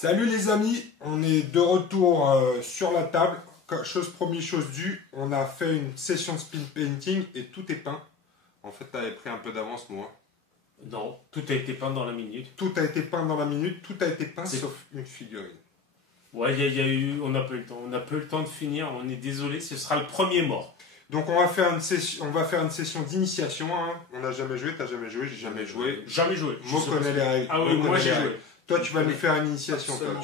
Salut les amis, on est de retour sur la table. Chose promise, chose due, on a fait une session de spin painting et tout est peint. En fait, tu avais pris un peu d'avance, moi. Non, tout a été peint dans la minute. Tout a été peint dans la minute, tout a été peint sauf une figurine. Ouais, on n'a pas eu le temps. On n'a pas eu le temps de finir, on est désolé, ce sera le premier mort. Donc on va faire une session d'initiation. Hein. On n'a jamais joué, t'as jamais joué, j'ai jamais joué. Jamais joué. Moi je connais les règles. Ah oui, moi j'ai joué. Toi tu vas nous faire une initiation. Absolument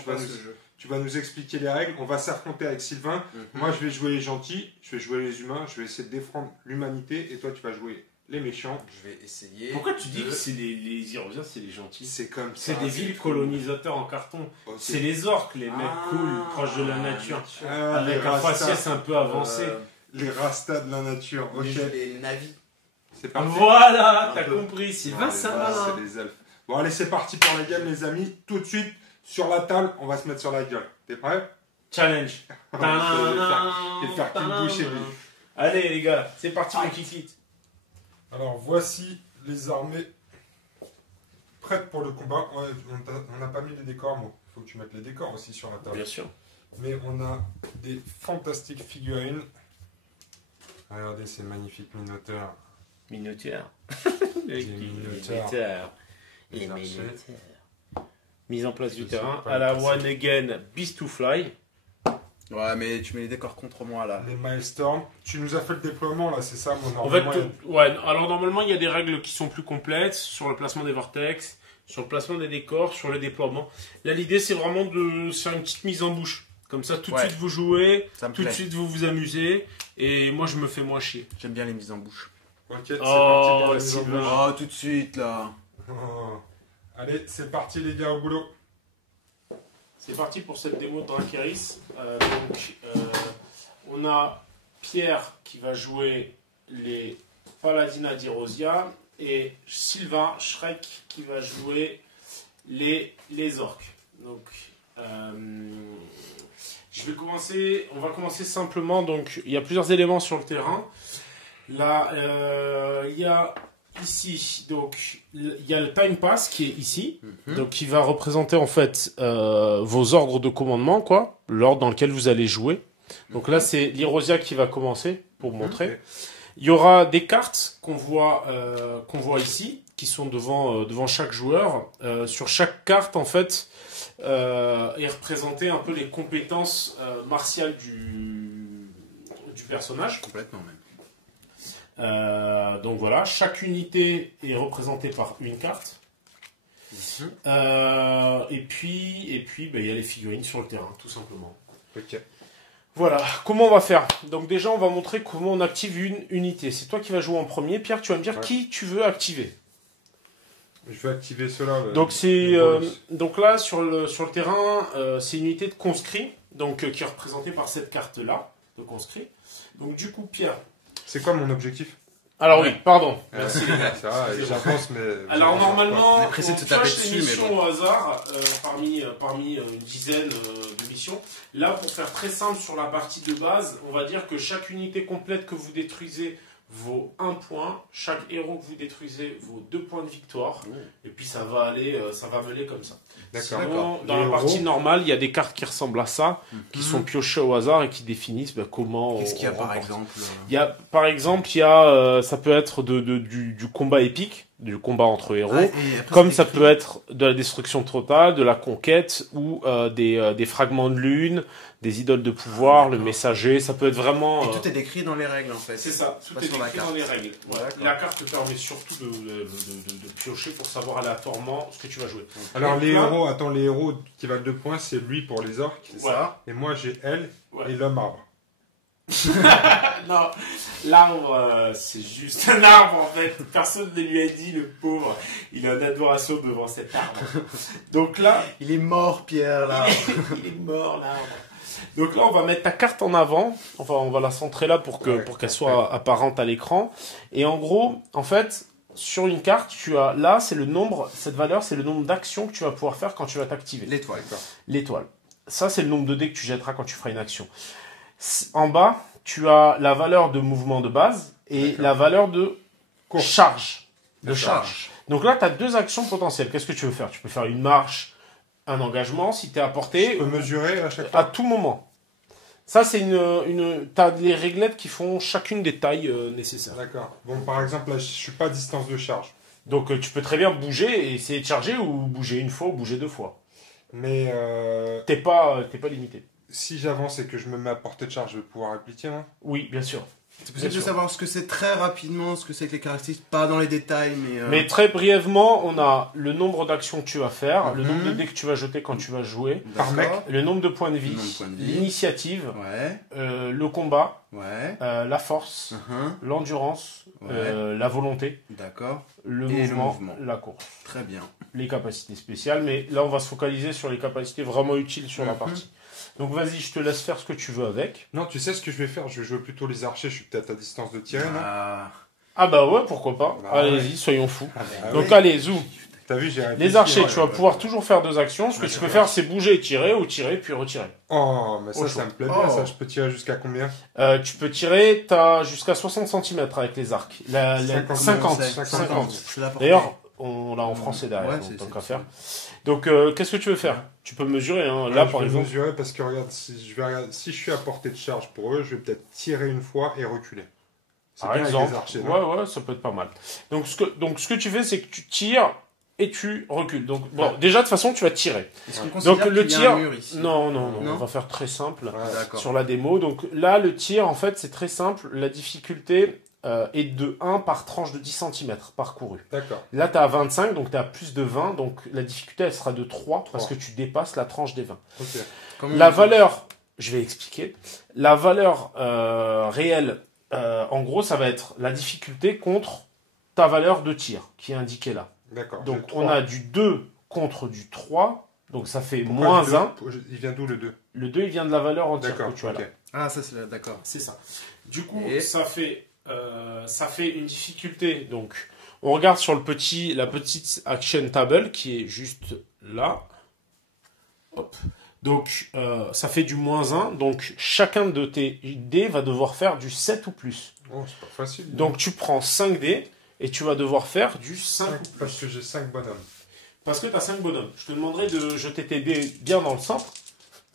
Tu vas nous expliquer les règles. On va s'affronter avec Sylvain. Moi je vais jouer les gentils, je vais jouer les humains, je vais essayer de défendre l'humanité et toi tu vas jouer les méchants. Je vais essayer. Pourquoi tu dis que c'est les Irosiens, c'est les gentils? C'est comme ça. C'est des villes colonisateurs en carton. Okay. C'est les orques, les mecs cool, proches de la nature. Avec un faciès un peu avancé. Les rastas de la nature. Ok. Les navis. C'est parti. Voilà, t'as compris. Sylvain, C'est ça va. des elfes. Bon allez, c'est parti pour la game les amis. Tout de suite, sur la table, on va se mettre sur la gueule. T'es prêt? Challenge. Je vais faire qu'une bouche et lui. Allez les gars, c'est parti mon kifit. Alors voici les armées prêtes pour le combat. Ouais, on n'a pas mis les décors, moi. Il faut que tu mettes les décors aussi sur la table. Bien sûr. Mais on a des fantastiques figurines. Regardez ces magnifiques minotaures. Minotaures. Les minotaures. Les archers. minotaures. Mise en place du Je sais terrain. pas À la passer. one again, beast to fly. Ouais, mais tu mets les décors contre moi là. Les Milestorm. Tu nous as fait le déploiement là, c'est ça mon En fait, normalement, ouais, alors normalement, il y a des règles qui sont plus complètes sur le placement des vortex, sur le placement des décors, sur le déploiement. Là, l'idée, c'est vraiment de faire une petite mise en bouche. Comme ça, tout de Ouais. suite, vous jouez, Ça me tout de plaît. suite, vous vous amusez, et moi, je me fais moins chier. J'aime bien les mises en bouche. Ok, c'est parti Oh, pour la mise en Sylvain. bouche. Oh, tout de suite là. Oh. Allez, c'est parti les gars, au boulot. C'est parti pour cette démo de Dracarys. On a Pierre qui va jouer les Paladins d'Irosia et Sylvain Shrek qui va jouer les orques. Donc, on va commencer simplement. Donc, il y a plusieurs éléments sur le terrain. Là, il y a ici, donc, il y a le time pass qui est ici, donc qui va représenter en fait vos ordres de commandement, quoi, l'ordre dans lequel vous allez jouer. Donc là, c'est l'Irosia qui va commencer pour montrer. Il y aura des cartes qu'on voit ici, qui sont devant chaque joueur. Sur chaque carte, en fait, est représenté un peu les compétences martiales du personnage. Complètement même. Donc voilà, chaque unité est représentée par une carte. Et puis, il y a les figurines sur le terrain, tout simplement. Ok. Voilà, comment on va faire? Donc déjà, on va montrer comment on active une unité. C'est toi qui vas jouer en premier. Pierre, tu vas me dire qui tu veux activer. Je vais activer cela. Donc là, sur le terrain, c'est une unité de conscrit, donc qui est représentée par cette carte-là, de conscrit. Donc du coup, Pierre... C'est quoi mon objectif? Alors oui, pardon. Merci les gars. Ça va, j'avance, mais... Alors normalement, On est on pressé de se taper pioche les dessus, mais missions au hasard parmi une dizaine de missions. Là, pour faire très simple sur la partie de base, on va dire que chaque unité complète que vous détruisez vaut 1 point. Chaque héros que vous détruisez vaut 2 points de victoire. Et puis ça va mener comme ça. D'accord. Sinon, dans Les la partie héros. normale, il y a des cartes qui ressemblent à ça, qui sont piochées au hasard et qui définissent comment... Qu'est-ce qu'il y a on par remporte. exemple Par exemple, ça peut être du combat épique, du combat entre héros, Ouais, et après, comme c'est ça écrit. peut être de la destruction totale, de la conquête, ou des fragments de lune, des idoles de pouvoir, le messager, ça peut être vraiment... Et tout est décrit dans les règles en fait. C'est ça, tout Pas est sur la écrit carte. dans les règles. Ouais. D'accord. La carte te permet surtout de piocher pour savoir aléatoirement ce que tu vas jouer. Alors Donc les là- héros qui valent 2 points, c'est lui pour les orques. C'est Voilà. Et moi j'ai elle Ouais. et l'homme arbre. Non, l'arbre, c'est juste un arbre en fait. Personne ne lui a dit, le pauvre. Il est en adoration devant cet arbre. Donc là, Il est mort Pierre là. il est mort l'arbre. Donc là, on va mettre ta carte en avant. Enfin, on va la centrer là pour qu'elle soit apparente à l'écran. Et en gros, en fait, sur une carte, tu as là, c'est le nombre. Cette valeur, c'est le nombre d'actions que tu vas pouvoir faire quand tu vas t'activer. L'étoile. L'étoile. Ça, c'est le nombre de dés que tu jetteras quand tu feras une action. En bas, tu as la valeur de mouvement de base et D'accord. la valeur de Course. charge. De De charge. charge. Donc là, tu as 2 actions potentielles. Qu'est-ce que tu veux faire? Tu peux faire une marche, un engagement si tu es à Je portée peux mesurer à chaque fois. à tout moment. Ça, c'est t'as les réglettes qui font chacune des tailles nécessaires. D'accord. Bon, par exemple, là, je suis pas à distance de charge. Donc, tu peux très bien bouger et essayer de charger ou bouger une fois ou bouger deux fois. Mais T'es pas limité. si j'avance et que je me mets à portée de charge, je vais pouvoir appliquer, hein. Oui, bien sûr. C'est possible Bien de sûr. savoir ce que c'est très rapidement, ce que c'est que les caractéristiques, pas dans les détails, mais... Mais très brièvement, on a le nombre d'actions que tu vas faire, le Mhm. nombre de dés que tu vas jeter quand tu vas jouer, par mec. D'accord. le nombre de points de vie, Le nombre de points de vie. l'initiative, Ouais, le combat, ouais. la force, l'endurance, Ouais. la volonté, D'accord. le Et le mouvement, mouvement. la course, Très bien. les capacités spéciales. Mais là, on va se focaliser sur les capacités vraiment utiles sur la Mhm. partie. Donc vas-y, je te laisse faire ce que tu veux avec. Non, tu sais ce que je vais faire? Je vais jouer plutôt les archers. Je suis peut-être à distance de tirer, non? Ah, Ah bah ouais, pourquoi pas. Bah Allez-y, ouais. soyez fous. Ah Donc oui. allez, zou. T'as vu, j'ai réfléchi. Les archers, Ouais, tu vas ouais. pouvoir toujours faire deux actions. Ce que Ouais, tu c'est peux vrai. faire, c'est bouger et tirer, ou tirer puis retirer. Oh, mais ça, Au ça chaud. me plaît bien, Oh. ça. Je peux tirer jusqu'à combien? Tu peux tirer, t'as jusqu'à 60 cm avec les arcs. 50. 50. C'est la portée. D'ailleurs, on l'a en français derrière, Ouais, donc c'est- tant c'est- qu'à faire. Donc, qu'est-ce que tu veux faire? Tu peux mesurer, hein. Ouais, Là, je par vais exemple. mesurer parce que regarde, si je suis à portée de charge pour eux, je vais peut-être tirer une fois et reculer. C'est Par bien avec exemple, les archers, non? ouais, ça peut être pas mal. Donc, ce que tu fais, c'est que tu tires et tu recules. Donc, bon, déjà, de toute façon, tu vas tirer. Est-ce qu'on Donc, considère le qu'il y a tir. un mur ici Non, Non. on va faire très simple. Ouais. D'accord. Sur la démo. Donc là, le tir, en fait, c'est très simple. La difficulté est de 1 par tranche de 10 cm parcouru. D'accord. Là, tu as 25, donc tu as plus de 20. Donc la difficulté, elle sera de 3 parce que 3. tu dépasses la tranche des 20. Ok. Comment La on- valeur, je vais expliquer. La valeur réelle, en gros, ça va être la difficulté contre ta valeur de tir qui est indiquée là. D'accord. Donc j'ai on 3. a du 2 contre du 3. Donc ça fait Pourquoi moins le deux? 1. Il vient d'où le 2? Le 2, il vient de la valeur entière D'accord. que tu as là. Ok. Ah, ça c'est d'accord. C'est ça. Du coup, Et- ça fait une difficulté. Donc, on regarde sur la petite action table qui est juste là. Hop. Donc, ça fait du moins 1. Donc, chacun de tes dés va devoir faire du 7 ou plus. Oh, c'est pas facile. Donc, tu prends 5 dés et tu vas devoir faire du 5 ou plus. Parce que j'ai 5 bonhommes. Parce que tu as 5 bonhommes. Je te demanderai de jeter tes dés bien dans le centre.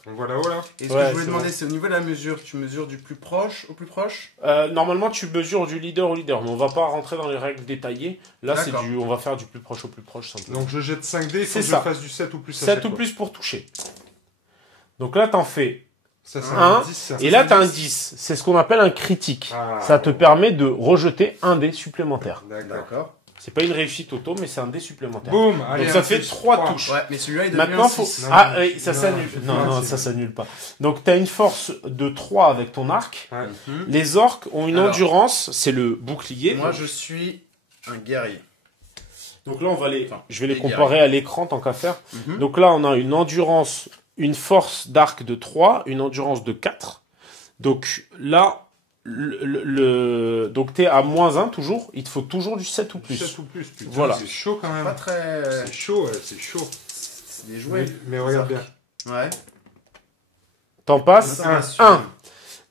Donc voilà, voilà. Et ce Ouais, que je voulais c'est demander, c'est au niveau de la mesure, tu mesures du plus proche au plus proche? Normalement, tu mesures du leader au leader, mais on va pas rentrer dans les règles détaillées. Là, D'accord. on va faire du plus proche au plus proche simplement. Donc je jette 5 dés, il faut C'est que ça. je fasse du 7 ou plus à 7 chaque ou fois. plus pour toucher. Donc là, t'en fais. Ça, c'est Un, un 10. ça. Et là, t'as un 10. C'est ce qu'on appelle un critique. Ah, Ça te permet de rejeter un dé supplémentaire. D'accord. C'est pas une réussite auto, mais c'est un dé supplémentaire. Boum. Allez, Donc ça un fait six, 3 touches. Ouais, mais celui-là il devient Maintenant, un faut. 6. Non, Ah, non, oui, ça non, s'annule. c'est Non, non, facile. ça s'annule pas. Donc, t'as une force de 3 avec ton arc. Ouais. Les orques ont une Alors. endurance, c'est le bouclier. Moi je suis un guerrier. Donc là, je vais les les comparer à l'écran tant qu'à faire. Mhm. Donc là, on a une endurance, une force d'arc de 3, une endurance de 4. Donc là, donc t'es à moins 1 toujours. Il te faut toujours du 7 ou plus. 7 ou plus, putain. Voilà. C'est chaud quand même. Pas très. C'est chaud, ouais, c'est chaud. C'est des jouets. Mais regarde bien. Ouais. T'en passes Ça rassure. 1.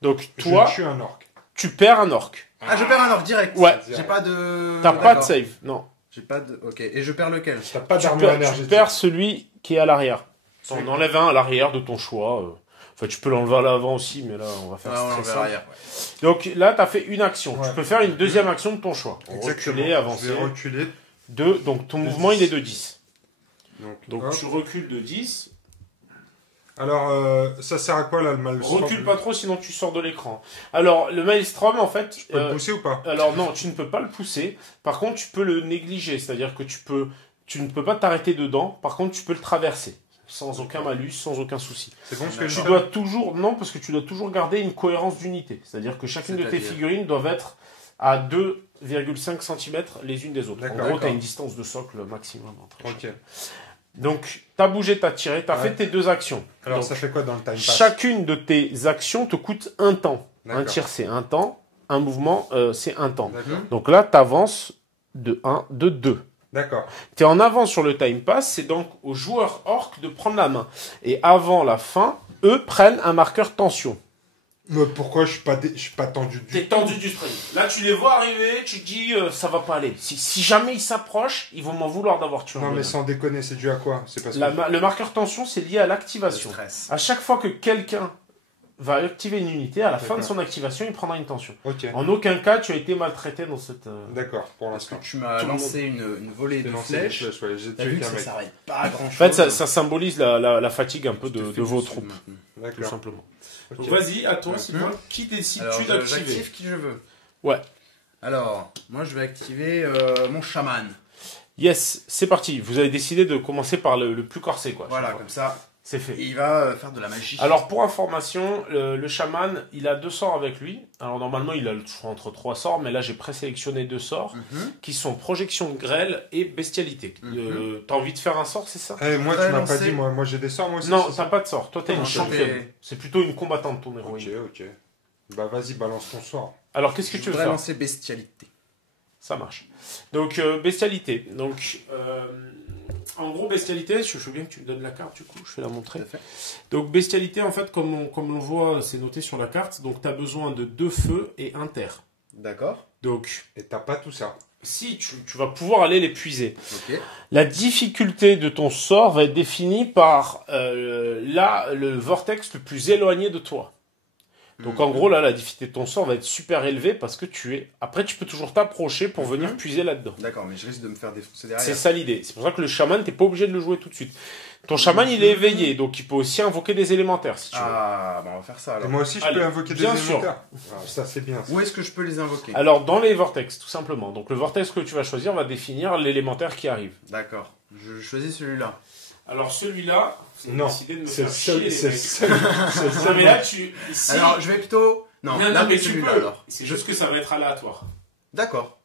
Donc toi, Je tue un orc. tu perds un orc. Ah, je perds un orc direct. Ouais. J'ai pas de. T'as pas de D'accord. save. Non. J'ai pas de. Ok. Et je perds lequel? T'as pas Tu d'armure perds, énergétique. celui qui est à l'arrière. On enlève un à l'arrière de ton choix. Enfin, tu peux l'enlever à l'avant aussi, mais là, on va faire Ah, on très verra simple. arrière. Donc là, tu as fait une action. Ouais. Tu peux faire une deuxième action de ton choix. Exactement. Reculer, avancer. Je vais reculer. 2. Donc ton De mouvement, 10. il est de 10. Donc hop. tu recules de 10. Alors, ça sert à quoi là le maelstrom? Recule pas trop, sinon tu sors de l'écran. Alors, le maelstrom, en fait. Je peux le pousser ou pas? Alors non, tu ne peux pas le pousser. Par contre, tu peux le négliger. C'est-à-dire que tu ne peux pas t'arrêter dedans. Par contre, tu peux le traverser. Sans aucun malus, sans aucun souci. C'est bon ce que je Tu dis? dois toujours, non, parce que tu dois toujours garder une cohérence d'unité. C'est-à-dire que chacune de tes C'est-à-dire figurines doivent être à 2,5 cm les unes des autres. En D'accord. gros, tu as D'accord. une distance de socle maximum entre chaque. Ok. Donc, tu as bougé, tu as tiré, tu as Ouais. fait tes deux actions. Alors Donc, ça fait quoi dans le time pass? chacune de tes actions te coûte un temps. Un D'accord. tir, c'est un temps. Un mouvement, c'est un temps. D'accord. Donc là, tu avances de 1, de 2. D'accord. Tu es en avance sur le time pass, c'est donc aux joueurs orques de prendre la main. Et avant la fin, eux prennent un marqueur tension. Mais pourquoi je suis pas tendu T'es du tendu du spring. Là, tu les vois arriver, tu te dis, ça va pas aller. Si jamais ils s'approchent, ils vont m'en vouloir d'avoir tué. Non mais sans déconner, c'est dû à quoi? C'est parce que... Le marqueur tension, c'est lié à Le l'activation. stress. À chaque fois que quelqu'un va activer une unité, à la fin de D'accord. son activation, il prendra une tension. Ok, En aucun cas, tu as été maltraité dans cette... d'accord, pour Parce que l'instant. tu m'as Tout le lancé une volée de Lancé des flèches. flèches, ouais, j'ai T'as tué vu que qu'un ça mec. s'arrête pas à grand En chose. fait, ça symbolise la fatigue un peu de vos troupes, tout D'accord. simplement. Ok. Donc vas-y, à toi, Mhm. Sylvain, qui décides-tu Alors, d'activer? j'active qui je veux. Ouais. Alors, moi je vais activer mon chaman. Yes, c'est parti. Vous avez décidé de commencer par le plus corsé, quoi. Voilà, je crois. comme ça. C'est fait. Et il va faire de la magie. Alors, pour information, le chaman, il a 2 sorts avec lui. Alors, normalement, il a le choix entre 3 sorts, mais là, j'ai présélectionné 2 sorts Mhm. qui sont projection grêle et bestialité. T'as envie de faire un sort, c'est ça? Eh, moi, voudrais tu m'as pas lancer- dit, moi j'ai des sorts, moi aussi. Non, c'est t'as ça pas de sort. Toi, t'es Non, une je championne. fais- C'est plutôt une combattante, ton Ok, héroïne. ok. Bah vas-y, balance ton sort. Alors, qu'est-ce que Je tu veux voudrais faire? lancer bestialité. Ça marche. Donc, bestialité. Donc, en gros, bestialité, je veux bien que tu me donnes la carte, du coup, je vais la montrer. Tout à fait. Donc, bestialité, en fait, comme on voit, c'est noté sur la carte, donc tu as besoin de 2 feux et 1 terre. D'accord. Donc, Et t'as pas tout ça. si tu vas pouvoir aller les puiser. Ok. La difficulté de ton sort va être définie par le vortex le plus éloigné de toi. Donc en gros, là, la difficulté de ton sort va être super élevée parce que tu es... Après, tu peux toujours t'approcher pour venir puiser là-dedans. D'accord, mais je risque de me faire défoncer C'est derrière. ça l'idée. C'est pour ça que le chaman, t'es pas obligé de le jouer tout de suite. Ton chaman, il est éveillé, donc il peut aussi invoquer des élémentaires, si tu veux. Ah, bah on va faire ça Et alors. moi aussi, je Allez, peux invoquer des bien sûr. élémentaires. Ah, ça, c'est bien. ça. Où est-ce que je peux les invoquer? Alors, dans les vortex, tout simplement. Donc le vortex que tu vas choisir va définir l'élémentaire qui arrive. D'accord. Je choisis celui-là. Alors celui-là, vous avez Non, décidé de me c'est le faire seul. chier, C'est les le mecs. seul. Non mais là, tu... Ici... Alors, je vais plutôt. Non, Non, là, mais mais tu celui-là peux. alors. C'est juste que ça va être aléatoire. D'accord.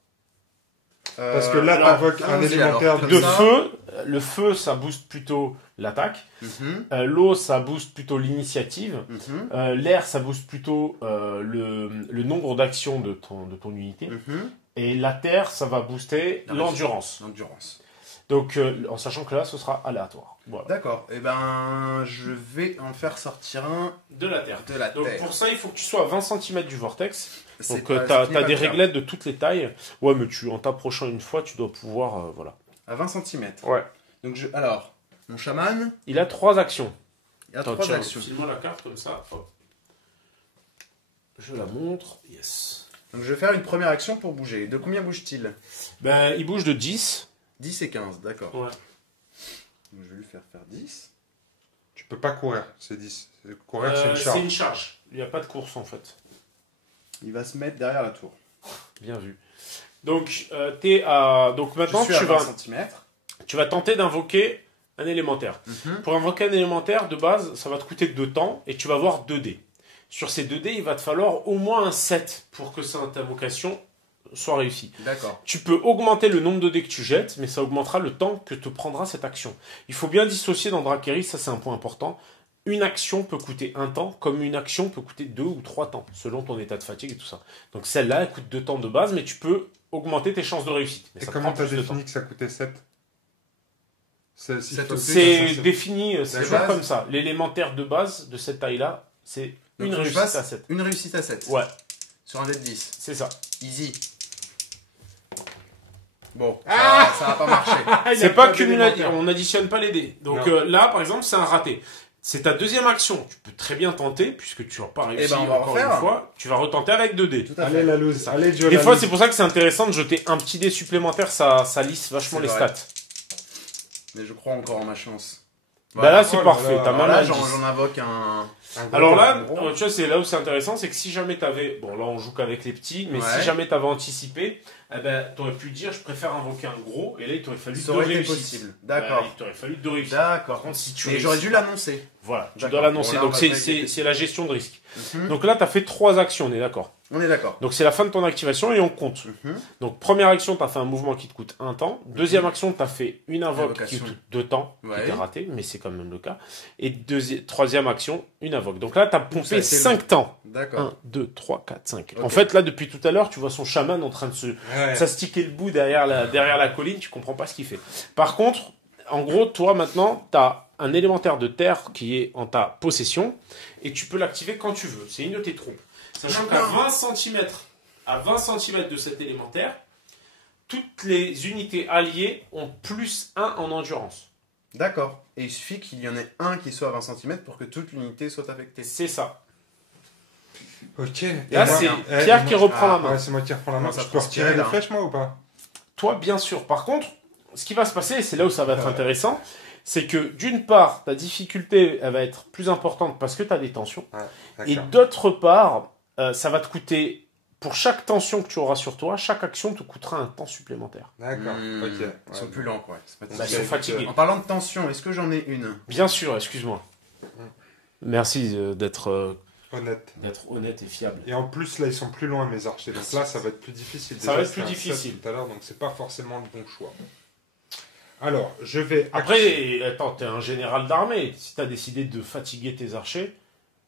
Parce que là, alors, t'invoques un allons-y, élémentaire alors, De comme ça. feu, le feu, ça booste plutôt l'attaque. Mhm, L'eau, ça booste plutôt l'initiative. mhm, L'air, ça booste plutôt le nombre d'actions de ton unité. mhm. Et la terre, ça va booster La l'endurance. L'endurance. Donc, en sachant que là, ce sera aléatoire. Voilà. D'accord. Et ben, je vais en faire sortir un De la terre. de la Donc, terre. pour ça, il faut que tu sois à 20 cm du vortex. C'est Donc, pas- tu as ce qui n'est pas des le cas. réglettes de toutes les tailles. Ouais, mais en t'approchant une fois, tu dois pouvoir... voilà. À 20 cm. Ouais. Donc, alors, mon chaman, Il a 3 actions. il a Attends, 3 tiens, actions. file-moi la carte comme ça. Hop. Je la montre. Yes. Donc, je vais faire une première action pour bouger. De combien bouge-t-il? Ben, il bouge de 10. 10 et 15, d'accord. Ouais. Donc, je vais lui faire 10. Tu peux pas courir, c'est 10. Courir, c'est une C'est charge. une charge. Il n'y a pas de course en fait. Il va se mettre derrière la tour. Bien vu. Donc, donc maintenant, je suis à tu 20 vas, cm. tu vas tenter d'invoquer un élémentaire. Pour invoquer un élémentaire, de base, ça va te coûter 2 temps et tu vas avoir 2 dés. Sur ces 2 dés, il va te falloir au moins un 7 pour que cette invocation soit réussie. D'accord. Tu peux augmenter le nombre de dés que tu jettes, mais ça augmentera le temps que te prendra cette action. Il faut bien dissocier dans Drakeri, ça c'est un point important. Une action peut coûter 1 temps, comme une action peut coûter 2 ou 3 temps, selon ton état de fatigue et tout ça. Donc celle-là, elle coûte 2 temps de base, mais tu peux augmenter tes chances de réussite. Mais Et ça comment prend t'as plus de temps. défini que ça coûtait 7? Sept ou plus, C'est défini, c'est De toujours base. comme ça. L'élémentaire de base de cette taille-là, c'est Donc, une faut que je réussite fasse à 7. Une réussite à 7. Ouais, Sur un dé de 10. c'est ça. Easy. Bon, ça va pas marcher. C'est pas cumulatif, on n'additionne pas les dés. Donc Non. là, par exemple, c'est un raté. C'est ta deuxième action. Tu peux très bien tenter, puisque tu n'as pas réussi ben, on va encore refaire. une fois. Tu vas retenter avec 2 dés. Tout à Allez, fait. la loose. Allez, Joe, Des la fois, loose. c'est pour ça que c'est intéressant de jeter un petit dé supplémentaire, ça lisse vachement C'est les vrai. stats. Mais je crois encore en ma chance. Bah là, c'est Oh là parfait, là. t'as Alors mal à là, 10. j'en invoque un. Un gros Alors temps. là, gros. tu vois, c'est là où c'est intéressant, c'est que si jamais t'avais... Bon, là, on joue qu'avec les petits, mais Ouais. si jamais t'avais anticipé, eh ben, t'aurais pu dire, je préfère invoquer un gros, et là, il t'aurait fallu Ça 2 aurait été réussites. possible. D'accord. Il t'aurait fallu 2 réussites. D'accord. Par contre, si tu Mais j'aurais réussis dû pas- l'annoncer. Voilà, tu D'accord. dois l'annoncer. Bon, là, Donc on va c'est pas essayer. c'est la gestion de risque. Mhm. Donc là, tu as fait 3 actions, on est d'accord. On est d'accord. Donc c'est la fin de ton activation et on compte. Mhm. Donc première action, tu as fait un mouvement qui te coûte 1 temps. Deuxième action, tu as fait une invoque qui Invocation. coûte 2 temps, qui Ouais. était ratée, mais c'est quand même le cas. Et troisième action, une invoque. Donc là, tu as Ça a pompé été 5 temps. D'accord. 1, 2, 3, 4, 5. Ok. En fait, là, depuis tout à l'heure, tu vois son chaman en train de Ouais. s'astiquer le bout derrière la colline, tu comprends pas ce qu'il fait. Par contre, en gros, toi, maintenant, tu as un élémentaire de terre qui est en ta possession et tu peux l'activer quand tu veux. C'est une de tes troupes. Sachant qu'à 20 cm de cet élémentaire, toutes les unités alliées ont +1 en endurance. D'accord. Et il suffit qu'il y en ait un qui soit à 20 cm pour que toute l'unité soit affectée. C'est ça. Ok. Là, c'est Pierre qui reprend la main. Ouais, c'est moi qui reprends la main. Ça Je peux retirer les là. flèches, moi, ou pas? Toi, bien sûr. Par contre, ce qui va se passer, et c'est là où ça va être Ouais. intéressant, c'est que d'une part, ta difficulté elle va être plus importante parce que tu as des tensions. Et D'accord. d'autre part, ça va te coûter, pour chaque tension que tu auras sur toi, chaque action te coûtera un temps supplémentaire. D'accord. Hmm. Ok. Ils sont plus lents, quoi. C'est pas Bah, ils terrible. sont fatigués. En parlant de tension, est-ce que j'en ai une? Bien sûr, excuse-moi. Merci d'être Honnête. et fiable. Et en plus, là, ils sont plus loin, mes archers. Donc là, ça va être plus difficile. Ça va être c'était plus un 7 difficile. tout à l'heure, donc c'est pas forcément le bon choix. Alors, je vais... Après, attends, t'es un général d'armée. Si t'as décidé de fatiguer tes archers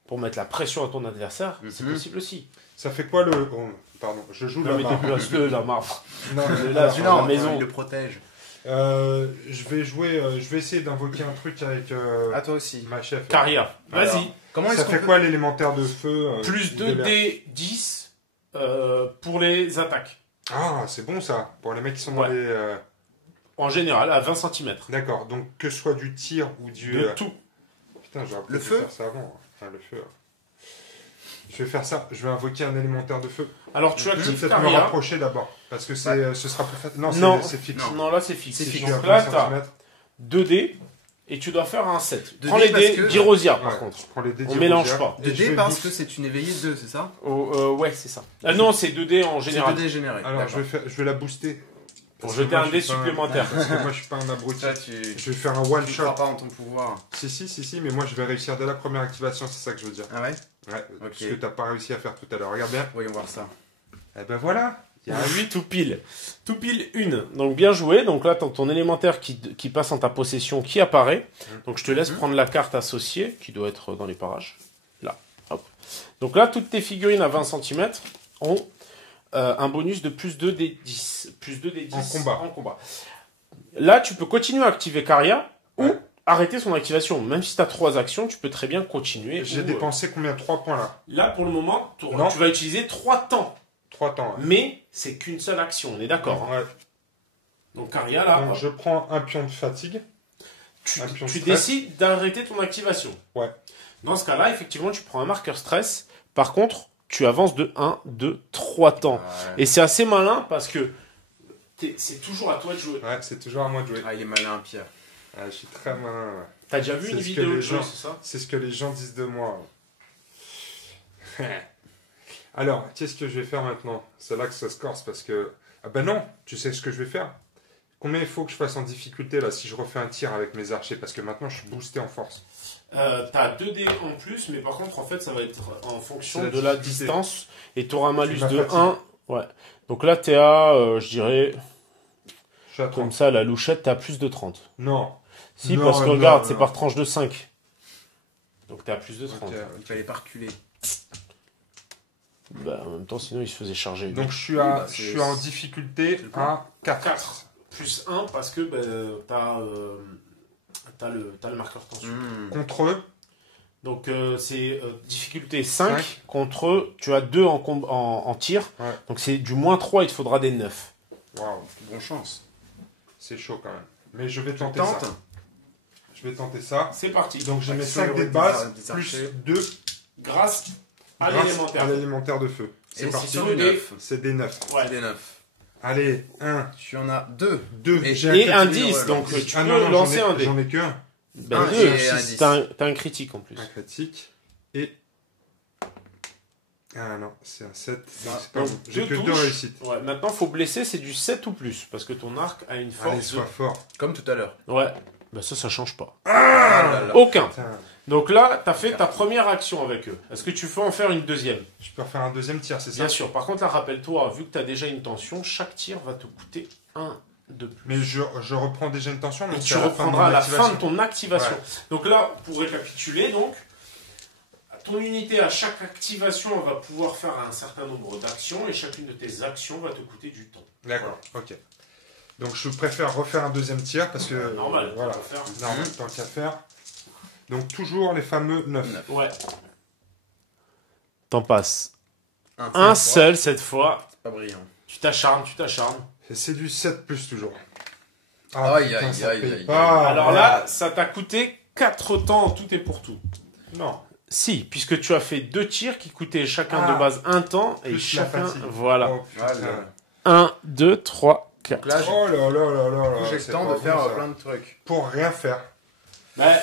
pour mettre la pression à ton adversaire, c'est possible aussi. Ça fait quoi le... Oh, pardon, je joue Non, la mais marque. déplace-le, la marbre. Non, Il est mais là, alors, sur Non, la maison. il le protège. je vais essayer d'invoquer un truc avec À toi aussi. ma chef. Caria, vas-y. Alors, Comment est-ce Ça qu'on fait peut... quoi l'élémentaire de feu Plus de l'air 2d10 pour les attaques. Ah, c'est bon ça, pour les mecs qui sont Ouais. dans les... En général, à 20 cm. D'accord, donc que ce soit du tir ou du... De tout. Putain, j'aurais Le pu feu faire ça avant. Enfin, le feu. Je vais faire ça, je vais invoquer un élémentaire de feu. Alors, tu Je vais actives peut-être me Caria. rapprocher d'abord, parce que ce sera plus facile. Non, Non. c'est fixe. Non, là, c'est fixe. C'est Si je fixe. suis à Donc là, 20 t'as centimètres, 2d et tu dois faire un 7. 2D Prends les parce dés que- d'Irosia, par ouais, contre. je prends les dés On mélange d'Irosia, pas. et je 2D vais parce vite- que c'est une éveillée 2, c'est ça? Ouais, c'est ça. Ah non, c'est 2d en C'est général. 2D généré. Alors, je vais la booster. Pour Parce que jeter moi, un je dé suis pas supplémentaire. Parce que moi, je suis pas un abruti. Ça, tu... Je vais faire un one Tu shot. crois pas en ton pouvoir. Si, mais moi, je vais réussir dès la première activation, c'est ça que je veux dire. Ah ouais? Ouais, ce que t'as pas réussi à faire tout à l'heure. Regarde bien. Voyons voir ça. Eh ben voilà. Il y a un 8 tout pile. Tout pile une. Donc bien joué. Donc là, t'as ton élémentaire qui passe en ta possession qui apparaît. Donc je te laisse prendre la carte associée qui doit être dans les parages. Là. Hop. Donc là, toutes tes figurines à 20 cm ont un bonus de plus 2 des 10. Plus 2 des 10 En combat. Là, tu peux continuer à activer Caria ou Ouais. arrêter son activation. Même si tu as 3 actions, tu peux très bien continuer. J'ai ou, dépensé combien? 3 points là. Là, pour le moment, Non. tu vas utiliser 3 temps. 3 temps. Ouais. Mais c'est qu'une seule action, on est d'accord. Hein. Ouais. Donc Caria, là, Donc, je prends un pion de fatigue. tu, un pion de tu stress. décides d'arrêter ton activation. Ouais. Dans ce cas-là, effectivement, tu prends un marqueur stress. Par contre, tu avances de 1, 2, 3 temps. Ouais. Et c'est assez malin parce que c'est toujours à toi de jouer. Ouais, c'est toujours à moi de jouer. Ah, il est malin, Pierre. Ah, je suis très malin. Ouais. T'as déjà vu C'est une ce que vidéo les de jeu, gens- c'est ça? C'est ce que les gens disent de moi. Alors, qu'est-ce que je vais faire maintenant? C'est là que ça se corse parce que... Ah ben non, tu sais ce que je vais faire? Combien il faut que je fasse en difficulté là si je refais un tir avec mes archers? Parce que maintenant je suis boosté en force. T'as 2 dés en plus, mais par contre, en fait, ça va être en fonction C'est la de la difficulté. distance. Et tu auras un malus ma de fatigue. 1. Ouais. Donc là, t'es à, je dirais, Je suis à 30. comme ça, la louchette, t'es à plus de 30. Non. Si, Non, parce que non, regarde, non. c'est par tranche de 5. Donc t'es à plus de 30. Ok. Il fallait pas reculer. Bah, en même temps, sinon, il se faisait charger. Donc je suis, Oui, bah, je c'est- suis en difficulté c'est le plan. à 4. 4. Plus 1 parce que t'as le marqueur tension. Hmm. Contre eux. Donc c'est difficulté 5 5. contre eux, tu as 2 en tir. Ouais. Donc c'est du moins 3, il te faudra des 9. Waouh, Bonne chance. c'est chaud quand même. Mais je vais Tu tenter tentes. ça. Je vais tenter ça. C'est parti. Donc j'ai mes Action 5 dés de des base des plus archers. 2 Grâce à grâce l'élémentaire. à l'élémentaire de feu. Et C'est parti. sur Deux du dés. 9. C'est des 9. Ouais. C'est des 9. Allez, 1, Tu en as 2. 2. Et Et un petit 10, numéro, donc alors. tu peux lancer un dé. J'en ai qu'un. Ben Un 2, et un 10. t'as un critique en plus. Un critique. Et... Ah non, c'est un 7. Ah, c'est pas donc bon. J'ai deux que 2 touches. réussites. Ouais, maintenant, faut blesser, c'est du 7 ou plus. Parce que ton arc a une Allez, force sois fort. Comme tout à l'heure. de... Ouais, ben ça change pas. Ah là là. Aucun. Putain, Donc là, t'as fait ta première action avec eux. Est-ce que tu peux en faire une deuxième? je peux refaire un deuxième tir, c'est ça? Bien sûr. Par contre, là, rappelle-toi, vu que tu as déjà une tension, chaque tir va te coûter 1 de plus. Mais je reprends déjà une tension. Et donc tu c'est à la fin de reprendras à mon la fin de activation. ton activation. Ouais. Donc là, pour récapituler, donc, ton unité à chaque activation elle va pouvoir faire un certain nombre d'actions et chacune de tes actions va te coûter du temps. D'accord, ok. Donc je préfère refaire un deuxième tir parce que... Normal. Voilà. on va faire. Normal, tant qu'à faire. Donc toujours les fameux 9. Ouais. T'en passes Un un seul cette fois. C'est pas brillant. Tu t'acharnes, tu t'acharnes. C'est du 7 plus toujours. Aïe, putain, aïe, ça aïe, paye aïe, pas. Alors merde. là, ça t'a coûté 4 temps en tout et pour tout. Non. Si, puisque tu as fait 2 tirs qui coûtaient chacun Ah. de base un temps. Et Plus la chacun. fatigue. Voilà. Oh, putain. Voilà. 1, 2, 3, 4. Donc là, Oh là là là là là. j'ai le c'est temps pas de faire bon, ça. plein de trucs. Pour rien faire. Mais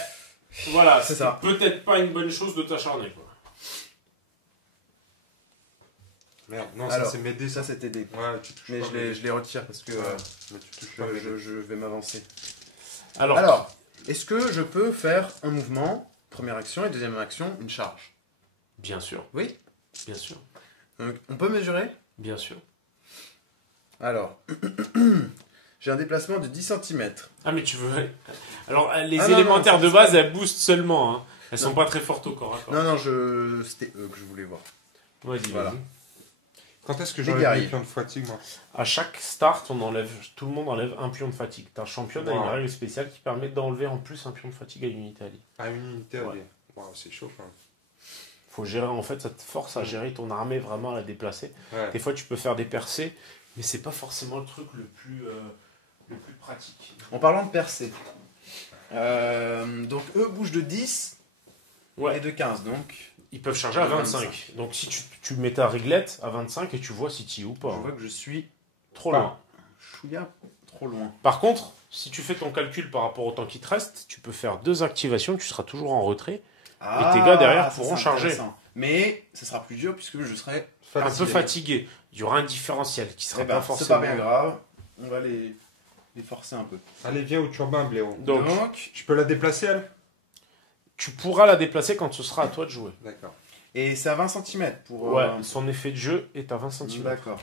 voilà, C'est c'est ça. peut-être pas une bonne chose de t'acharner, quoi. Merde, non, Alors, ça c'est m'aider ça. Ça, c'était des. Ouais, tu touches Mais pas. je les retire parce que Mais tu touches pas. je vais m'avancer. Alors, Alors, est-ce que je peux faire un mouvement, première action, et deuxième action, une charge? bien sûr, Oui. bien sûr, Donc, on peut mesurer? bien sûr. Alors, j'ai un déplacement de 10 cm. Ah, mais tu veux. Alors, les Ah, non, élémentaires non, ça, de c'est base, pas- elles boostent seulement. Hein. Elles sont Non. pas très fortes au corps à corps. Non, non, c'était eux que je voulais voir. Vas-y, Voilà. vas-y. Quand est-ce que Les j'enlève guerriers. les pions de fatigue, moi? À chaque start, tout le monde enlève un pion de fatigue. Ta championne a une Wow. règle spéciale qui permet d'enlever en plus un pion de fatigue à une unité alliée. À une unité Ouais. alliée. Wow, c'est chaud quand même. Faut gérer, en fait, ça te force à gérer ton armée, vraiment à la déplacer. Ouais. Des fois, tu peux faire des percées, mais c'est pas forcément le truc le plus pratique. En parlant de percée, donc eux bougent de 10 Ouais. et de 15, donc Ils peuvent charger à 25. Donc, si tu mets ta réglette à 25 et tu vois si tu y es ou pas. je hein. vois que je suis Trop Pas. loin. chouïa trop loin. Par contre, si tu fais ton calcul par rapport au temps qui te reste, tu peux faire 2 activations, tu seras toujours en retrait. tes gars derrière ça, pourront c'est charger. intéressant. Mais ce sera plus dur puisque je serai Un peu fatigué. Il y aura un différentiel qui sera Eh ben, pas c'est forcément. pas bien grave. On va les forcer un peu. Allez, viens au turbin, Blaireau. Donc, Je peux la déplacer, elle? tu pourras la déplacer quand ce sera à toi de jouer. D'accord. et c'est à 20 cm pour. Ouais, son effet de jeu est à 20 cm. D'accord.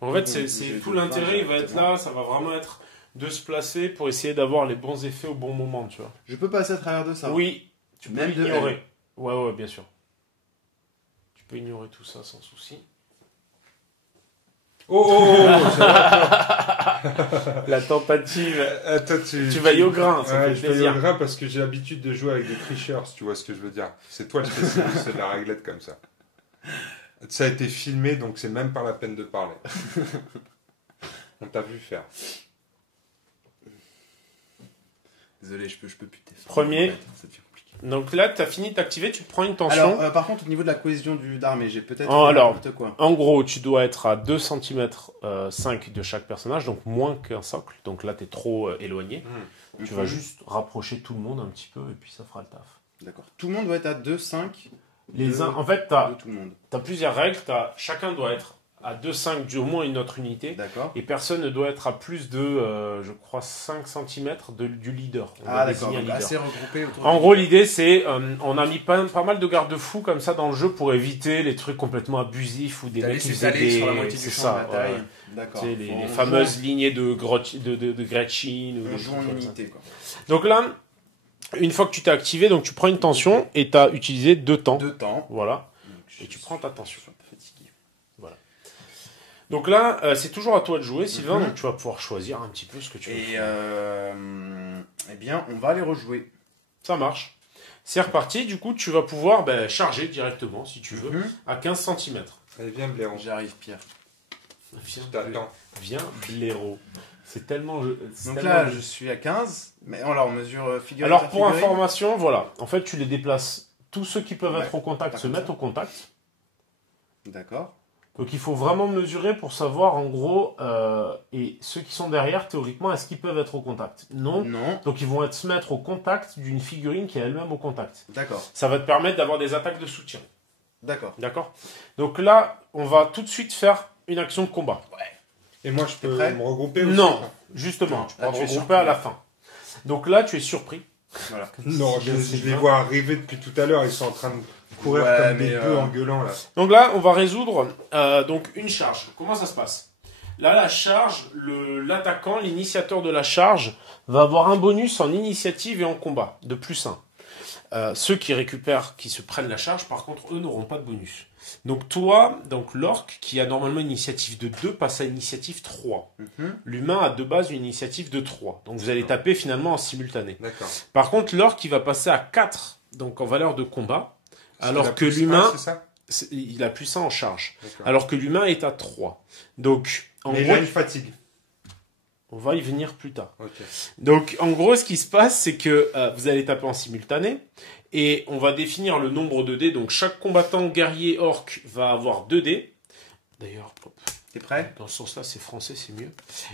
En fait, c'est tout l'intérêt, il va être là, ça va vraiment être de se placer pour essayer d'avoir les bons effets au bon moment, tu vois. Je peux passer à travers de ça. Oui, tu peux Même de ignorer. Ouais, bien sûr. Tu peux ignorer tout ça sans souci. La tentative. Toi, Tu vas y au grain, ça Ouais, fait je vais y plaisir. au grain parce que j'ai l'habitude de jouer avec des tricheurs, si tu vois ce que je veux dire. C'est toi le spécialiste de la réglette comme ça. Ça a été filmé, donc c'est même pas la peine de parler. On t'a vu faire. Désolé, je peux plus tester. Premier. Ça devient compliqué. Donc là, tu as fini de t'activer, tu te prends une tension. Alors, par contre, au niveau de la cohésion d'armée, j'ai peut-être Oh, fait alors. n'importe quoi. En gros, tu dois être à 2 cm 5 de chaque personnage, donc moins qu'un socle. Donc là, tu es trop éloigné. Tu vas juste rapprocher tout le monde un petit peu et puis ça fera le taf. D'accord. Tout le monde doit être à 2, 5 En fait, tu as de tout le monde. plusieurs règles. Chacun doit être à 2,5 d'au moins une autre unité. D'accord. Et personne ne doit être à plus de, je crois, 5 cm du leader. On Ah, va d'accord. désigner un Donc leader. assez regroupé autour En du- gros, l'idée, c'est on a mis pas mal de garde-fous comme ça dans le jeu pour éviter les trucs complètement abusifs ou des D'aller mecs qui faisaient s'étaler des... sur la moitié c'est du champ ça, de bataille. ouais. D'accord. Tu sais, les On fameuses joue- lignées de Gretchen ou On des joue trucs en comme ça. unité, quoi. Donc là, une fois que tu t'es activé, donc tu prends une tension et tu as utilisé 2 temps. 2 temps. Voilà. Donc, Et tu prends ta tension. Je suis un peu fatigué. Donc là, c'est toujours à toi de jouer, Sylvain. Mhm. Donc tu vas pouvoir choisir un petit peu ce que tu veux. Et eh bien, on va les rejouer. Ça marche. C'est reparti. Du coup, tu vas pouvoir charger directement, si tu veux, Mhm. à 15 cm. Allez, viens, Blaireau. J'arrive, Pierre. Viens, T'attends. viens, blaireau. C'est tellement... Donc là, je suis à 15. Mais alors, on mesure figurine Alors, par pour figurine. information, voilà. En fait, tu les déplaces. Tous ceux qui peuvent Ouais, être au contact pas se comme mettent ça. au contact. D'accord. Donc, il faut vraiment mesurer pour savoir, en gros, et ceux qui sont derrière, théoriquement, est-ce qu'ils peuvent être au contact? Non. Non. Donc, ils vont se mettre au contact d'une figurine qui est elle-même au contact. D'accord. Ça va te permettre d'avoir des attaques de soutien. D'accord. D'accord? Donc là, on va tout de suite faire une action de combat. Et moi, je peux prêt me regrouper aussi? Non, justement, tu Là, pourras te tu es regrouper surpris. à la fin. Donc là, tu es surpris. Voilà. Non, je les vois arriver depuis tout à l'heure. Ils sont en train de courir Ouais, comme des mais, bœufs en gueulant, là. Donc là, on va résoudre donc une charge. Comment ça se passe? Là, la charge, l'attaquant, l'initiateur de la charge, va avoir un bonus en initiative et en combat, de +1. Ceux qui récupèrent, qui se prennent la charge, par contre, eux n'auront pas de bonus. Donc toi, donc l'orc, qui a normalement une initiative de 2, passe à initiative 3. L'humain a de base une initiative de 3. Donc vous allez taper finalement en simultané. D'accord. Par contre, l'orc, il va passer à 4, donc en valeur de combat, alors Il a que plus l'humain, un, c'est ça il a plus ça en charge. D'accord. Alors que l'humain est à 3. Donc, en Mais gros, il a une fatigue. on va y venir plus tard. Ok. Donc, en gros, ce qui se passe, c'est que vous allez taper en simultané et on va définir le nombre de dés. Donc, chaque combattant guerrier orc va avoir 2 dés. D'ailleurs, hop, T'es prêt? dans ce sens-là, c'est français, c'est mieux.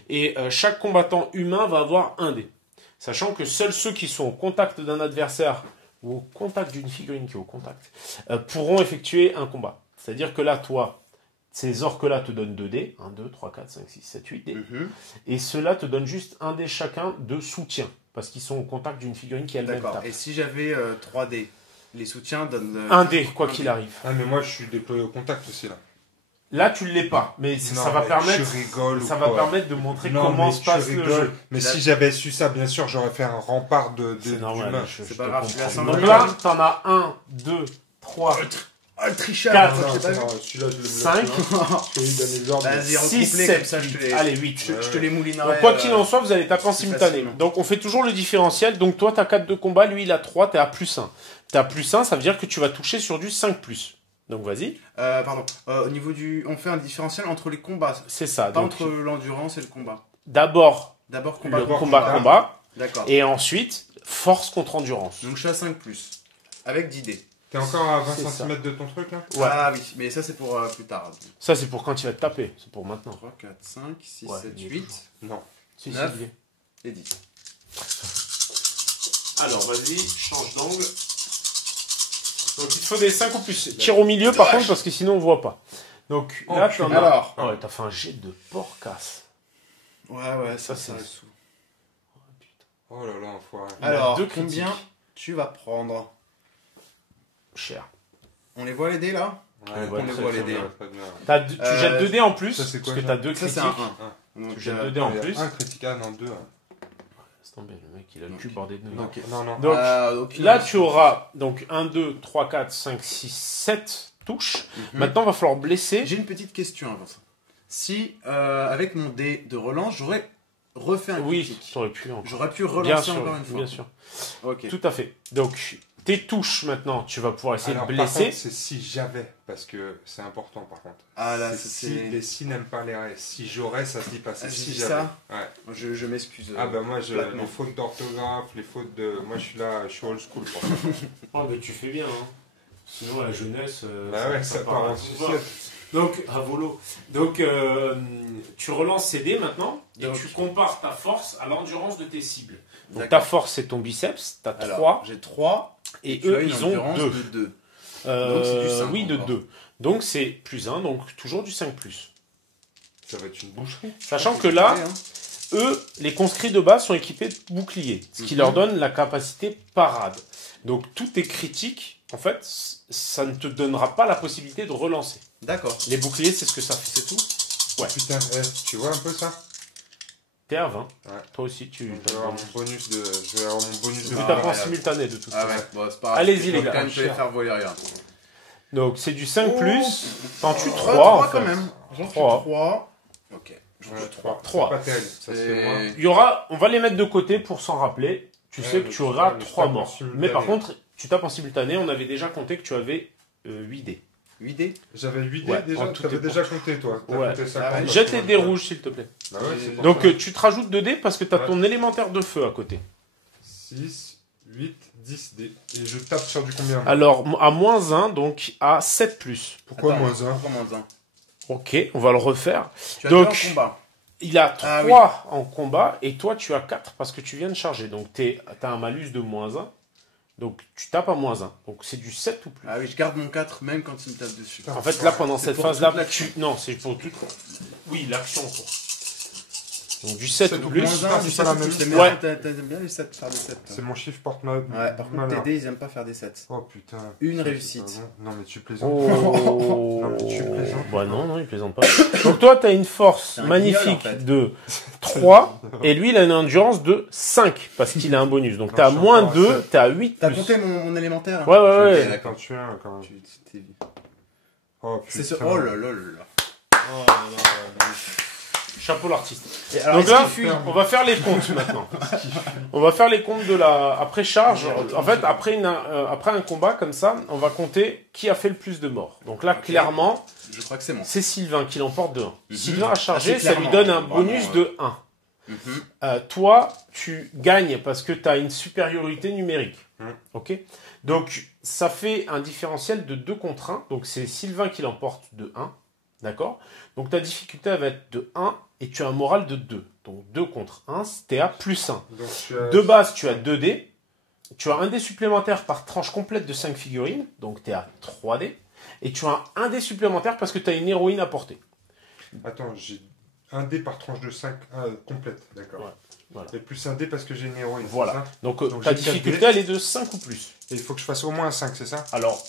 Et chaque combattant humain va avoir 1 dé. Sachant que seuls ceux qui sont au contact d'un adversaire ou au contact d'une figurine qui est au contact pourront effectuer un combat. C'est-à-dire que là, toi, ces orques-là te donnent 2 dés. 1, 2, 3, 4, 5, 6, 7, 8 dés. Et ceux-là te donnent juste 1 dé chacun de soutien. Parce qu'ils sont au contact d'une figurine qui elle-même D'accord. tape. Et si j'avais 3D, les soutiens donnent. 1 dé, quoi un qu'il dé. arrive. Ah, mais moi, je suis déployé au contact aussi, là. Là, tu ne l'es pas. Mais Non, ça va mais permettre... tu rigoles Ça ou va quoi permettre de montrer Non, comment mais se tu passe le rigoles. jeu. Mais Là- si j'avais su ça, bien sûr, j'aurais fait un rempart C'est normal. d'humains. je C'est pas te grave, tu comprends. l'as sans Donc le là, temps. t'en as 1, 2, 3, Oh, le tricheur! 4, je l'ai pas vu. Celui-là, je le bloque. 5, Vas-y, 6, recoupe-les 7, comme ça, je te les, allez, 8. je te les moulinerai. Donc, quoi qu'il en soit, vous allez taper en plus simultané. facilement. Donc, on fait toujours le différentiel. Donc, toi, tu as 4 de combat, lui, il a 3, tu es à plus 1. Tu as plus 1, ça veut dire que tu vas toucher sur du 5+. Donc, vas-y. Pardon. Au niveau du. On fait un différentiel entre les combats. C'est ça. Pas Donc, entre l'endurance et le combat. d'abord, D'abord combat. le contre combat. D'accord. Et ensuite, force contre endurance. Donc je suis à 5+. Avec 10 dés. T'es encore à 20 C'est ça. cm de ton truc, là Ouais. Ah oui, mais ça c'est pour plus tard. Ça, c'est pour quand il va te taper. C'est pour maintenant. 3, 4, 5, 6, Ouais, 7, il est 8 Non. Si, 9. il y est. et 10. Alors, vas-y, change d'angle. Donc, il te faut des 5 ou plus. Tire au milieu, par contre, parce que sinon, on voit pas. Donc, Oh, là, tu en as... Alors. Ah ouais, t'as fait un jet de porcasse. Ouais, Ça, ça c'est- sous. Oh là là, enfoiré. Il a Alors, 2 combien critiques. tu vas prendre? Cher. On les voit les dés là? Ouais, on les très, voit, très les dés. bien, très bien. Tu jettes 2 dés en plus, ça, c'est quoi, parce que ça t'as 2 Ça critiques. c'est un 1. Donc, Tu jettes 2 dés en Il y a plus. un critique, ah non, deux. Laisse tomber, le mec, il a le cul Ok. bordé de nœuds. Donc, non, non. Donc, aucune là, raison. tu auras donc 1, 2, 3, 4, 5, 6, 7 touches. Mhm. Maintenant, il va falloir blesser. J'ai une petite question avant ça. Si, avec mon dé de relance, j'aurais refait un Oui, critique, t'aurais pu encore. j'aurais pu Bien relancer sûr, encore une fois. bien sûr. Ok. Tout à fait. Donc, tes touches maintenant, tu vas pouvoir essayer Alors, de par blesser. contre, c'est si j'avais, parce que c'est important par contre. Ah là, C'est c'est... si, les si n'aiment pas les raies. Si j'aurais, ça se dit pas. C'est Ah, j'ai si dit j'avais. ça Ouais. Je m'excuse. Ah bah moi, platement. les fautes d'orthographe, les fautes de... Moi je suis là, je suis old school pour ça. Oh, mais tu fais bien, hein. Sinon, la jeunesse. Bah ouais, ça part en sucette. Donc, à volo. Donc, tu relances ces dés maintenant et Donc. tu compares ta force à l'endurance de tes cibles. Donc, D'accord. ta force, c'est ton biceps, t'as Alors, 3 j'ai 3 et tu as eux, une ils ont endurance 2. de 2. Donc, c'est du 5 oui, de encore. 2. Donc, c'est plus 1, donc toujours du 5+. Ça va être une boucherie. Sachant que là, eux, les conscrits de base sont équipés de boucliers, ce qui leur donne la capacité parade. Donc, tout est critique. En fait, ça ne te donnera pas la possibilité de relancer. D'accord. Les boucliers, c'est ce que ça fait, c'est tout. Ouais. Putain, tu vois un peu ça? T'es à 20. Ouais. Toi aussi, tu Je vais avoir mon bonus de... Je vais avoir mon bonus de... tu Ah, tapes en ouais. simultané de toute Ah façon. ouais, bon, c'est pas grave. Allez-y, Je les peux gars. quand même te les faire voler rien. Donc, c'est du 5+. T'en tues 3, 3 en quand fait. même. J'en tue 3. 3. Ok. J'en Ouais, tue 3. 3. C'est pas terrible. Ça se fait moins. Il y aura... On va les mettre de côté pour s'en rappeler. Tu Ouais, sais que mais tu tu auras tapes, 3 mais morts. simultané. Mais par contre, tu tapes en simultané. On avait déjà compté que tu avais 8 dés. 8 dés. J'avais 8 dés Ouais, déjà. en tout T'avais et déjà compté toi. T'as Ouais. compté ça Ah ouais. quand Jette même. les dés rouges, s'il te plaît. Bah ouais, c'est pour Donc, ça. tu te rajoutes 2 dés parce que tu as Ouais. ton élémentaire de feu à côté. 6, 8, 10 dés. Et je tape sur du combien moi Alors, à moins 1, donc à 7+. Pourquoi Attends, moins 1? Pourquoi moins 1? Ok, on va le refaire. Tu as Donc, 2 en combat. Il a Ah 3 en combat et toi tu as 4 parce que tu viens de charger. Donc tu as un malus de moins 1. Donc tu tapes à moins 1. Donc c'est du 7 ou plus. Ah oui, je garde mon 4 même quand il me tape dessus. En fait là pendant C'est cette pour phase-là, toute l'action. non, c'est pour tout. Oui, l'action en cours. Donc du 7 ou ou plus. moins Moins 1, du c'est 7 pas la ou plus. même T'aimes chose. bien, t'aimes bien les 7, faire des 7. C'est mon chiffre porte-mal. Ouais, par contre, tes dés, ils aiment pas faire des 7. Oh putain. Une Ça, c'est réussite. pas bon. Non mais tu plaisantes. Oh. Non, mais tu plaisantes. Bah non, non, il plaisante pas. Donc toi, tu as une force C'est un magnifique guignol, en fait. de 3, et lui, il a une endurance de 5, parce qu'il a un bonus. Donc, Non, t'es à je suis moins encore à 2, 7. t'es à 8 T'as plus. compté mon élémentaire? Ouais, ouais, ouais. Ok, d'accord. Quand tu es un, quand même. T'es- Oh, C'est ce. putain. Oh là là là là. Oh là là. Chapeau l'artiste. Et alors, Donc est-ce là, qu'il fuit on va faire les comptes maintenant. On va faire les comptes de la après charge. En fait, après un combat comme ça, on va compter qui a fait le plus de morts. Donc là, Ok. clairement, Je crois que c'est bon. c'est Sylvain qui l'emporte de 1. Mhm. Sylvain a chargé, Ah, c'est ça lui clairement, donne un bonus vraiment, de 1. Toi, tu gagnes parce que tu as une supériorité numérique. Mhm. Ok. Donc, ça fait un différentiel de 2 contre 1. Donc, c'est Sylvain qui l'emporte de 1. D'accord. Donc, ta difficulté elle va être de 1 et tu as un moral de 2. Donc, 2 contre 1, t'es à plus 1. Donc, tu as- De base, tu as 2 dés. Tu as un dé supplémentaire par tranche complète de 5 figurines. Donc, tu es à 3 dés. Et tu as un dé supplémentaire parce que tu as une héroïne à porter. Attends, j'ai un dé par tranche de 5 complète, d'accord. Ouais, voilà. Et plus un dé parce que j'ai une héroïne, Voilà. c'est ça? Donc, Donc, ta j'ai 4 difficulté, dés. elle est de 5 ou plus. Et il faut que je fasse au moins un 5, c'est ça? Alors,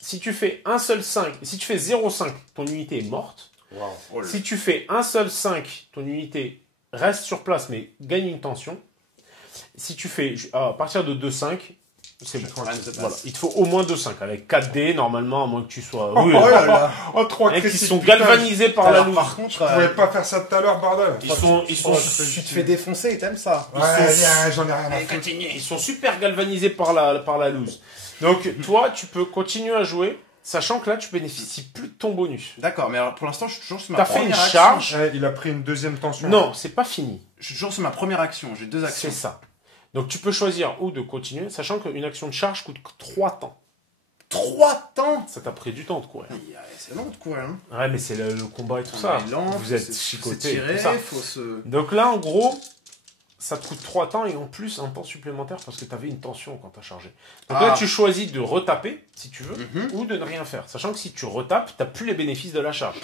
si tu fais un seul 5, si tu fais 0,5, ton unité est morte. Waouh. Oh là. Si tu fais un seul 5, ton unité reste sur place mais gagne une tension. Si tu fais à partir de 2,5, c'est Je bon. suis tranquille. Voilà. Il te faut au moins 2,5 avec 4 dés normalement, à moins que tu sois. Oh, Oui, Oh là là. Oh, 3 mecs, ils critiques, sont putain, galvanisés par la Alors, loose. par contre, Je pouvais pas faire ça tout à l'heure, bordel. Ils sont tu te fais défoncer, t'aimes ça? Ouais, sont- viens, j'en ai rien à Allez, foutre. continue. Ils sont super galvanisés par la loose. Donc toi, tu peux continuer à jouer, sachant que là, tu bénéficies plus de ton bonus. D'accord, mais alors pour l'instant, je suis toujours sur ma T'as fait première une action. charge. Ouais, il a pris une deuxième tension. Non, c'est pas fini. Je suis toujours sur ma première action. J'ai 2 actions. C'est ça. Donc tu peux choisir ou de continuer, sachant qu'une action de charge coûte 3 temps. 3 temps. Ça t'a pris du temps de courir. C'est long de courir, hein. Ouais, mais c'est le combat et tout On ça. est lent, Vous êtes c'est chicotés et tiré, tout ça. faut se... Donc là, en gros, ça te coûte 3 temps et en plus un temps supplémentaire parce que t'avais une tension quand t'as chargé. Donc Ah. là, tu choisis de retaper, si tu veux, Mhm. ou de ne rien faire. Sachant que si tu retapes, t'as plus les bénéfices de la charge.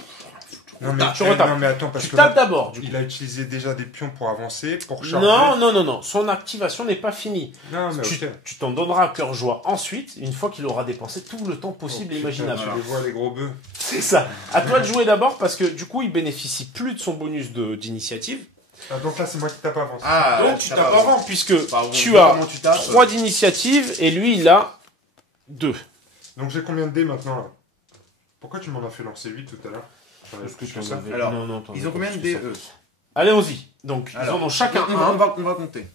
Non, mais, Tu retapes. non, mais attends, parce Tu que tapes là, d'abord, du coup. il a utilisé déjà des pions pour avancer, pour charger. Non. Son activation n'est pas finie. Non, mais ok. Tu t'en donneras à cœur joie ensuite, une fois qu'il aura dépensé tout le temps possible et Oh, putain, imaginable. Je les vois, les gros bœufs. C'est ça. À toi de jouer d'abord parce que du coup, il bénéficie plus de son bonus d'initiative. Ah, donc là, c'est moi qui tape avant. Ah, Donc tu tapes avant puisque Pardon, tu as comment tu tapes 3 d'initiative et lui, il a 2. Donc j'ai combien de dés maintenant, là? Pourquoi tu m'en as fait lancer 8 tout à l'heure? J'en avais plus que ça. Alors, non, Ils ont combien de dés, eux? Allez-y. Donc, ils Alors, en ont chacun on un. va compter.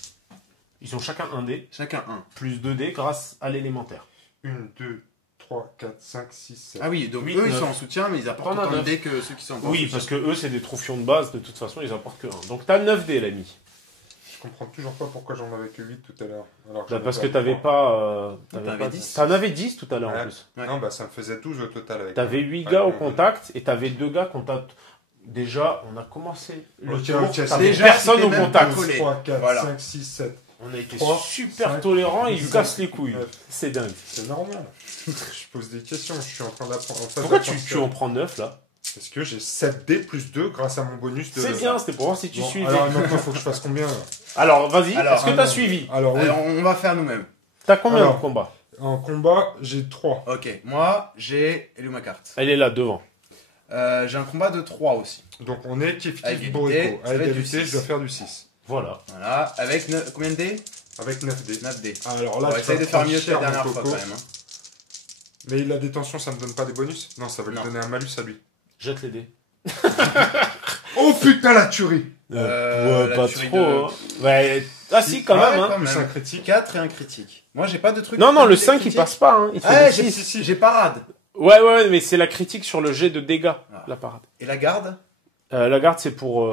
Ils ont chacun un dé, Chacun un. plus 2 dés grâce à l'élémentaire. 1, 2, 3, 4, 5, 6, 7. Ah oui, donc Huit, eux, ils neuf. sont en soutien, mais ils apportent T'en as autant de neuf. dés que ceux qui sont en Oui, soutien. parce que eux, c'est des troufions de base, de toute façon, ils apportent que 1. Donc, t'as 9 dés, l'ami. Je comprends toujours pas pourquoi j'en avais que 8 tout à l'heure. Alors Bah, j'en parce avais que t'avais trois. pas. T'avais 10. T'en avais 10 tout à l'heure en Ouais. plus. Ouais. Non, bah ça me faisait 12 au total avec. T'avais 8 Ouais, gars au ouais. contact et t'avais 2 gars qu'on t'a. Déjà, on a commencé le Ok, tour. ok, c'est T'avais déjà, personne c'était au même contact. pas collé. 3, 4, Voilà. 5, 6, 7. On a été 3, super 5, tolérants et ils 6, cassent les couilles. 9. C'est dingue. C'est normal. Je pose des questions, je suis en train d'apprendre. En phase Pourquoi tu d'apprentissage. en prends 9 là? Parce que j'ai 7 dés plus 2 grâce à mon bonus de. C'est bien, c'était pour voir si tu Bon, suivais. alors maintenant, il faut que je fasse combien là Alors, vas-y, Alors, est-ce que t'as suivi? Alors, oui. Alors, on va faire nous-mêmes. T'as combien Alors. de combats? En combat, j'ai 3. Ok, moi, j'ai... Elle est où ma carte? Elle est là, devant. J'ai un combat de 3 aussi. Donc on est kiff À kiff égalité, Borico. ça À va être du égalité, 6. je dois faire du 6. Voilà. Voilà, avec combien de dés? Avec 9 dés. 9 dés. Alors On là, va tu essayer vas de faire prendre mieux que cher, la mon dernière fois coco. quand même. Hein. Mais la détention, ça me donne pas des bonus? Non, ça va lui Non. donner un malus à lui. Jette les dés. Oh putain, la tuerie! La pas tuerie trop. de- Hein. Ouais. Ah si, quand Ouais, même. Hein. quand Plus même. un critique. 4 et un critique. Moi, j'ai pas de truc. Non, non, le critique. 5 il passe pas. Hein. Il fait Ah, le j'ai 6. j'ai parade. Ouais, mais c'est la critique sur le jet de dégâts, Ah. la parade. Et la garde? La garde, c'est pour,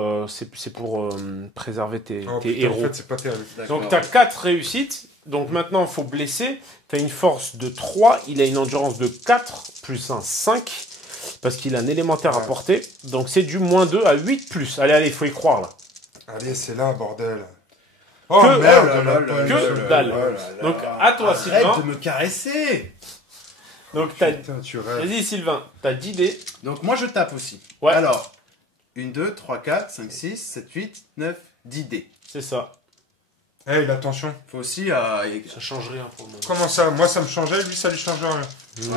préserver tes Oh, putain, héros. en fait, c'est pas terrible. D'accord. Donc, tu as 4 réussites. Donc, maintenant, il faut blesser. Tu as une force de 3. Il a une endurance de 4, plus un 5. Parce qu'il a un élémentaire à Ouais. porter. Donc, c'est du moins 2 à 8 plus. Allez, il faut y croire, là. Allez, c'est là, bordel. Oh Que- merde, Oh là on a là pas là eu que ce- dalle. là là là. Donc, à toi, Arrête Sylvain. de me caresser. Donc, t'as... Putain, tu rêves. Vas-y, Sylvain. Tu as 10 dés. Donc, moi, je tape aussi. Ouais. Alors, 1, 2, 3, 4, 5, 6, 7, 8, 9, 10 dés. C'est ça. Hey, attention. Faut aussi... Ça change rien pour le moment. Comment ça? Moi, ça me changeait, lui, ça lui change rien.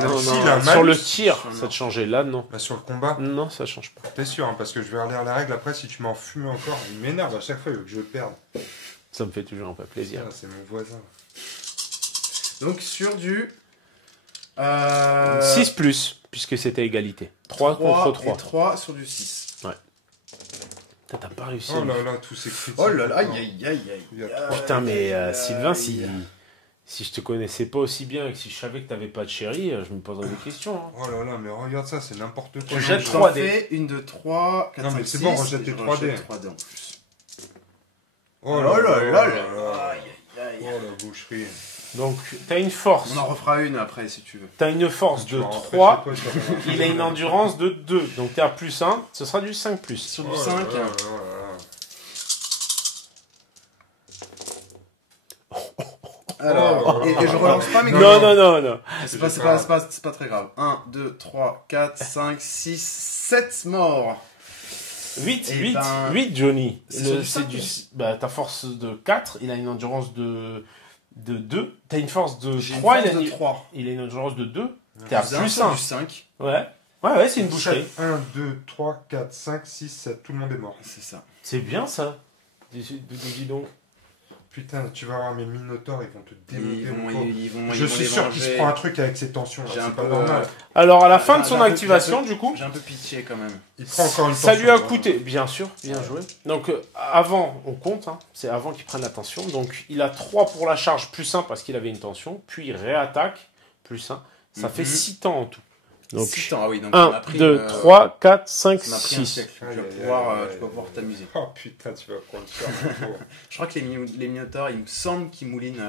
Non, si, non, il a un sur malus. le tir, Sur le- ça te changeait. Là, non. Bah, sur le combat, Non, ça change pas. t'es sûr, hein, parce que je vais relire la règle après, si tu m'en fumes encore, il m'énerve à chaque fois, il veut que je perde. Ça me fait toujours un peu plaisir. Ah, c'est mon voisin. Donc sur du... 6 plus, puisque c'était égalité. 3 contre 3. Et 3 sur du 6. T'as pas réussi. Oh là là, tous ces critiques. Oh là là, aïe aïe aïe Il y a aïe. trois. Putain, mais Sylvain, Aïe. si je te connaissais pas aussi bien et que si je savais que t'avais pas de chérie, je me poserais des questions. Hein. Oh là là, mais regarde ça, c'est n'importe quoi. Je jette Je 3 t'en dés. fais une de 3, 4, Non, 5, mais c'est 6, bon, rejette tes et je 3 dés. rejette 3 dés en plus. Oh là là là là. Aïe aïe Oh aïe. la boucherie. Donc, t'as une force. On en refera une après si tu veux. T'as une force Tu de vas rentrer 3. chez toi, tu vas voir. Il a une endurance de 2. Donc, t'es à plus 1. Ce sera du 5 plus. Sur Oh du là 5. là là là. Alors, et je relance pas mes Non, non, non, non. C'est pas très grave. 1, 2, 3, 4, 5, 6, 7 morts. 8, Eh 8, ben, 8, Johnny. c'est sur du C'est 5, du... hein. Bah, ta force de 4, il a une endurance de 2. T'as une force de J'ai une 3, force il a de une... 3. il a une endurance de 2. T'es à Plus plus sur 1. du 5. Ouais. Ouais, c'est une boucherie. 1, 2, 3, 4, 5, 6, 7. Tout le monde est mort. C'est ça. C'est bien ça. Dis donc. Putain, tu vas voir mes minotaures, ils vont te Ils démonter. vont, mon pauvre. ils vont, Je ils vont suis les sûr qu'il se venger. prend un truc avec ses tensions. J'ai C'est un pas peu, normal. Alors, à la fin de J'ai son un peu- activation, du coup, J'ai un peu pitié quand même. Il prend encore une ça tension. lui a coûté, bien sûr, bien joué. Donc, avant, on compte, hein, c'est avant qu'il prenne la tension. Donc, il a 3 pour la charge, plus 1 parce qu'il avait une tension. Puis, il réattaque, plus 1. Ça fait 6 temps en tout. Donc, 6 temps, ah oui, donc ça m'a 1, pris 2, une, 3, 4, 5, ça m'a pris un 6. siècle. Tu vas Aïe, aïe, pouvoir, aïe, tu vas pouvoir t'amuser. Oh putain, tu vas prendre cher, mon pauvre. Je crois que les minotaures, il me semble qu'ils moulinent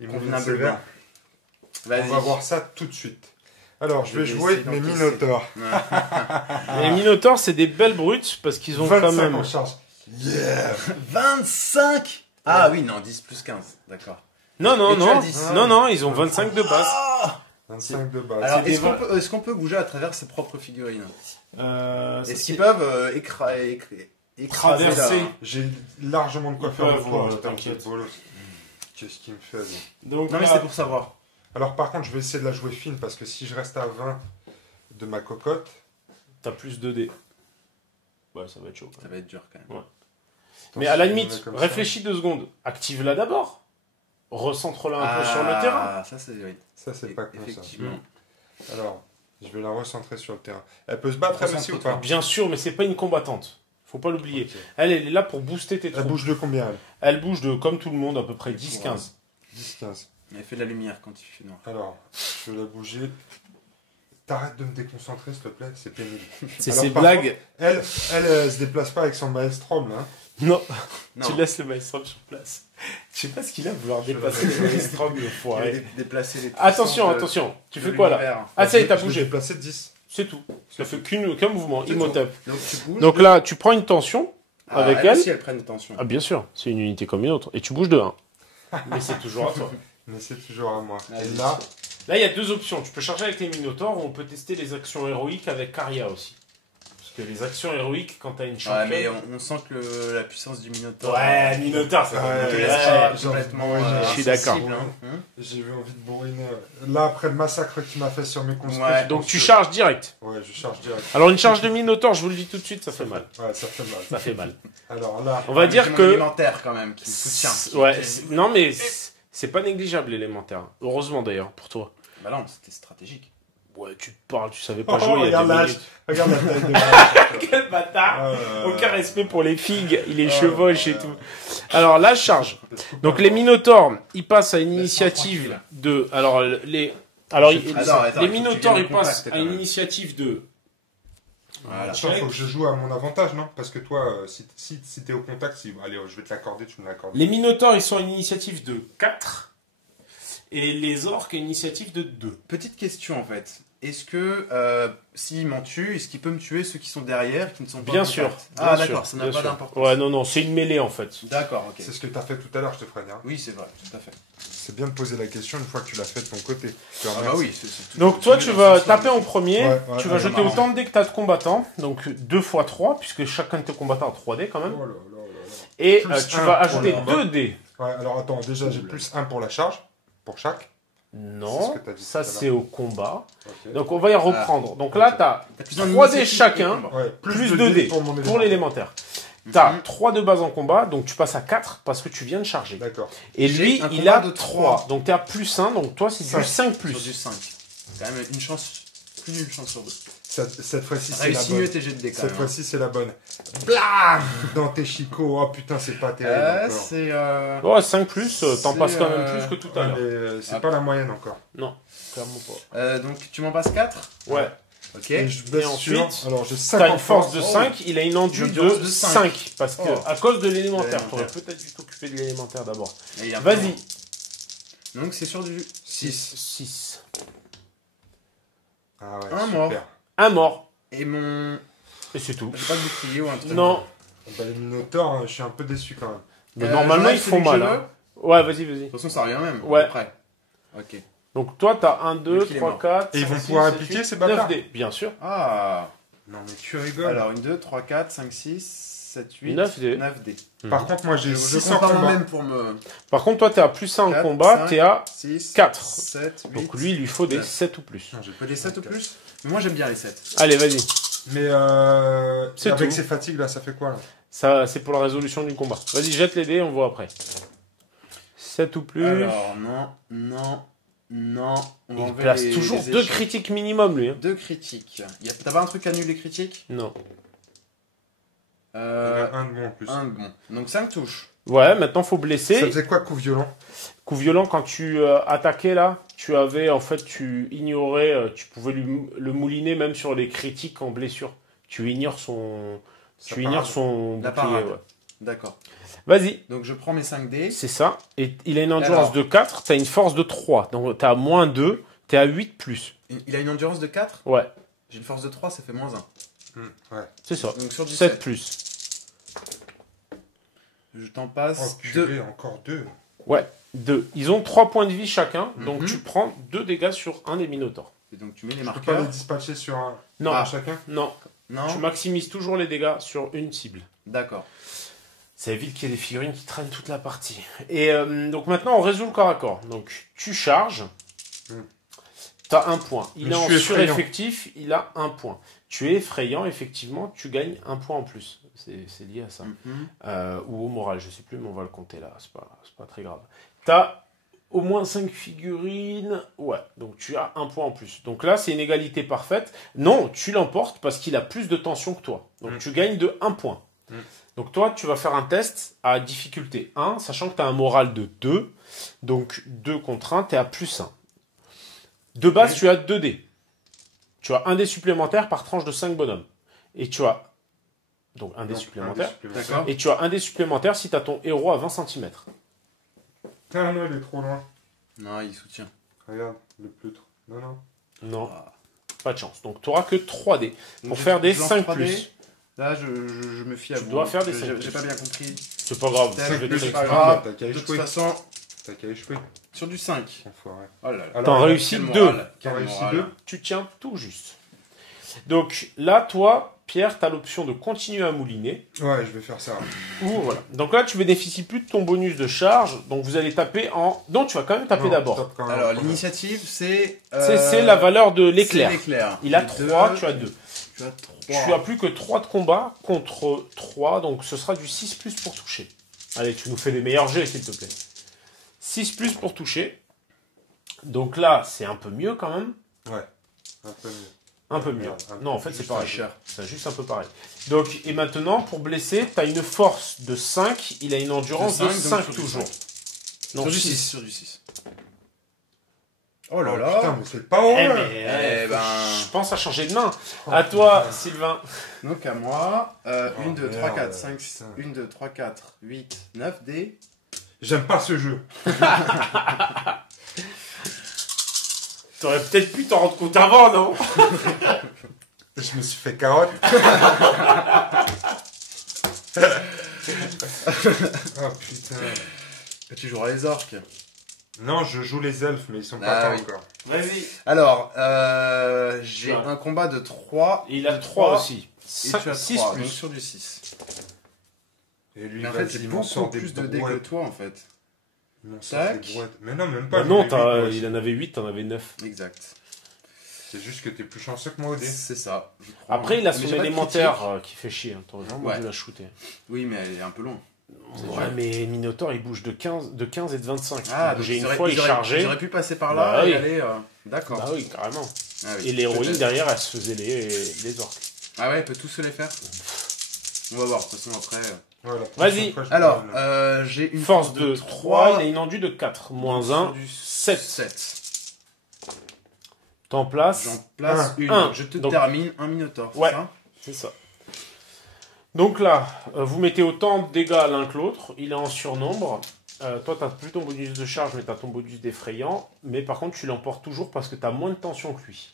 Il mouline convenablement. sévère. Vas-y. On va voir ça tout de suite. Alors, je vais Je vais jouer essayer mes d'encaisser. minotaures. Les Minotaurs, c'est des belles brutes parce qu'ils ont 25 quand même. en charge. Yeah. 25. Ah oui, non, 10 plus 15, d'accord. Non, non, Et tu non. as dit ça. Non, non, ils ont 25 de base. 25 de base. Alors, des est-ce qu'on peut bouger à travers ses propres figurines Ça, Est-ce c'est- qu'ils peuvent écraser Traverser. la... J'ai largement de quoi Ils faire peuvent, de toi, ouais, j'espère, t'inquiète. cette bolos. Qu'est-ce qu'il me fait, lui. Donc, Non mais là, c'est pour savoir. Alors, par contre, je vais essayer de la jouer fine parce que si je reste à 20 de ma cocotte, t'as plus 2 dés. Ouais, ça va être chaud. quand Ça même. va être dur quand même. Mais à la si je me limite, mets comme ça. réfléchis 2 secondes. Active-la d'abord. Recentre-la un peu sur le terrain. Ah, ça c'est oui. Ça, c'est pas con, ça. Effectivement. Alors, je vais la recentrer sur le terrain. Elle peut se battre, elle aussi, ou pas Bien sûr, mais c'est pas une combattante. Faut pas l'oublier. Ok. Elle est là pour booster tes Elle troupes. bouge de combien, elle Elle bouge de, comme tout le monde, à peu près 10-15. 10, 15. Mais elle fait de la lumière quand il fait noir. Alors, je vais la bouger. T'arrêtes de me déconcentrer, s'il te plaît, c'est pénible. C'est Alors, ces par blagues. Elle se déplace pas avec son maelstrom, là. Non, Non. tu laisses le maelstrom sur place. Je sais pas ce qu'il a à vouloir Je dépasser vais- le maelstrom, le Il foiré. va déplacer les Attention, puissances de- attention. Tu de fais quoi là? l'univers. Ah, ça y est, t'as Je vais bougé. déplacer 10. C'est tout. Ça fait qu'un mouvement, C'est Imhotep. Donc tu bouges. Donc là, tu prends une tension. Ah, avec elle elle. aussi, elle prenne attention. Ah, bien sûr, c'est une unité comme une autre. Et tu bouges de 1. Mais c'est toujours à toi. Mais c'est toujours à moi. Vas-y. Et là, Là, il y a 2 options. Tu peux charger avec les Minotaurs ou on peut tester les actions héroïques avec Caria aussi. Parce que les actions héroïques, quand t'as une Ouais, championne. mais on sent que la puissance du Minotaur. Ouais, Minotaur, ça Ouais, va te te laisse laisse pas pas. complètement. je suis d'accord. insensible, hein. j'ai eu envie de bourriner. Là, après le massacre qu'il m'a fait sur mes constructs. Ouais, je Donc pense tu que- charges direct. Ouais, je charge direct. Alors une charge de Minotaur, je vous le dis tout de suite, ça fait mal. Ouais, ça fait mal. Ça fait mal. Alors là, On va Mais dire j'ai mon que... élémentaire quand même qui me soutient. Ouais, non mais c'est pas négligeable l'élémentaire. Heureusement d'ailleurs, pour toi. Bah non, c'était stratégique. Ouais, tu te parles, tu savais pas Oh, jouer il y a regarde 2 l'âge. minutes. regarde la taille de ma Quel bâtard! Euh, Aucun respect pour les figues, il est Ouais, chevauche et ouais. tout. Alors là, je charge. Donc les Minotaurs, ils passent à une initiative tranquille. de... Alors les... Alors, Attends, les attends, il faut que tu Minotaurs, viennes ils au contact, passent quand à une même. initiative de... Voilà. Attends, faut que je joue à mon avantage, non? Parce que toi, si t'es au contact, allez, je vais te l'accorder, tu me l'accordes. Les Minotaurs, ils sont à une initiative de 4. Et les orques à une initiative de 2. Petite question en fait. Est-ce que s'il m'en tue, est-ce qu'il peut me tuer ceux qui sont derrière, qui ne sont pas Bien en sûr. contact Ah bien d'accord, sûr, ça n'a bien pas sûr. d'importance. Ouais, non, non, c'est une mêlée en fait. D'accord, ok. C'est ce que t'as fait tout à l'heure, je te ferai bien. Oui, c'est vrai, tout à fait. C'est bien de poser la question une fois que tu l'as fait de ton côté. Je te Ah bah remercie. oui, c'est tout. Donc toi, tu vas taper en premier. Ouais, ouais, tu vas ouais, jeter marrant. autant de dés que tu as de combattants. Donc 2 x 3, puisque chacun de tes combattants a 3 dés quand même. Oh là là là là. Et Plus tu un vas pour ajouter le combat. 2 dés. Ouais, alors attends, déjà j'ai plus 1 pour la charge, pour chaque. C'est Non, ce que t'as dit ça tout à l'heure. c'est au combat. Ok. Donc on va y reprendre. Donc là, Ok. tu as T'as plus un 3 dés initiative chacun. et combat. Ouais, plus de 2 dés pour mon pour l'élémentaire. Tu as 3 de base en combat, donc tu passes à 4 parce que tu viens de charger. D'accord. Et J'ai lui, un il combat a de 3. 3. Donc tu es à plus 1, donc toi c'est du 5 Sur plus. du 5. Quand même une chance, plus d'une chance sur deux. Cette fois-ci, c'est la Réussis mieux bonne. tes jets de dés quand Cette même. fois-ci, c'est la bonne. Blam dans tes chicots. Oh putain, c'est pas terrible encore. C'est. Ouais, 5 plus, t'en C'est, passes quand même plus que tout à Ouais, l'heure. mais c'est Ah. pas la moyenne encore. Non, clairement pas. Donc tu m'en passes 4. Ouais. Ok. Et je baisse Et ensuite, sur... Alors j'ai 5 T'as en une force force. de Oh. 5, il a une endurance Une endurance de de 5. Parce que, Oh. à cause de l'élémentaire, L'élémentaire. t'aurais peut-être dû t'occuper de l'élémentaire d'abord. Et il y a un Vas-y. peu. Donc c'est sur du 6. 6. Ah ouais, Un super. mort. Un mort. Et mon. Et c'est tout. J'ai pas de bouclier ou un truc. Non. Bah, les Minotaurs, je suis un peu déçu quand même. Mais normalement, j'enlève ils font celui que mal. je Hein. veux. Ouais, vas-y, vas-y. De toute façon, ça revient même. Ouais. Après. Ok. Donc toi, t'as 1, 2, Donc, il est 3, mort. 4. Et ils vont pouvoir appliquer ces 9 bâtards dés, bien sûr. Ah. Non mais tu rigoles. Alors, 1, 2, 3, 4, 5, 6, 7, 8. 9 dés. 9 dés. Par contre, moi j'ai Je 6 en compare combat. moi-même pour me. Par contre, toi, t'es à plus 1 en 4, combat, 5, t'es à 6, 4. 7, 8. Donc lui, il lui faut des 9. 7 ou plus. Non, j'ai Faut des 7 ou plus. Mais moi, j'aime bien les 7. Allez, vas-y. Mais C'est avec tout. ces fatigues là, ça fait quoi là? Ça, c'est pour la résolution du combat. Vas-y, jette les dés, on voit après. 7 ou plus. Alors, non. On va Il enlever place les- toujours les 2 échecs. critiques minimum, lui. Hein. 2 critiques. T'as pas un truc à nul les critiques? Non. Il y en a un de bon en plus. Un de bon. Donc 5 touches. Ouais, maintenant, faut Ça blesser. faisait quoi coup violent? Coup violent, quand tu attaquais là, tu avais, en fait, tu ignorais, tu pouvais le mouliner même sur les critiques en blessure. Tu ignores son... Sa Tu ignores parade. son La bouclier, parade. ouais. D'accord. Vas-y, Donc je prends mes 5 dés. c'est ça. Et il a une endurance Alors. de 4, t'as une force de 3. Donc t'as moins 2, t'es à 8 plus. Il a une endurance de 4. Ouais, J'ai une force de 3, ça fait moins 1. Ouais. c'est ça. Donc sur du 7 7. plus. Je t'en Oh passe purée, 2. encore 2. Ouais, 2. Ils ont 3 points de vie chacun, donc Mhm. tu prends 2 dégâts sur un des minotaures. Et donc tu mets les Je peux pas marqueurs. les dispatcher sur un Non, Ah. chacun? non, Non. tu maximises toujours les dégâts sur une cible. D'accord. Ça évite qu'il y ait des figurines qui traînent toute la partie. Et donc maintenant, on résout le corps à corps. Donc tu charges, t'as un point. Il Mais est je en suis effrayant. sureffectif, il a un point. Tu es effrayant, effectivement, tu gagnes un point en plus. C'est lié à ça. Mhm. Ou au moral, je sais plus, mais on va le compter là. C'est pas très grave. T'as au moins 5 figurines. Ouais, donc tu as un point en plus. Donc là, c'est une égalité parfaite. Non, tu l'emportes parce qu'il a plus de tension que toi. Donc tu gagnes de 1 point. Donc toi, tu vas faire un test à difficulté 1, sachant que tu as un moral de 2. Donc 2 contre 1, tu es à plus 1. De base, tu as 2 dés. Tu as un dé supplémentaire par tranche de 5 bonhommes. Et tu as... Donc un dé supplémentaire. D'accord. Et tu as un dé supplémentaire si tu as ton héros à 20 cm. Ah non, il est trop loin. Non, il soutient. Regarde, le pleutre. Non, non. Non, Ah. pas de chance. Donc tu n'auras que 3 dés. Donc, Pour je- faire des je lance 5 3 dés. plus. Là, je me fie à Tu vous. dois faire des J'ai- 5 J'ai plus. pas bien compris. C'est pas grave. Cinq je vais te plus, c'est l'expliquer. pas grave. T'as qu'à De toute échouer. façon, T'as qu'à échouer. sur du 5. Enfoiré. Oh là là. Alors, T'en réussis Quel 2. moral, T'as quel réussi moral. 2. Tu tiens tout juste. Donc là, toi, Pierre, tu as l'option de continuer à mouliner. Ouais, je vais faire ça. Ou voilà. Donc là, tu bénéficies plus de ton bonus de charge. Donc vous allez taper en. Donc tu vas quand même taper Non, d'abord. tape quand même Alors, en premier. l'initiative, c'est. C'est la valeur de l'éclair. C'est l'éclair. Il a J'ai 3, deux, tu as 2. Tu as 3. Tu as plus que 3 de combat contre 3. Donc ce sera du 6 plus pour toucher. Allez, tu nous fais les meilleurs jets, s'il te plaît. 6 plus pour toucher. Donc là, c'est un peu mieux quand même. Ouais, un peu mieux. Un peu mieux. Merde, un peu Non, en fait, c'est juste pareil. un cher. C'est juste un peu pareil. Donc, et maintenant, pour blesser, tu as une force de 5. Il a une endurance de De 5, cinq, donc sur du toujours. Non, Sur du 6. 6. Sur du 6. Oh là Oh, là. putain, mais c'est pas vrai. Eh ben. Je pense à changer de main. À toi, Sylvain. Donc à moi. 1, 2, 3, merde, 4, 5, putain. 1, 2, 3, 4, 8, 9 dés. J'aime pas ce jeu. T'aurais peut-être pu t'en rendre compte avant, non? Je me suis fait carotte. Oh putain. Et tu joueras les orques. Non, je joue les elfes, mais ils sont Ah pas oui. fins encore. Vas-y. Alors, j'ai Ouais. un combat de 3. Et il a 3 aussi. Et tu as 6 3, plus. donc sur du 6. Et lui, Mais en fait, vas-y, j'ai il m'en sort beaucoup des plus de dés que brouettes. toi, en fait. Il m'en sort des Tac. brouettes. Mais non, même pas. Bah non, j'en ai huit, moi aussi. il en avait 8, t'en avais 9. Exact. C'est juste que t'es plus chanceux que moi au dé. C'est ça, je crois. Après, il a Mais son j'ai pas de élémentaire critique. qui fait chier. Hein. T'aurais vraiment Ouais. dû la shooter. Oui, mais elle est un peu loin. C'est Ouais, dur. mais Minotaur, il bouge de 15 et de 25. Ah, Il bougeait donc une fois, il chargeait. J'aurais pu passer par là Bah et oui. aller... D'accord. Bah oui, carrément. Ah oui, Et l'héroïne, peut-être. derrière, elle se faisait les orques. Ah ouais, elle peut tous se les faire. On va voir, de toute façon, après... Voilà, Vas-y. prochaine fois, je Alors, me donne. j'ai une Force de 3, il a une enduit de 4. Moins 1, du 7. 7. T'en places. J'en place une. Un. Je te Donc- termine un Minotaur, c'est Ouais. ça C'est ça. Donc là, vous mettez autant de dégâts l'un que l'autre. Il est en surnombre. Toi, t'as plus ton bonus de charge, mais t'as ton bonus d'effrayant. Mais par contre, tu l'emportes toujours parce que t'as moins de tension que lui.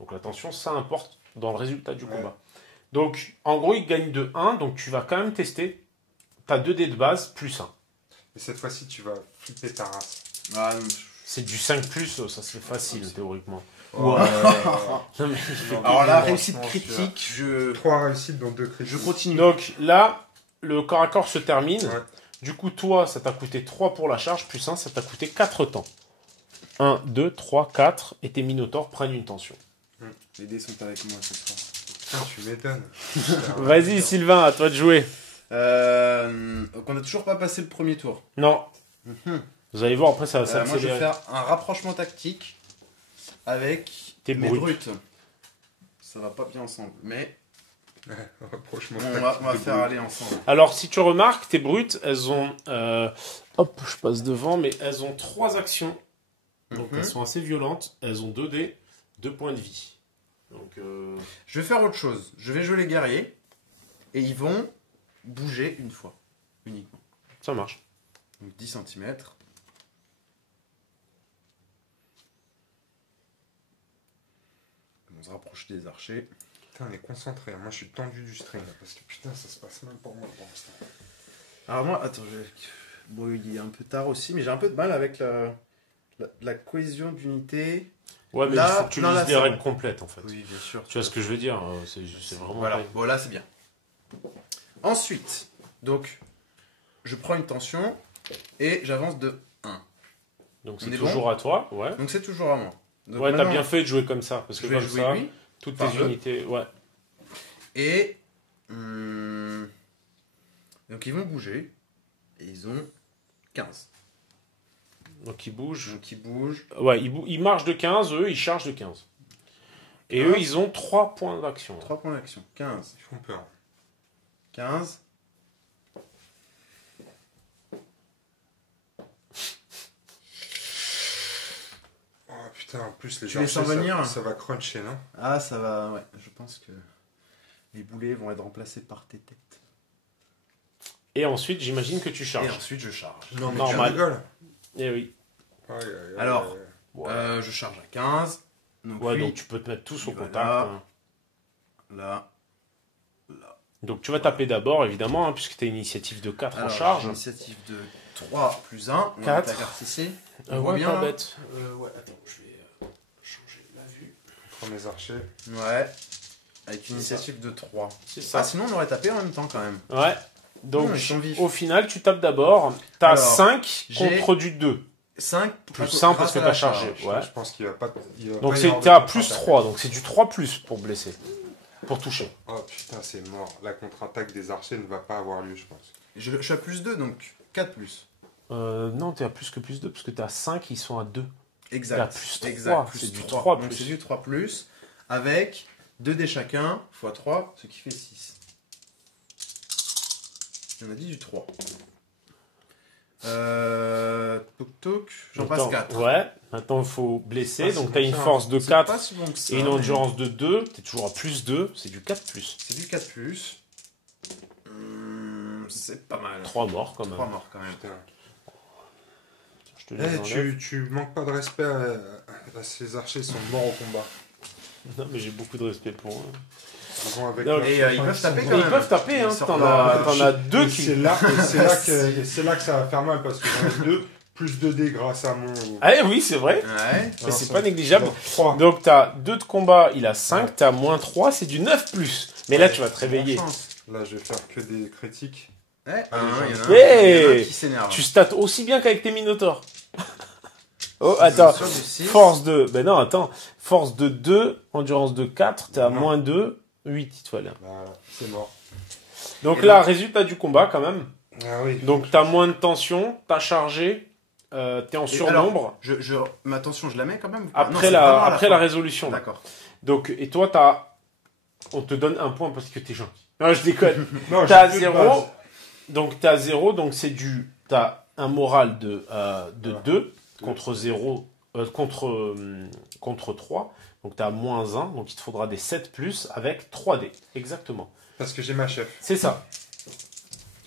Donc la tension, ça importe dans le résultat du Ouais. combat. Donc, en gros, il gagne de 1. Donc tu vas quand même tester. T'as 2 dés de base, plus 1. Et cette fois-ci, tu vas flipper ta race. Ah, non. C'est du 5+, ça c'est facile théoriquement. Ouais. Non, mais il fait- Alors là, Franchement, réussite celui-là. critique, je 3 réussites, donc 2 critiques. je continue. Donc là, le corps à corps se termine. Ouais. Du coup, toi, ça t'a coûté 3 pour la charge, plus 1, ça t'a coûté 4 temps. 1, 2, 3, 4, et tes minotaures prennent une tension. Les dés sont avec moi ce soir. Putain, tu m'étonnes. Vas-y, Sylvain, à toi de jouer. Donc on n'a toujours pas passé le premier tour. Non. Mhm. Vous allez voir, après, ça va Moi, je vais s'accélérer. faire un rapprochement tactique avec Tes mes brutes. brutes. Ça va pas bien ensemble, mais Rapprochement. on va faire aller ensemble. Alors, si tu remarques, tes brutes, elles ont... hop, je passe devant, mais elles ont 3 actions. Donc, Mhm. elles sont assez violentes. Elles ont 2 dés, 2 points de vie. Donc, Je vais faire autre chose. Je vais jouer les guerriers et ils vont bouger une fois uniquement. ça marche. Donc 10 cm. On se rapproche des archers. Putain, on est concentré. Moi, je suis tendu du string. Là, parce que putain, ça se passe même pour moi pour l'instant. Alors moi, attends, bon, il est un peu tard aussi, mais j'ai un peu de mal avec la cohésion d'unité. Ouais, mais Là- il faut que tu non, lises là, les c'est règles bon. complètes, en fait. Oui, bien sûr. Tu vois ce que je veux dire c'est vraiment... Voilà, pas- bon là c'est bien. Ensuite, donc, je prends une tension et j'avance de 1. Donc On c'est est toujours à toi, ouais. Donc c'est toujours à moi. Donc Ouais, t'as maintenant, bien fait de jouer comme ça, parce que je vais comme jouer ça, lui. toutes par tes deux. unités... Ouais. Et donc ils vont bouger. Et ils ont 15. Donc ils bougent. Donc ils bougent. Ouais, ils marchent de 15, eux, ils chargent de 15. Et eux, ils ont 3 points d'action. 3 points d'action. 15. Ils font peur. 15. Oh putain, en plus, les Tu les archers, sens venir ça va cruncher, non? Ah ça va, ouais. Je pense que les boulets vont être remplacés par tes têtes. Et ensuite, j'imagine que tu Et charges. ensuite je charge. Non, mais Normal. tu rigoles. Eh oui. Ouais, ouais, ouais, Alors, ouais. Ouais, Je charge à 15. Donc, Ouais, lui, donc tu peux te mettre tous au il va contact. là. hein. là. Donc tu vas taper d'abord, évidemment, hein, puisque tu as une initiative de 4 en Alors, charge. initiative de 3 plus 1. On va mettre 4. la carte ici. On Ouais, voit bien, pas là bête. Ouais, attends, je vais changer la vue. Prends mes archers. Ouais. Avec une initiative de 3. C'est Ah, ça. sinon on aurait tapé en même temps quand même. Ouais. Donc, Non, ils sont vifs. au final, tu tapes d'abord. T'as Alors, 5 j'ai- contre du 2. 5 Plus 1 parce que t'as chargé. Ouais. Je pense qu'il va pas. Il va Donc pas y c'est avoir de t'es à contre-attaque. plus 3. Donc c'est du 3 plus pour blesser. Pour toucher. Oh putain, c'est mort. La contre-attaque des archers ne va pas avoir lieu, je pense. Je suis à plus 2, donc 4 plus. Non, t'es à plus que plus 2, parce que t'es à 5, ils sont à 2. Exact. Là, plus 3, exact. c'est Plus du 3. 3 Donc plus. c'est du 3 plus. Avec 2 dés chacun, x 3, ce qui fait 6. On a dit du 3. Toc toc, j'en passe Attends, 4. Ouais, maintenant il faut blesser, Ah, donc c'est t'as bon, une ça. force de C'est 4 pas si bon que ça, et une mais endurance de 2, t'es toujours à plus 2, c'est du 4 plus. C'est du 4 plus. C'est pas mal. 3 morts quand 3 même. morts quand même. Putain. Je te les enlève. Tu manques pas de respect à ces archers, ils sont morts au combat. Non, mais j'ai beaucoup de respect pour eux. Ils vont avec Non, leur et, chef, ils peuvent sont taper morts. quand Mais ils même. peuvent taper, hein. Ils sortent T'en leur- as 2 Et qui. c'est là, c'est là que ça va faire mal parce que j'en ai 2 plus 2 dés grâce à mon. Ah oui, c'est vrai, Ouais. mais c'est pas négligeable. 3. Donc t'as 2 de combat, il a 5, t'as moins 3, c'est du 9 plus. Mais là Ouais, tu vas te réveiller. bonne chance. Là, je vais faire que des critiques. Ouais, Allez, il y en a Hey, un qui s'énerve. Tu stats aussi bien qu'avec tes minotaures. Oh, attends. Sur du 6. Force de... Ben non, attends. Force de 2, endurance de 4, t'es à Non. moins 2, 8, il te fallait. Voilà, c'est mort. Donc Et là, donc- résultat du combat quand même. Ah oui. Donc t'as moins de tension, t'as chargé, t'es en Et surnombre. Ma tension, je la mets quand même ou pas? Non, Après, c'est vraiment à après fin. la résolution. Là. D'accord. Donc, et toi, on te donne un point parce que t'es gentil. Non, je déconne. Non, T'as j'ai 0. deux de base. Donc t'as 0, donc c'est du... T'as un moral de Voilà. 2 contre 0, contre 3. Donc t'as moins 1, donc il te faudra des 7 plus avec 3D. Exactement. Parce que j'ai ma chef. C'est ça.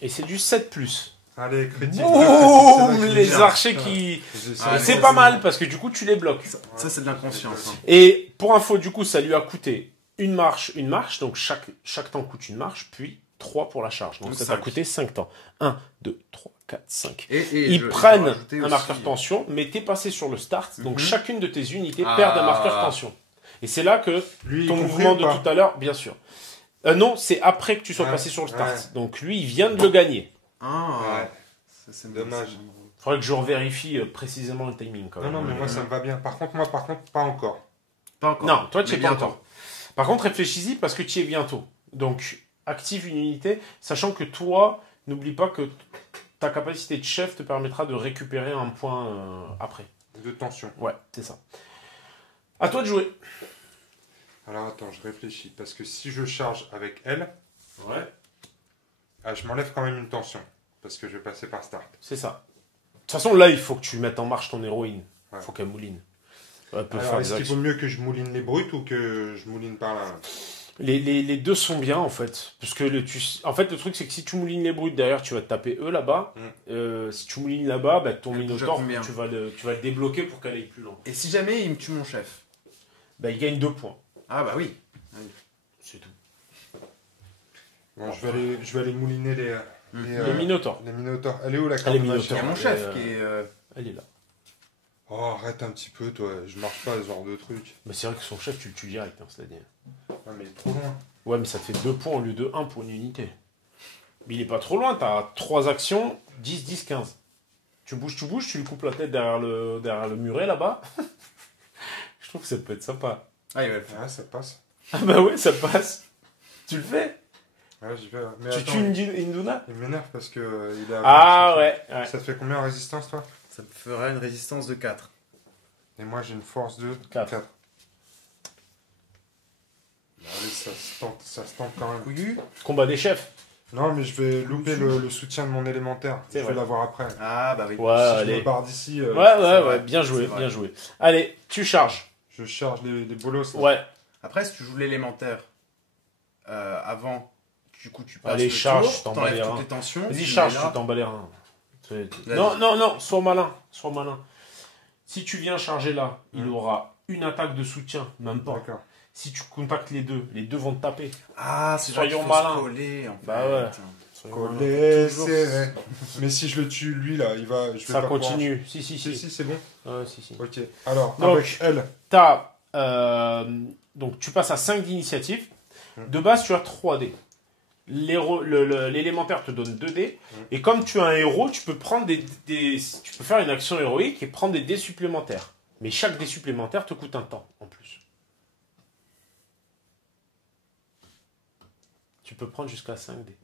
Et c'est du 7 plus. Allez, critique. Boum, les gère. archers qui... Ah, c'est non, pas c'est mal bon. parce que du coup tu les bloques. Ça, c'est de l'inconscience. Hein. Et pour info, du coup, ça lui a coûté une marche. Donc chaque temps coûte une marche, puis 3 pour la charge. Donc Donc ça t'a 5. coûté 5 temps. 1, 2, 3, 4, 5. Et Ils je prennent rajoutais un aussi- marqueur tension, mais t'es passé sur le start, donc Mhm. chacune de tes unités Ah. perd un marqueur tension. Et c'est là que Lui, ton il compris mouvement ou de pas tout à l'heure, bien sûr. Non, c'est après que tu sois Ouais, passé sur le start. ouais. Donc lui, il vient de le gagner. Ah, Ouais. ça, c'est Dommage. c'est bon. Faudrait que je revérifie précisément le timing quand Non, même. non, mais moi, ça me va bien. Par contre, pas encore. Pas encore. Non, toi, tu Mais es pas bientôt. encore. Par contre, réfléchis-y parce que tu y es bientôt. Donc, active une unité, sachant que toi, n'oublie pas que ta capacité de chef te permettra de récupérer un point après. De tension. Ouais, c'est ça. À toi de jouer. Alors, attends, je réfléchis. Parce que si je charge avec elle, Ouais. je m'enlève quand même une tension. Parce que je vais passer par start. C'est ça. De toute façon, là, il faut que tu mettes en marche ton héroïne. Il Ouais. faut qu'elle mouline. Elle peut Alors, faire est-ce des qu'il vaut actions. mieux que je mouline les brutes ou que je mouline par là? Les deux sont bien, en fait. Parce que en fait, le truc, c'est que si tu moulines les brutes, derrière, tu vas te taper eux là-bas. Si tu moulines là-bas, bah, ton Elle bouge à minotaure, combien tu vas le débloquer pour qu'elle aille plus loin. Et si jamais il me tue mon chef? Bah, il gagne 2 points. Ah bah oui. C'est tout. Bon, je vais aller mouliner les Le minotaure. les minotaures. Elle est où la carte Elle est de ma minotaure. Il y a chef mon Et, chef qui est... Elle est là. Oh, arrête un petit peu, toi. Je marche pas à ce genre de truc. Mais c'est vrai que son chef, tu le tues direct, hein, cela dit. Non, mais il est trop loin. Ouais, mais ça te fait 2 points au lieu de 1 pour une unité. Mais il est pas trop loin, t'as 3 actions, 10, 10, 15. Tu bouges, tu lui coupes la tête derrière le muret là-bas. Je trouve que ça peut être sympa. Ah, il va le faire. Ouais, ça passe. Ah bah ouais, ça passe. Tu le fais. Ouais, j'y vais. Mais Tu attends, tues une Induna. il m'énerve parce que il a. Ah ouais, ouais. Ça te fait combien en résistance, toi? Ça me fera une résistance de 4. Et moi, j'ai une force de 4. Allez, ça se tente quand même. Couillu. Combat des chefs. Non, mais je vais louper le soutien de mon élémentaire. C'est Je vrai. vais l'avoir après. Ah bah oui. Ouais, Si je allez. me barre d'ici, Ouais, bien joué, c'est vrai. bien joué. Allez, tu charges. je charge les bolos. là. Ouais. Après, si tu joues l'élémentaire avant, du coup tu passes Allez, le charge, tour, t'en bats t'enlèves les toutes reins. les tensions. Vas-y, tu charge, mets tu là. t'en bats les reins. Vas-y. Non, sois malin, sois malin. Si tu viens charger là, il aura une attaque de soutien, même pas. D'accord. Si tu contactes les deux vont te taper. Ah, c'est vrai qu'il Soyons faut se malins. coller, en fait. Bah ouais. Soyons malins. Collé, Toujours. serré. Mais si je le tue, lui, là, il va. Je vais Ça pas continue. Si. pouvoir- Si, c'est bon. Ouais, si. Ok. Alors, Donc, avec elle. T'as, donc tu passes à 5 d'initiative. De base, tu as 3 dés. L'élémentaire te donne 2 dés. Et comme tu es un héros, tu peux prendre tu peux faire une action héroïque et prendre des dés supplémentaires. Mais chaque dé supplémentaire te coûte un temps en plus. Tu peux prendre jusqu'à 5 dés.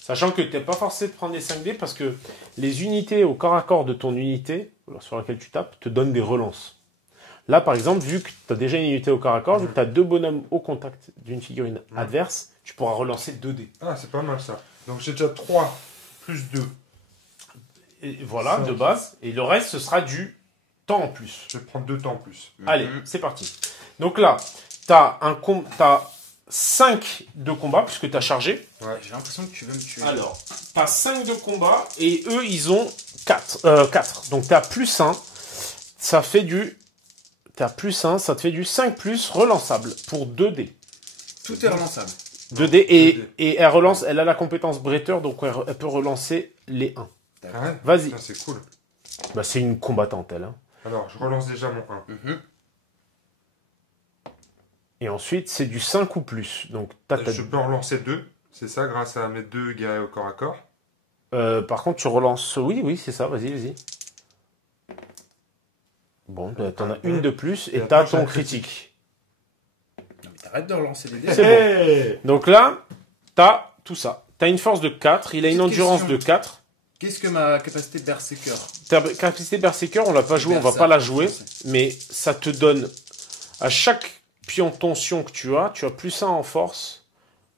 Sachant que tu n'es pas forcé de prendre les 5 dés parce que les unités au corps à corps de ton unité sur laquelle tu tapes te donnent des relances. Là, par exemple, vu que tu as déjà une unité au corps à corps, vu que tu as 2 bonhommes au contact d'une figurine adverse, tu pourras relancer 2 dés. Ah, c'est pas mal ça. Donc j'ai déjà 3 plus 2. Et voilà, Ça. de base. Et le reste, ce sera du temps en plus. Je vais prendre 2 temps en plus. Allez, c'est parti. Donc là, tu as 5 de combat puisque tu as chargé. Ouais. J'ai l'impression que tu veux me tuer. Alors, tu as 5 de combat et eux, ils ont 4. Donc tu as plus 1. Ça fait du... T'as plus 1, ça te fait du 5 plus relançable pour 2 dés. Tout est relançable. 2 dés 2D. et elle a la compétence bretteur, donc elle peut relancer les 1. Ah ouais. Vas-y. Putain, c'est cool. Bah, c'est une combattante, elle. Hein. Alors, je relance déjà mon 1. Mhm. Et ensuite, c'est du 5 ou plus. Donc, Je peux en relancer 2, c'est ça, grâce à mes 2 guerriers au corps à corps. Par contre, tu relances. Oui, c'est ça. Vas-y. Bon, t'en as une de plus et t'as ton critique. Non, mais t'arrêtes de relancer les dés. C'est bon. Donc là, t'as tout ça. T'as une force de 4, il a une Petite endurance question. de 4. Qu'est-ce que ma capacité de berserker? Ta capacité Berserker, on l'a pas joué, on va pas la jouer. Mais ça te donne, à chaque pion de tension que tu as plus 1 en force,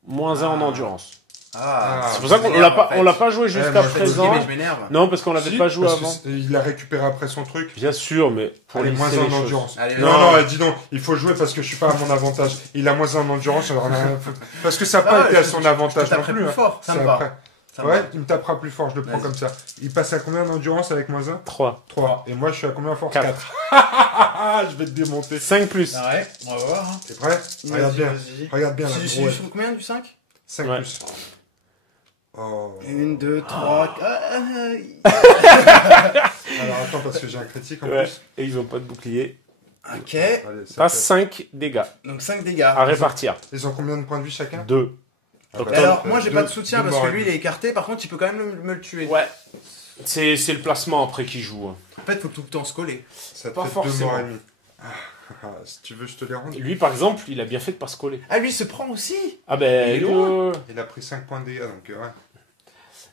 moins 1 en endurance. Ah, C'est pour ça qu'on l'a pas joué jusqu'à moi, je présent. Mais je m'énerve. Non, parce qu'on l'avait Si, pas joué parce que avant. il a récupéré après son truc. Bien sûr, mais pour Allez, moins lisser 1 les en choses. endurance. Allez, Non, dis donc, il faut jouer parce que je suis pas à mon avantage. Il a moins 1 en endurance, alors parce que ça n'a pas Ah, été à son avantage non taperai plus. plus hein. fort, ça C'est me va. après. Ça me Ouais, va. il me tapera plus fort, je le prends Vas-y. comme ça. Il passe à combien d'endurance avec moins 1? 3. 3. Et moi, je suis à combien en force? 4. 4. Je vais te démonter. 5 plus. Ah ouais, on va voir. Hein. T'es prêt? Regarde bien. Vas-y. Regarde bien la C'est brouette. sur combien du 5? 5 Ouais. plus. Oh. 1, 2, 3. Alors attends, parce que j'ai un critique en Ouais. plus. Et ils ont pas de bouclier. Ok. Allez, ça Passe fait- 5 dégâts Donc 5 dégâts. à répartir. Ils ont combien de points de vie chacun? 2. Ah Donc, bah, Et alors, ça moi fait j'ai deux- pas de soutien deux parce que morts et lui il demi. est écarté, par contre il peut quand même me le tuer. Ouais. C'est le placement après qui joue. hein. En fait, faut tout le temps se coller. Ça te Pas fait 2 forcément. morts et demi. Si tu veux, je te les rends. Lui, par exemple, il a bien fait de pas se coller. Ah, lui il se prend aussi. Ah ben, Il est loin. Il a pris 5 points de dégâts, donc ouais.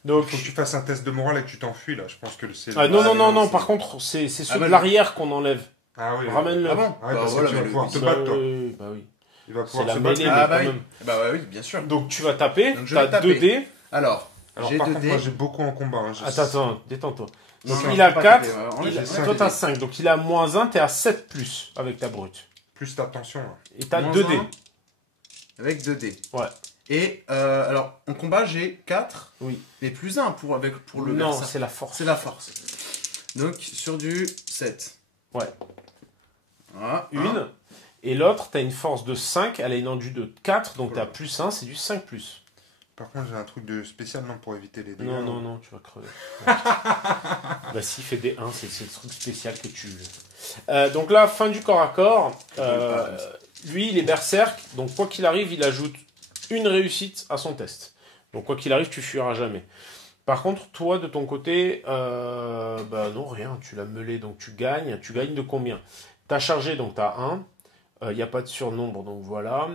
Donc, Faut que tu fasses un test de morale et que tu t'enfuis là. Je pense que c'est. ah, non, c'est- par contre, c'est ceux Ah, de bah, l'arrière qu'on enlève. Ah oui. Ramène-le. Ah bon Ouais, parce voilà, que tu vas mais pouvoir le- te Bah, battre, toi. bah oui. Il va C'est pouvoir la se battre. mêlée, Ah, mais bah quand oui. même. Bah ouais, oui, bien sûr. Donc tu vas taper, Donc, je vais t'as taper. 2 dés. Alors, Alors j'ai par 2 contre, moi dés. j'ai beaucoup en combat. Hein. Attends, détends-toi. Donc Non, il non, a faut pas 4, taper, on j'ai laisse- cinq. toi t'as 5, donc il a moins 1, t'es à 7 plus avec ta brute. Plus ta tension. Là. Et t'as Moins 2 un, dés. Avec 2 dés. Ouais. Et alors, en combat, j'ai 4. Oui. Mais plus 1 pour le Non, berserk. c'est la force. C'est la force. Donc, sur du 7. Ouais. Voilà. Une. Et l'autre, t'as une force de 5, elle a une endue de 4, donc t'as plus 1, c'est du 5 plus. Par contre, j'ai un truc de spécial non pour éviter les dégâts. Non, tu vas crever. Bah si, fait des 1, c'est le truc spécial que tu veux. Donc là, fin du corps à corps. Lui, il est berserk, donc quoi qu'il arrive, il ajoute une réussite à son test. Donc quoi qu'il arrive, tu fuiras jamais. Par contre, toi, de ton côté, bah non, rien, tu l'as meulé, donc tu gagnes. Tu gagnes de combien? T'as chargé, donc t'as 1. Il n'y a pas de surnombre, donc voilà.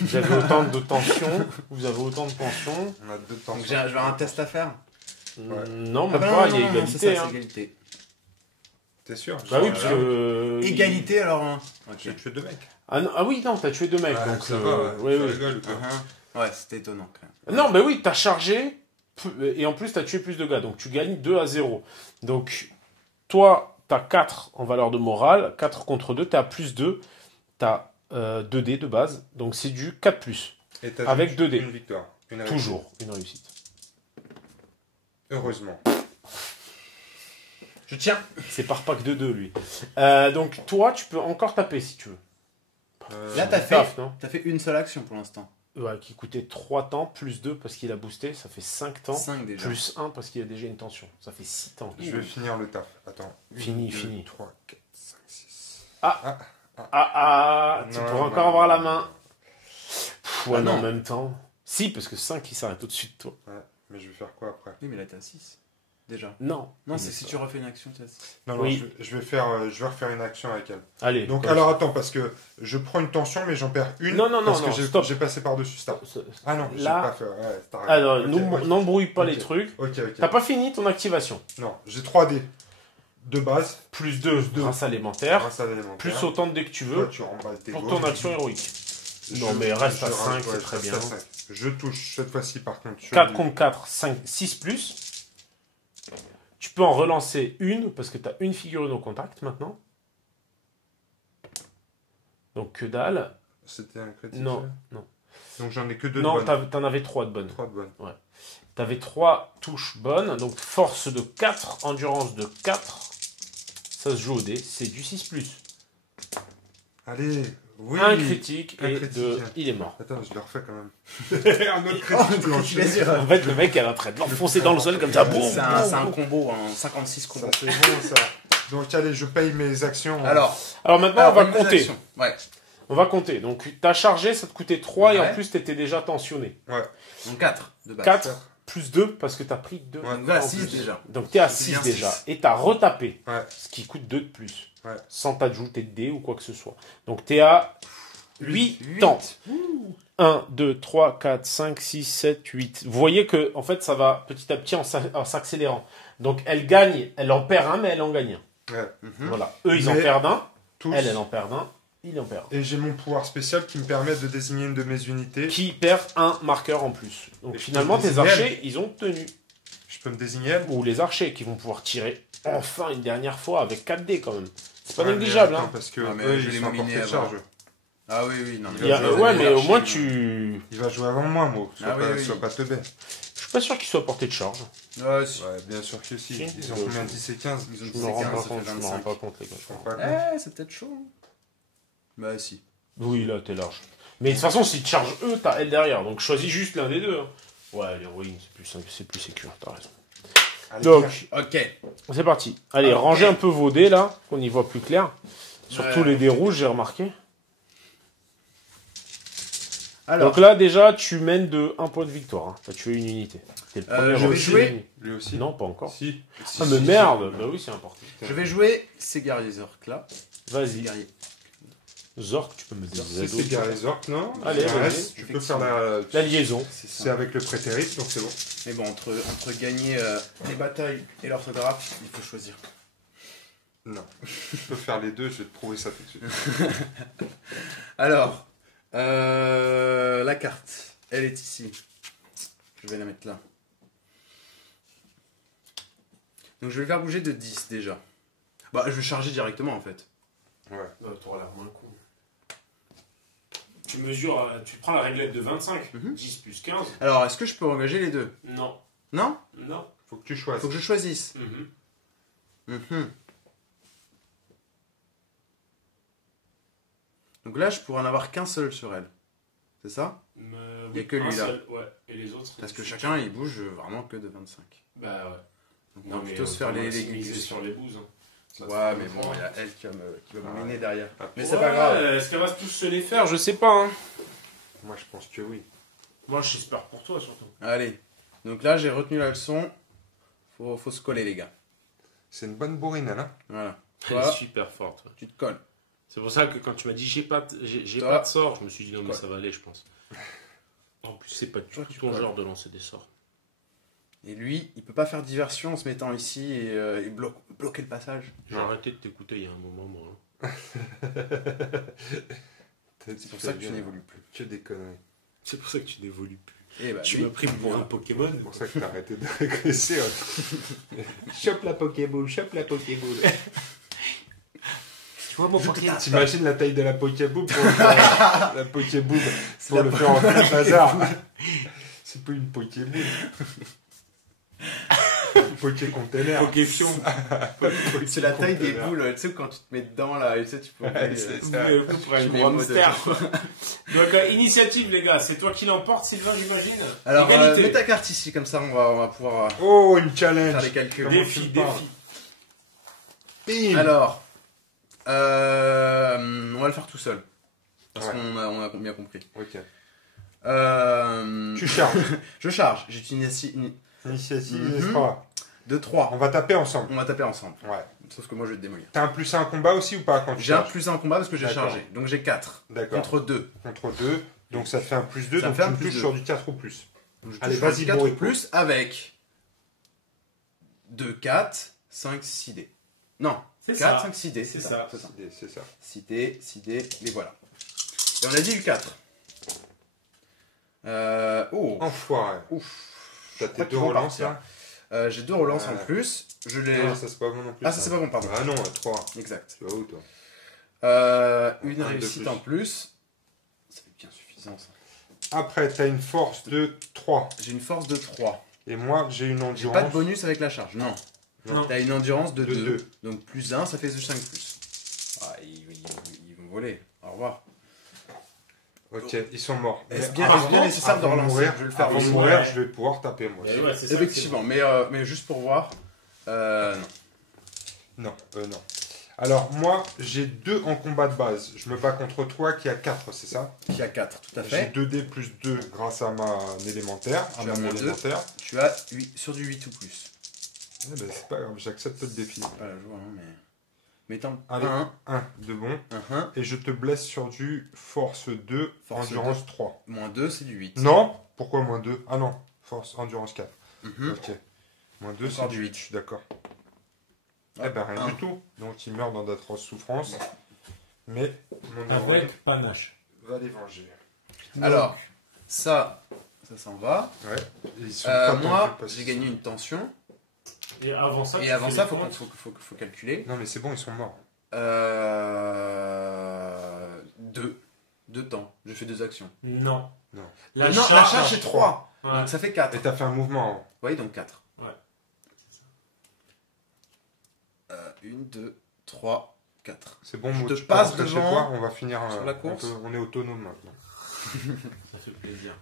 Vous avez autant de tension. Vous avez autant de tension. On a 2 Donc, tensions. je vais avoir un test à faire. Non, Ah même bah pas, non, il y a non, c'est ça, égalité. c'est hein. égalité. T'es sûr? Bah oui, parce que. Égalité alors. Hein. Ok. J'ai tué 2 mecs. Ah oui, non, t'as tué 2 mecs. donc, ça va, ouais. ouais, Ça ouais. rigole, quoi. Ouais, c'était étonnant quand même. Non, bah oui, t'as chargé. Et en plus, t'as tué plus de gars. Donc tu gagnes 2 à 0. Donc, toi, t'as 4 en valeur de morale. 4 contre 2, t'as plus 2. T'as 2 dés de base. Donc c'est du 4 plus. Et t'as Avec juste 2 dés. Une victoire. Une réussite. Toujours une réussite. Heureusement. Je tiens. C'est par pack de 2, lui. Donc toi, tu peux encore taper si tu veux. Là, t'as Taf, fait, non t'as fait une seule action pour l'instant. Ouais, qui coûtait 3 temps, plus 2 parce qu'il a boosté, ça fait 5 temps. 5 déjà. Plus 1 parce qu'il a déjà une tension. Ça fait 6 temps. Je vais finir le taf. Attends. Fini, fini. 3, 4, 5, 6. Tu Non, pourras non, encore avoir la non. main. Ouais, Ah mais en non. même temps. Si, parce que 5 il s'arrête au-dessus de toi. Ouais, mais je vais faire quoi après? Oui, mais là, t'es à 6. Déjà. Non. Non, c'est si tu refais une action, t'es à 6. Non, Oui. je vais refaire une action avec elle. Allez. Donc, ouais. alors attends, parce que je prends une tension, mais j'en perds une. Non, parce que stop. j'ai passé par-dessus ça. Ah non, j'ai Là- pas fait. Ouais, t'as raison. Alors, Ok, ok. n'embrouille pas les Ok. trucs. Ok, T'as ok. pas fini ton activation. Non, j'ai 3 dés de base, Plus 2 grâce à l'élémentaire. grâce à l'élémentaire. Plus autant de dés que tu Toi, veux tu remballes tes pour gauches. ton action héroïque. Je- Non, mais reste à je 5, ouais, c'est je très reste bien. à 5. Je touche cette fois-ci par contre. 4 contre 4, 5, 6 plus. Tu peux en relancer une, parce que tu as une figurine au contact maintenant. Donc que dalle. C'était un critique. Non, ça non. Donc j'en ai que 2 de Non, bonnes. t'en avais 3 de bonnes. 3 de bonnes. T'avais 3 touches bonnes, donc force de 4, endurance de 4. Ça se joue au dé, c'est du 6 plus. Allez, oui. Un critique un et critique. il est mort. Attends, je le refais quand même. un autre critique plancher. En fait, le mec, elle est en train de l'enfoncer dans le sol comme ça. Boum, C'est un boum. combo, un 56 combo. Ça c'est bon ça. Donc allez, je paye mes actions. Alors, Alors maintenant, on va bonne compter. action. Ouais. On va compter. Donc, t'as chargé, ça te coûtait 3 et en Ouais. plus, t'étais déjà tensionné. Donc 4 de base. 4 plus 2 parce que t'as pris 2. Ouais. Donc là, 6 déjà. Donc, t'es à C'est 6 bien déjà. 6. Et t'as retapé. Ouais. Ce qui coûte 2 de plus. Ouais. Sans t'ajouter de dés ou quoi que ce soit. Donc, t'es à 8 temps. 1, 2, 3, 4, 5, 6, 7, 8. Vous voyez que, en fait, ça va petit à petit en s'accélérant. Donc, elle gagne, elle en perd un, mais elle en gagne un. Ouais. Voilà. Eux, ils en Mais- perdent un. Tous. Elle en perd un. Il en perd un. Et j'ai mon pouvoir spécial qui me permet de désigner une de mes unités. Qui perd un marqueur en plus. Donc, Et je finalement, peux tes désigner archers, ils ont tenu. Je peux me désigner elle. Ou les archers qui vont pouvoir tirer enfin une dernière fois avec 4 dés quand même. C'est pas Ouais, négligeable. mais attends, hein. Parce que Ah, mais eux, je ils l'ai sont à nominé portée de avant. charge. Ah oui, oui, non. Il y a- je vais ouais, jouer mais au l'archer, moins moi. tu. Il va jouer avant moi, moi. Sois Ah pas, oui, sois oui. pas teubé. Je suis pas sûr qu'ils soient à portée de charge. Ouais, si. Ouais, bien sûr que si. Si. Ils ont Ouais, combien je- 10 et 15 Ils ont Je 10 me et rends 15, pas ça compte. fait Je me rends 25. pas compte, les gars. Je comprends pas compte. C'est peut-être chaud. Bah si. Oui, là, t'es large. Mais de toute façon, s'ils te chargent eux, t'as elle derrière. Donc choisis juste l'un des deux. hein. Ouais, l'héroïne, c'est plus sécure, t'as raison. Allez, Donc, Ok. c'est parti. Allez, Ok. rangez un peu vos dés là, qu'on y voit plus clair. Surtout Ouais. les dés rouges, j'ai remarqué. Alors, Donc là, déjà, tu mènes de 1 point de victoire. Hein. T'as tué une unité. T'es le premier je à vais avoir jouer. tué une- Lui aussi. Non, pas encore. Si. Ah, mais merde. Bah oui, c'est important. je vais jouer ces guerriers orques là. Ces Vas-y. guerriers. Zork, tu peux me dire C'est ces gars Resort, non Allez, Il vas-y. reste, tu peux faire la. La liaison. C'est C'est ça. avec le prétérit, donc c'est bon. Mais bon, entre gagner les batailles et l'orthographe, il faut choisir. Non. Je peux faire les deux, je vais te prouver ça tout de suite. Alors, la carte, elle est ici. Je vais la mettre là. Donc je vais le faire bouger de 10 déjà. Bah, je vais charger directement en fait. Ouais. T'auras l'air moins con. Tu mesures, tu prends la réglette de 25. Mhm. 10 plus 15. Alors, est-ce que je peux engager les deux? Non. Non? Non. Faut que tu choisisses. Faut que je choisisse. Mhm. Mhm. Donc là, je pourrais en avoir qu'un seul sur elle. C'est ça? Il y a que lui, là. Ouais. Et les autres. Parce que chacun, il bouge vraiment que de 25. Bah ouais. Donc on va plutôt se faire les miser sur les bouses. hein. Ouais, mais bon, il y a elle qui va me mener derrière. Ah, Mais c'est pas grave. Est-ce qu'elle va tous se les faire? Je sais pas. Hein. Moi, je pense que oui. Moi, j'espère pour toi surtout. Allez. Donc là, j'ai retenu la leçon. Faut se coller, les gars. C'est une bonne bourrine, elle, hein. Voilà. Elle est Toi, super forte. ouais. tu te colles. C'est pour ça que quand tu m'as dit j'ai pas Toi. pas de sort, je me suis dit non mais Quoi. ça va aller je pense. En plus c'est pas du Toi, tout tu ton colles. genre de lancer des sorts. Et lui, il peut pas faire diversion en se mettant ici et bloquer le passage. J'ai arrêté de t'écouter il y a un moment moi. hein. C'est pour ça que tu n'évolues plus. Que des conneries. C'est pour ça que tu n'évolues plus. Et bah, Tu lui, m'as pris pour un Pokémon. C'est pour ça que t'as arrêté de régresser. hein. Chope la Pokéball, chope la Pokéball. Tu vois mon Pokémon. T'imagines la taille de la Pokéboob pour le faire, la Pokéboob pour le faire en full bazar. C'est pas une Pokéboob. Poké-container. Pokéfion. c'est la taille des boules. Tu sais, quand tu te mets dedans, là, tu sais, tu peux Ouais, c'est ça. Pour un Je mets gros mot hamster. Donc initiative les gars, c'est toi qui l'emporte Sylvain j'imagine. Alors, Égalité. mets ta carte ici, comme ça, on va pouvoir Oh, une faire challenge. les calculs. Comment Défi, tu me parles défi. Bim. Alors, on va le faire tout seul. Parce Ouais. qu'on a bien compris. Ok. Tu Tu charges. Je charge. J'utilise Initiative, Mhm. n'est-ce pas de 3. On va taper ensemble. On va taper ensemble. Ouais. Sauf que moi, je vais te démolir. T'as un plus 1 combat aussi ou pas quand tu J'ai un charges plus 1 combat parce que j'ai D'accord. chargé. Donc j'ai 4. D'accord. Contre 2. Contre 2. Donc ça te fait un plus 2. Ça me Donc fait tu un me plus touches 2. sur du 4 ou plus. Donc je Allez, touche sur vas-y, 4 bourré. plus avec 2, 4, 5, 6 dés. Non, C'est 4, ça. 5, 6 dés. C'est ça. C'est ça. 6 dés, les voilà. Et on a dit du 4. Oh, Enfoiré. ouf. T'as Je crois tes qu'il 2 faut relances partir. là J'ai 2 relances en plus. Je les. Non, ça c'est pas bon non plus. Ah, ça c'est pas bon, pardon. Ah non, 3. Exact. Tu vas où toi Une Un de réussite plus. en plus. Ça va être bien suffisant ça. Après, t'as une force de 3. J'ai une force de 3. Et moi, j'ai une J'ai endurance. pas de bonus avec la charge, non. Non. T'as une endurance de De 2. deux. Donc plus 1, ça fait 5 plus. Ah, ils vont voler. Au revoir. Ok, ils sont morts. Est-ce Mais bien, avant- est-ce bien nécessaire de avant relancer mourir, Je vais le faire Avant de aussi. mourir, Ouais. je vais pouvoir taper moi. Ouais, c'est ça, Effectivement, mais juste pour voir. Non. Non, non. Alors, moi, j'ai 2 en combat de base. Je me bats contre toi qui a 4, c'est ça? Qui a 4, tout à J'ai fait. 2 dés plus 2 grâce à mon élémentaire. Tu as moins deux. Tu as 8, sur du 8 ou plus. Eh ben, c'est pas grave, j'accepte le défi. C'est pas la joie, hein, mais... Mettons Allez, 1, 1 de bon. 1, Et je te blesse sur du force 2, Force endurance 3. moins 2, c'est du 8. Non? Pourquoi moins 2? Ah non, force, endurance 4. Mhm. Ok. Moins 2, c'est Encore du du 8, je suis d'accord. Eh ben, rien un. du tout. Donc, il meurt dans d'atroces souffrances. Mais mon héros Avec panache. va les venger. Alors, ça s'en va. Ouais. Et ils sont pas tendus Moi, parce j'ai qu'ils gagné sont- une tension. Et avant ça, Et tu avant fais ça, les comptes. faut calculer. Non, mais c'est bon, ils sont morts. 2 temps. Je fais 2 actions. Non. Non. La non, la charge c'est 3. Ouais. Donc ça fait 4. Et t'as fait un mouvement avant. Oui, donc 4. Ouais. 1, 2, 3, 4. C'est bon, Je Maud, te tu peux passe rentrer chez devant toi, on va finir sur la course. on est autonome maintenant. Ça fait plaisir.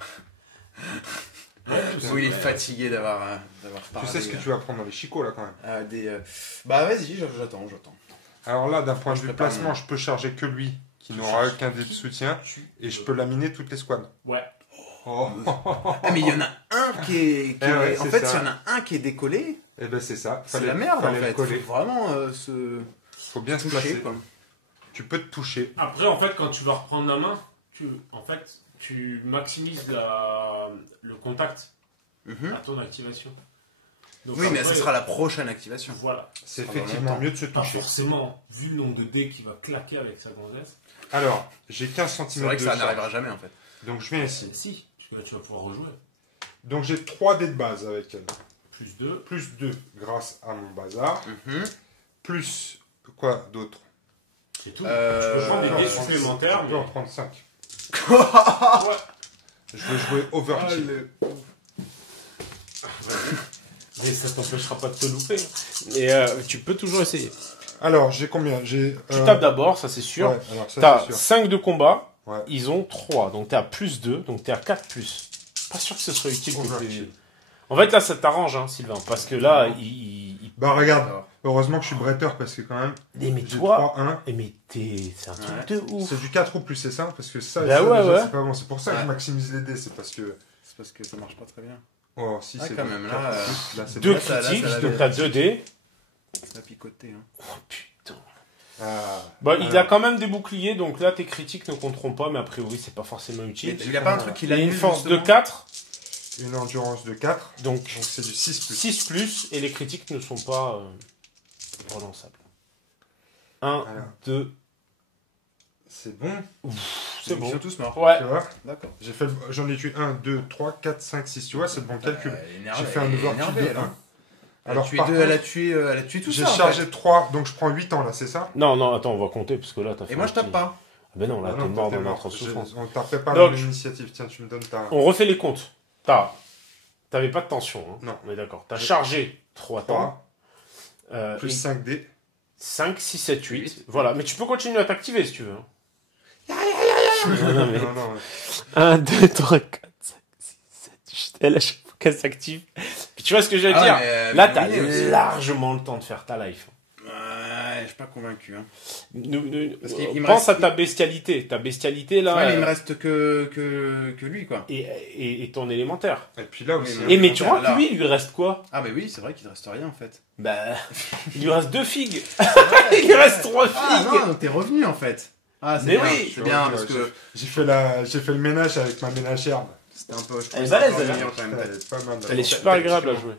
Oui, il est fatigué d'avoir parlé. Tu sais ce que tu vas prendre dans les chicots là quand même. Bah vas-y, j'attends. Alors là, d'un point de Je vue prépare placement, mon- je peux charger que lui, qui n'aura qu'un dé de soutien, et je peux laminer toutes les squads. Ouais. Oh. Ah, mais il y en a un qui est. Eh ouais, en c'est fait, ça. s'il y en a un qui est décollé, Et ben c'est ça. c'est la merde en fallait le fait. coller. Faut vraiment se Faut bien se toucher. placer. Quoi. Tu peux te toucher. Après, en fait, quand tu vas reprendre la main, tu maximises le contact Mhm. à ton activation. Donc, Oui, mais après, ce sera la prochaine activation. Voilà. C'est Ça va effectivement longtemps. mieux de se Pas toucher. forcément, vu le nombre de dés qu'il va claquer avec sa gonzesse. Alors, j'ai 15 cm C'est vrai que de ça charge. n'arrivera jamais en fait. Donc je viens ici. Si, parce que là, tu vas pouvoir rejouer. Donc j'ai 3 dés de base avec elle. Plus 2. Plus 2 grâce à mon bazar. Mhm. Plus quoi d'autre? C'est tout. Euh, tu peux prendre des dés Je peux en supplémentaires. Je peux en prendre 5. Ouais. Je vais jouer overkill. Mais ça t'empêchera pas de te louper. Et tu peux toujours essayer. Alors, j'ai combien? J'ai. Tu tapes d'abord, ça c'est sûr. Ouais, alors ça T'as c'est sûr. 5 de combat, Ouais. ils ont 3. Donc t'es à plus 2, donc t'es à 4 plus. Pas sûr que ce soit utile. Overkill. En fait, là, ça t'arrange, hein, Sylvain. Parce que là, il... Bah regarde, Alors, heureusement que je suis bretteur parce que quand même, Mais j'ai toi... 3-1. Mais c'est un truc Ouais. de ouf. C'est du 4 ou plus, c'est ça? Parce que ça, Bah ça, ouais, déjà, ouais. c'est pas bon. C'est pour ça que je Ouais. maximise les dés, c'est parce que. c'est parce que ça marche pas très bien. Oh, si Ah, c'est quand du même, 4 là, ou plus, là c'est 2 là, ça- là, critiques, ça donc va- t'as 2 dés. Ça va picoter. Hein. Oh putain. Ah. Bon, il a Alors, quand même des boucliers, donc là, tes critiques ne compteront pas, mais a priori, c'est pas forcément utile. Il y a pas un truc qui Il a une l'annule, force de justement 4, une endurance de 4, donc donc c'est du 6 plus. 6 plus, et les critiques ne sont pas relançables. 1, Alors. 2, C'est bon, c'est Ils bon. sont tous morts. Ouais. tu vois. D'accord. J'en ai tué 1, 2, 3, 4, 5, 6, tu vois, c'est le bon calcul. Elle est J'ai fait un énervée, overkill de elle, 1. hein. Alors, Elle par a tué contre, elle a tué tout j'ai ça. en chargé fait. 3, donc je prends 8 ans là, c'est ça? Non, non, attends, on va compter, parce que là, t'as fait Et moi un je tape petit- pas. Ah ben non, là, Ah t'es non, mort t'es dans mort. notre souffrance. On t'a préparé Donc- la même initiative, tiens, tu me donnes ta. On refait les comptes. T'avais pas de tension, hein. Non. On est d'accord. T'as Je- chargé 3 temps. 3, plus 5 dés. 5, 6, 7, 8. Voilà, mais tu peux continuer à t'activer si tu veux. hein. Non, mais- non, 1, 2, 3, 4, 5, 6, 7, 8. Elle, à chaque fois qu'elle s'active. Puis tu vois ce que je veux Ah, dire mais, là, mais t'as oui, aussi. largement le temps de faire ta life. Ouais, je suis pas convaincu. Hein. Parce qu'il- il me Pense reste- à ta bestialité. Ta bestialité, là. Ouais, mais il me reste que lui, quoi. Et ton élémentaire. Et puis là aussi. Oui, Et mais tu vois alors. que lui, il lui reste quoi Ah, mais oui, c'est vrai qu'il ne reste rien en fait. Bah, il lui reste 2 figues. Il lui reste 3 Ah figues. non, donc t'es revenu en fait. Ah, c'est Mais bien, oui. c'est bien Ouais, parce ouais, que J'ai fait le ménage avec ma ménagère. c'était un peu. Je Elle est trouvais ça balèze, encore elle, mignon, quand Elle même. est pas mal. Elle est super agréable à jouer.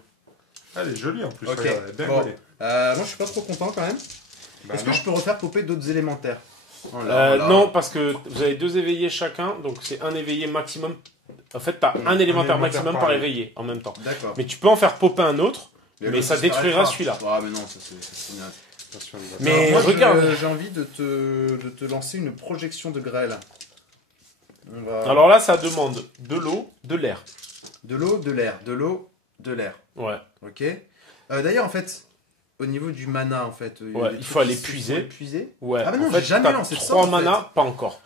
Elle est jolie en plus. Ok, Regarde, elle est bien bon. gaulée. Moi je suis pas trop content quand même. Bah Est-ce non. que je peux refaire popper d'autres élémentaires? Oh là là. Non, parce que vous avez 2 éveillés chacun, donc c'est un éveillé maximum. En fait, t'as un élémentaire maximum par éveillé en même temps. D'accord. Mais tu peux en faire popper un autre, mais l'autre ça détruira disparaîtra. celui-là. Ah, mais non, ça c'est naze. Attention, il va Mais- Alors, moi, regarde. j'ai envie de te lancer une projection de grêle. On va... Alors là, ça demande de l'eau, de l'air. De l'eau, de l'air. De l'eau, de l'air. Ouais. Ok. D'ailleurs, en fait, au niveau du mana en fait. Ouais, il faut aller puiser. Puiser. Ouais, Ah, mais non, en fait, j'ai jamais t'as lancé de 3 sort, en mana, fait. pas encore.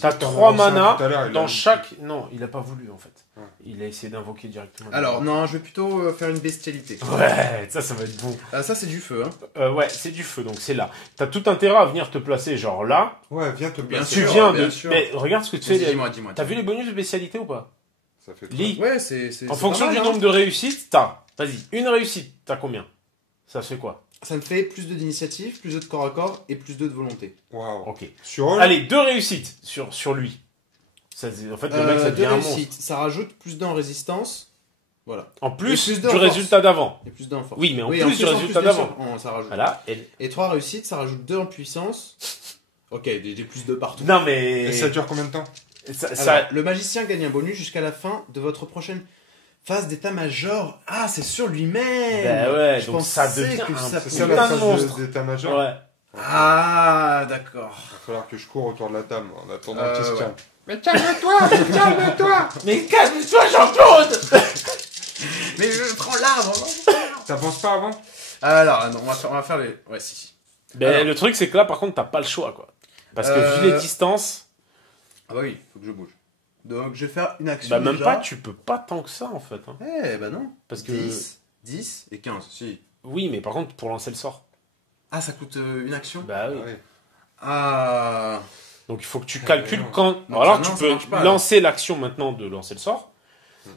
T'as T'en as 3 lancé un mana tout à l'heure, il dans a- chaque. Non, il a pas voulu en fait. Ouais. Il a essayé d'invoquer directement. Alors, non, je vais plutôt faire une bestialité. Ouais, ça va être bon. Ah, ça, c'est du feu. Hein. Ouais, c'est du feu, donc c'est là. T'as tout intérêt à venir te placer, genre là. Ouais, viens te Bien placer. Tu sûr, viens bien de. sûr. Mais regarde ce que tu Vas-y, fais. dis-moi. T'as vu les bonus de spécialité ou pas? Ça fait Lis. Ouais, c'est. En fonction du nombre de réussites, t'as. Vas-y, une réussite, t'as combien? Ça fait quoi? Ça me fait plus 2 d'initiative, plus 2 de corps à corps et plus 2 de volonté. Waouh. Ok. Sur eux, Allez, 2 réussites sur lui. Ça, en fait, le mec, ça de devient un monstre. réussite, ça rajoute plus 2 en résistance. Voilà. En plus, Et plus du deux en force. résultat d'avant. Et plus 2 en force. Oui, mais en Oui, plus du résultat bien d'avant. sûr, ça rajoute. Voilà. Et 3 réussites, ça rajoute 2 en puissance. Ok, des plus 2 partout. Non, et mais. ça dure combien de temps? Alors, le magicien gagne un bonus jusqu'à la fin de votre prochaine phase d'état-major. Ah, c'est sur lui-même. Bah ouais, Je donc pensais ça devient que un ça C'est pouvait- ça Putain la de phase monstre. d'état-major? Ouais. Ah, d'accord. Il va falloir que je cours autour de la table en attendant Euh, qu'il se ouais. calme. Mais calme-toi. Mais calme-toi, Jean-Claude. Mais je prends l'arbre. T'avances pas avant? Alors, non, on va faire les. Ouais, si. Ben, Alors. le truc, c'est que là, par contre, t'as pas le choix, quoi. Parce que vu les distances, Ah bah oui, faut que je bouge. Donc, je vais faire une action. bah même déjà. pas, tu peux pas tant que ça, en fait. Hein. Eh, bah non. Parce que. 10 et 15, si. Oui, mais par contre, pour lancer le sort. Ah, ça coûte une action. Bah oui. Ouais. Ah. Donc il faut que tu Ah, calcules non. quand. Donc, Alors ça, tu non, ça peux marche pas, lancer l'action maintenant de lancer le sort.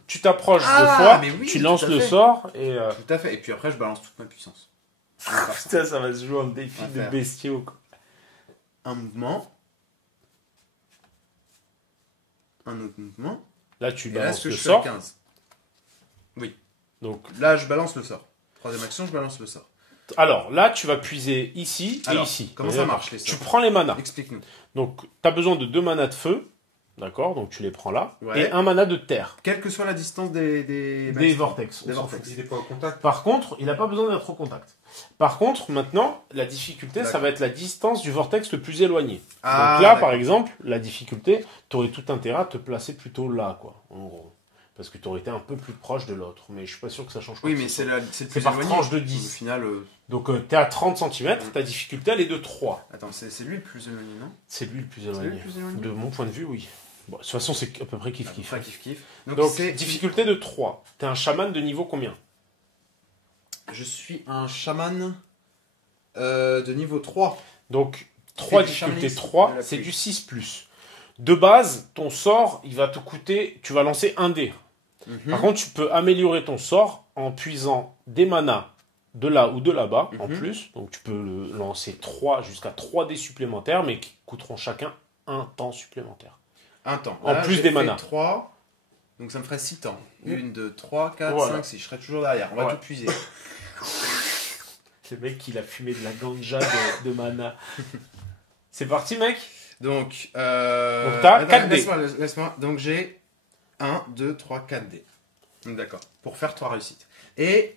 Tu t'approches Ah, deux fois, mais oui, tu tout lances à le fait. sort et. Tout à fait. Et puis après, je balance toute ma puissance. Putain, ça va se jouer en défi On va de faire. bestiaux. Quoi. Un mouvement. Un autre mouvement. Là, tu Et là, balances ce que le je fais sort. 15. Oui. Donc, Là, je balance le sort. Troisième action, je balance le sort. alors là, tu vas puiser ici et Alors, ici. comment Vous ça voyez, marche, les Tu sorts prends les manas. Explique-nous. Donc, tu as besoin de 2 manas de feu. D'accord, donc tu les prends là. Ouais. Et un mana de terre. Quelle que soit la distance des vortex. Des on s'en vortex. fout. Il est pas au contact. Par contre, il n'a pas besoin d'être au contact. Par contre, maintenant, la difficulté, ça D'accord. va être la distance du vortex le plus éloigné. Ah, Donc là, d'accord. par exemple, la difficulté, tu aurais tout intérêt à te placer plutôt là, quoi, en gros. Parce que tu aurais été un peu plus proche de l'autre. Mais je suis pas sûr que ça change quoi Oui, que mais ce soit. c'est le plus par éloigné. tranche de Au 10. final, Donc tu es à 30 cm, ta difficulté, elle est de 3. attends, c'est lui le plus éloigné, non? C'est lui le plus C'est lui éloigné. le plus éloigné. De mon point de vue, oui. Bon, de toute façon, c'est à peu près kiff-kiff. Enfin, kiff-kiff. Donc, c'est difficulté de 3. T'es un chaman de niveau combien? Je suis un chaman de niveau 3. Donc, 3 du difficulté chamanisme 3, de la c'est pluie. du 6+. De base, ton sort, il va te coûter... Tu vas lancer un dé. Mhm. Par contre, tu peux améliorer ton sort en puisant des manas de là ou de là-bas, en Mhm. plus. Donc, tu peux le lancer 3 jusqu'à 3 dés supplémentaires, mais qui coûteront chacun un temps supplémentaire. Un temps. En plus j'ai des fait manas. 3. Donc ça me ferait 6 temps. 1, 2, 3, 4, Voilà. 5, 6. Je serai toujours derrière. On va Ouais. tout puiser. Le mec, il a fumé de la ganja de mana. C'est parti, mec? Donc, t'as attends, 4 dés. Laisse-moi. Donc j'ai 1, 2, 3, 4 dés. D'accord. Pour faire 3 réussites. Et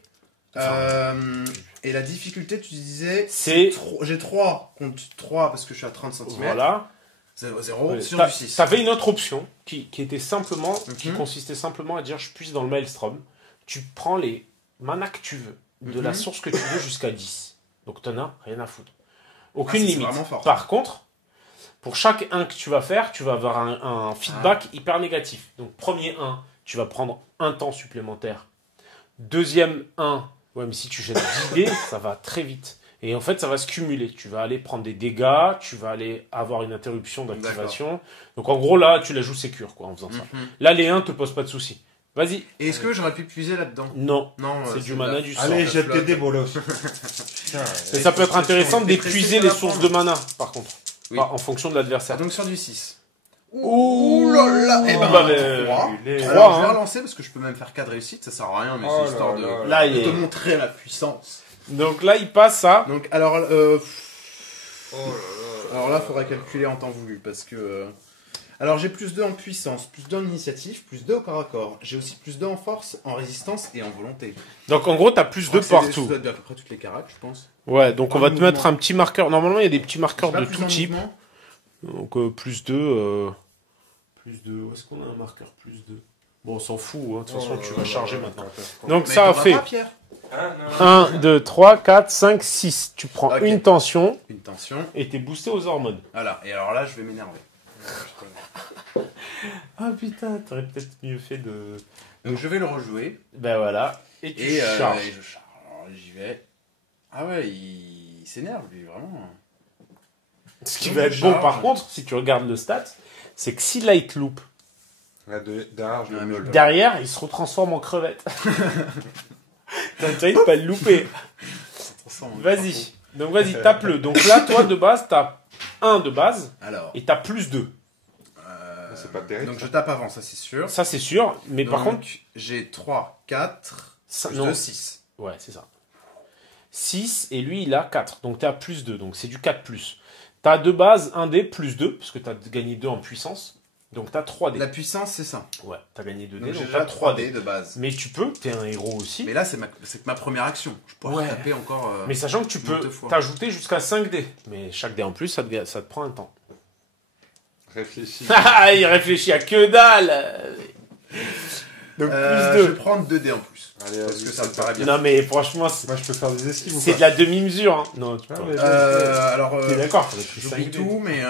la difficulté, tu disais... C'est... J'ai 3 contre 3 parce que je suis à 30 cm. Voilà. 0, 0 sur T'a- du 6. T'avais une autre option qui était simplement, qui Mhm. consistait simplement à dire je puise dans le maelstrom. Tu prends les manas que tu veux, de la Mhm. source que tu veux jusqu'à 10. Donc t'en as rien à foutre. Aucune ça, c'est limite. vraiment fort. Par contre, pour chaque 1 que tu vas faire, tu vas avoir un feedback hyper négatif. Donc premier 1, tu vas prendre un temps supplémentaire. Deuxième 1, ouais mais si tu jettes 10 dés, ça va très vite. Et en fait, ça va se cumuler. Tu vas aller prendre des dégâts, tu vas aller avoir une interruption d'activation. Donc en gros, là, tu la joues sécure, quoi, en faisant ça. Mhm. Là, les 1 te posent pas de soucis. Vas-y. Et est-ce que j'aurais pu puiser là-dedans? Non. Non, C'est du de mana la- du sang. Allez, la jette flotte. tes dés, bolos. Putain, Et ça peut être intéressant T'es pressé d'épuiser de les la sources prendre. de mana, par contre. Oui. En fonction de l'adversaire. Donc sur du 6. Ouh là là. Eh ben, bah, mais- 3. les- Alors, je vais hein. relancer parce que je peux même faire 4 réussites, ça sert à rien, mais Oh c'est histoire là de, là. Là, il de te est... montrer la puissance. Donc là, il passe à... Donc, alors, Oh là là. alors là, il faudrait calculer en temps voulu parce que. Alors, j'ai plus 2 en puissance, plus 2 en initiative, plus 2 au corps à corps. J'ai aussi plus 2 en force, en résistance et en volonté. Donc en gros, t'as plus de Ça partout. doit être à peu près toutes les caracs, je pense. Ouais, donc on En va te mouvement. mettre un petit marqueur. Normalement, il y a des petits marqueurs J'ai pas de plus tout en type. mouvement. Donc plus 2. Plus 2. Où est-ce qu'on a un marqueur plus 2? Bon, on s'en fout, hein. De toute façon, tu vas Oh, charger ouais, maintenant. catastrophe. Donc Mais ça a t'auras fait pas, Pierre 1, 2, 3, 4, 5, 6. Tu prends Ok. une tension Une tension. et t'es boosté aux hormones. Voilà. Et alors là, je vais m'énerver. Ah putain, t'aurais peut-être mieux fait de... Donc je vais le rejouer. Ben voilà. Et tu Et, charges. et je charge. Alors j'y vais. Ah ouais, il s'énerve lui, vraiment. Ce qui Donc, va je être bon charge. par contre, si tu regardes le stat, c'est que si là il te loupe, Là, derrière, je Ouais, le mais mets. derrière il se retransforme en crevette. T'as intérêt de pas le louper. Vas-y. Donc vas-y, tape-le. Donc là, toi de base, t'as 1 de base Alors, et t'as plus 2. C'est pas terrible. donc ça. je tape avant, ça c'est sûr. Ça c'est sûr, mais par Donc, contre, j'ai 3, 4, ça, plus non. 2, 6. Ouais, c'est ça. 6 et lui il a 4. Donc t'es à plus 2. Donc c'est du 4 plus. T'as de base 1 dé plus 2, parce que t'as gagné 2 en puissance. Donc t'as 3 dés. La puissance, c'est ça. Ouais, t'as gagné 2 dés, Donc j'ai donc déjà t'as 3 dés. de base. Mais tu peux, t'es un héros aussi. Mais là, c'est que ma première action. Je pourrais Ouais. taper encore. Mais sachant que tu peux deux fois. t'ajouter jusqu'à 5 dés. Mais chaque dé en plus, ça te prend un temps. Réfléchis. Ah, il réfléchit à que dalle. Donc je plus vais prendre 2 dés en plus. Allez, Parce vas-y, que ça me c'est paraît parti. bien. Non mais franchement, Moi, je peux faire des esquives ou c'est pas de la demi-mesure. Hein. Non, tu Ah, peux. mais- Alors, T'es d'accord, faudrait que tu j'oublie cinq dés. tout, mais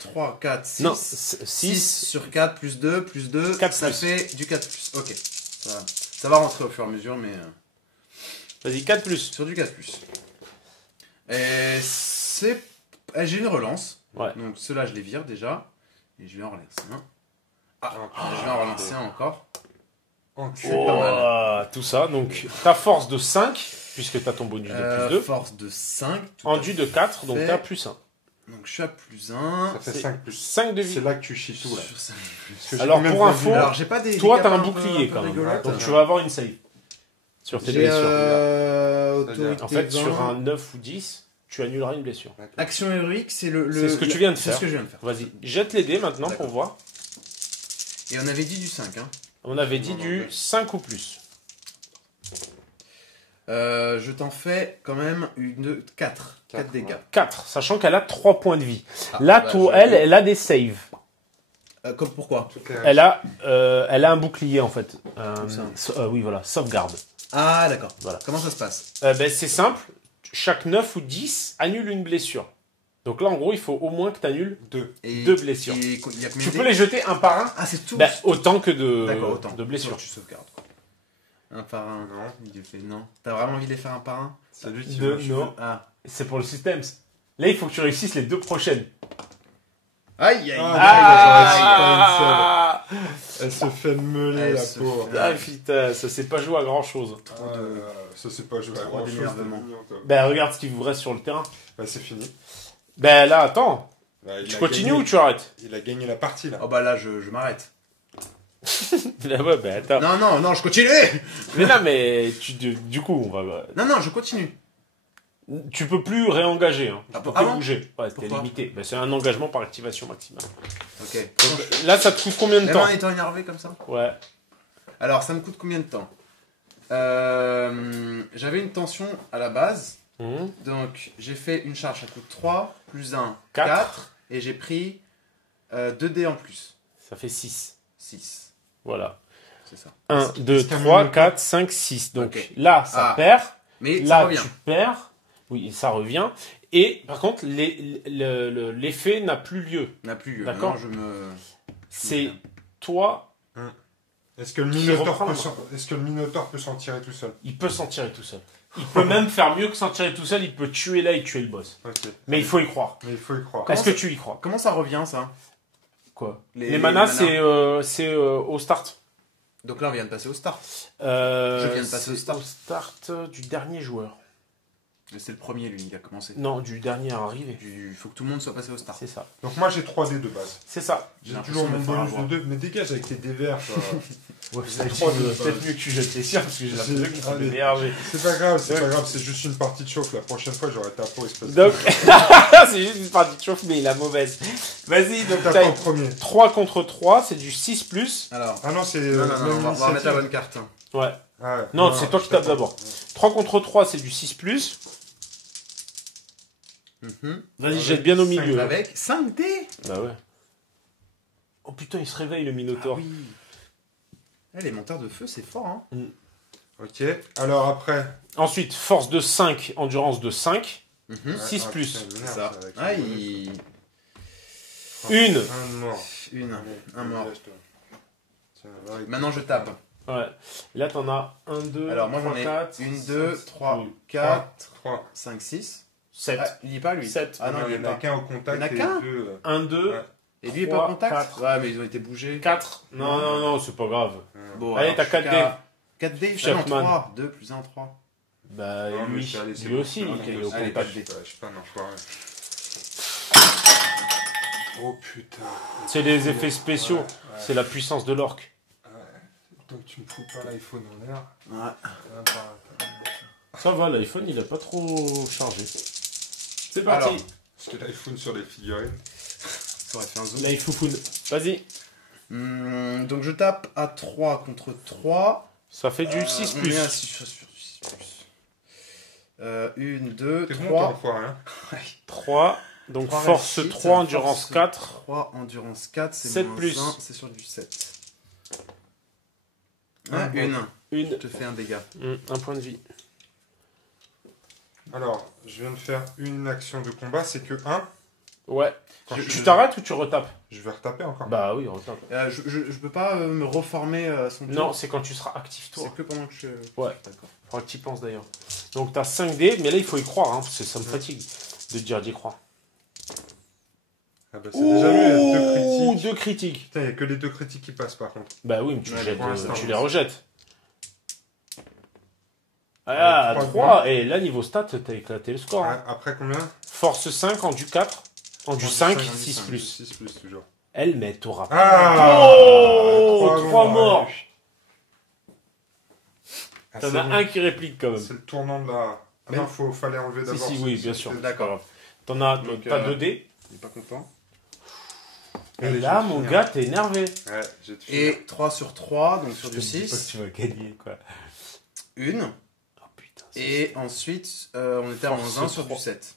3, 4, 6. Non, 6 6. sur 4 plus 2 plus 2, 4 ça plus. fait du 4 plus. Ok. Ça va rentrer au fur et à mesure, mais Vas-y, 4 plus. sur du 4 plus. Et c'est. J'ai une relance. Ouais. Donc ceux-là, je les vire déjà. Et je vais en relancer un. Ah, Je vais en relancer un encore. enculé. C'est pas Oh, tout ça. Donc ta force de 5, puisque t'as ton bonus de plus 2. Force de 5. tout à Enduit de 4, donc fait. t'as plus 1. Donc je suis à plus 1. Ça fait c'est 5 plus. 5 de C'est vie. là que tu chies tout, là. Sur cinq. Parce que j'ai Alors, combien de pour points de info, vie, là Alors j'ai pas des. Toi, des t'as un capas bouclier peu quand même. rigolotes. Donc tu vas avoir une save. Sur tes J'ai blessures. autorité En fait, 20. sur un 9 ou 10, tu annuleras une blessure. D'accord. Action héroïque, c'est le. C'est ce que tu viens de c'est faire. ce que je viens de faire. Vas-y, jette les dés maintenant pour D'accord. voir. Et on avait dit du 5. Hein. On avait dit Non, non, du mais- 5 ou plus. Je t'en fais quand même une 4. 4 Quatre, dégâts. ouais. 4, sachant qu'elle a 3 points de vie. Ah, Là, bah, toi, je- elle a des saves. Comme pourquoi Toutes les Elle a un bouclier en fait. ça Oui, voilà, sauvegarde. Ah d'accord. Voilà. Comment ça se passe C'est simple. Chaque 9 ou 10 annule une blessure. Donc là, en gros, il faut au moins que tu annules deux. Et- deux blessures. et il y a combien Tu de peux dés les jeter un par un, Ah c'est tout. autant que D'accord, autant. de blessures. Tu sauvegardes. Un par un. Non. Il le fait non. T'as vraiment envie de les faire un par un C'est lui qui Deux, veut. non. Ah. C'est pour le système. Là, il faut que tu réussisses les 2 prochaines. Aïe aïe. Ah, Elle se fait meuler, Elle la se pauvre. fait- Ah, putain, ça s'est pas joué à grand chose. Ça, c'est pas joué à Trop grand chose. d'énervement. Ben regarde ce qui vous reste sur le terrain. Bah, c'est fini. Ben là, attends. Bah, il Tu a continues gagné. ou tu arrêtes? Il a gagné la partie, là. Oh bah là je m'arrête. Ben ouais, ben attends. Non, je continue. Mais non, mais du coup, on va. Non, je continue. Tu peux plus réengager. Hein. Tu Ah, peux ah plus bon bouger. Ouais, t'es Pourquoi limité. Ben, c'est un engagement par activation maximale. Ok. Donc, là, ça te coûte combien de Même temps? en étant énervé comme ça. Ouais. Alors ça me coûte combien de temps J'avais une tension à la base. Hum. Donc j'ai fait une charge, ça coûte 3 plus 1, Quatre. 4. Et j'ai pris 2 dés en plus. Ça fait 6. 6. Voilà. C'est ça. 1, Est-ce 2, qu'un 3, minimum- 4, 5, 6. Donc Ok. là, ça Ah. perd. Mais ça Là, revient. tu perds. Oui, ça revient. Et par contre, l'effet n'a plus lieu. N'a plus lieu. D'accord. Maintenant, je me. C'est toi, Est-ce que le Qui Minotaure reprend, peut là. est-ce que le Minotaure peut s'en tirer tout seul? il peut s'en tirer tout seul. Il peut même faire mieux que s'en tirer tout seul. Il peut tuer là et tuer le boss. Ok. Mais il faut y croire. Mais il faut y croire. Est-ce que tu y crois? Comment ça revient ça Quoi? Les Les manas, manas. c'est au start. Donc là, on vient de passer au start. Je viens de passer au start. Au start du dernier joueur. Mais c'est le premier, lui, il a commencé. Non, du dernier à arriver. Il faut que tout le monde soit passé au start. C'est ça. Donc moi j'ai 3 dés de base. C'est ça. J'ai J'ai toujours mon l'impression de bonus faire de 2. Mais dégage avec tes dés verts. toi. Ouais, c'est trop de peut-être base. mieux que tu jettes les siens parce que j'ai C'est- l'impression qu'ils sont allez. énervés. C'est pas grave, c'est pas grave, c'est juste une partie de chauffe. La prochaine fois j'aurai ta peau espèce de. Donc, c'est juste une partie de chauffe, mais il a mauvaise. Vas-y, donc T'as t'as pas en premier. 3 contre 3, c'est du 6 plus. Alors. Ah non, c'est. Non, même on va remettre la initiative. bonne carte. Ouais. Ah ouais. Non, c'est toi qui je tapes t'attends. d'abord. 3 contre 3, c'est du 6 plus. Vas-y, jette bien au milieu. là. Avec 5 dés. Bah ouais. Oh putain, il se réveille le Minotaure. Ah oui. Les monteurs de feu, c'est fort, hein. Ok. Alors après. Ensuite, force de 5, endurance de 5. 6 Ah, plus. putain, C'est merde, ça. avec Ah, le bonus. il... Une. Un mort. Une. Allez, Un mort. dégage-toi. Tiens, va avec- Maintenant, je tape. Ouais. Là, t'en as 1, 2, Alors, moi, j'en 3, ai 4. 1, 2, 3, 4, 3. 5, 6. 7. Ah, il n'y est pas, lui. 7. Ah non, il il y n'y en est a pas. qu'un au contact. Il y en a et qu'un deux, 1, 2, Ouais. Et lui, il est pas au 3, contact 4. Ouais, mais ils ont été bougés. 4. Non, non, non, c'est pas grave. Bon, Allez, alors, t'as je suis 4 qu'à 4D, ah non, Chapman. 3. 2 plus 1, 3. Bah, Non, mais lui, c'est- allez, c'est lui bon. aussi, Ok, il est au allez, contact. Je suis pas un enfoiré. Oh putain. C'est les effets spéciaux. Ouais, ouais. C'est la puissance de l'orque. Donc tu me fous pas l'iPhone en l'air. Ouais. Ça va, l'iPhone, il a pas trop chargé. C'est parti. Alors. Parce que l'iPhone sur les figurines. Ça aurait fait un zoom. L'iPhone. Vas-y. Donc je tape à 3 contre 3. Ça fait du 6 On plus. est à 6 sur 6 plus. 1, 2, T'es bon, t'es 3. enfoiré, hein. 3. Donc 3 force réussites, 3, endurance force 4. 3, endurance 4, c'est 7 moins plus. 1, c'est sur du 7. Ah, Ah, une. Une. Je te fais un dégât. Un point de vie. Alors, je viens de faire une action de combat, c'est que 1. Ouais. Quand Tu je suis- t'arrêtes ou tu retapes? Je vais retaper encore. Bah oui, retape. Je peux pas me reformer son tour. Non, c'est quand tu seras actif toi. C'est que pendant que je. Ouais. D'accord. Faudra que tu y penses d'ailleurs. Donc t'as 5D, mais là il faut y croire, hein, parce que ça me fatigue de te dire d'y croire. Ah bah, c'est déjà lui, il y a 2 Ouh, critiques. 2 critiques. Putain, il n'y a que les 2 critiques qui passent par contre. Bah oui, mais tu, Ouais, jettes, pour l'instant, tu oui. les rejettes. Ah, Ouais, 3. Et là, niveau stats, t'as éclaté le score. hein. Après combien Force 5, endu 4. Endu 5, 6 5, plus. 6 plus toujours. Elle, mais t'auras pas. Ah Oh, 3 morts. Ah, T'en c'est as bon. un qui réplique quand même. C'est le tournant de la. Ah Mais- non, fallait enlever Si, d'abord. si, oui, bien sûr. D'accord. T'en as, Donc, t'as 2D. Il est pas content. Et Allez, là, je vais mon finir. gars, t'es énervé. Ouais, j'ai de finir. Et 3 sur 3, donc sur Je du te dis pas que 6. tu vas gagner, quoi. Une. Oh putain. c'est- Et ensuite, on était à Force moins 1 sur 3. du 7.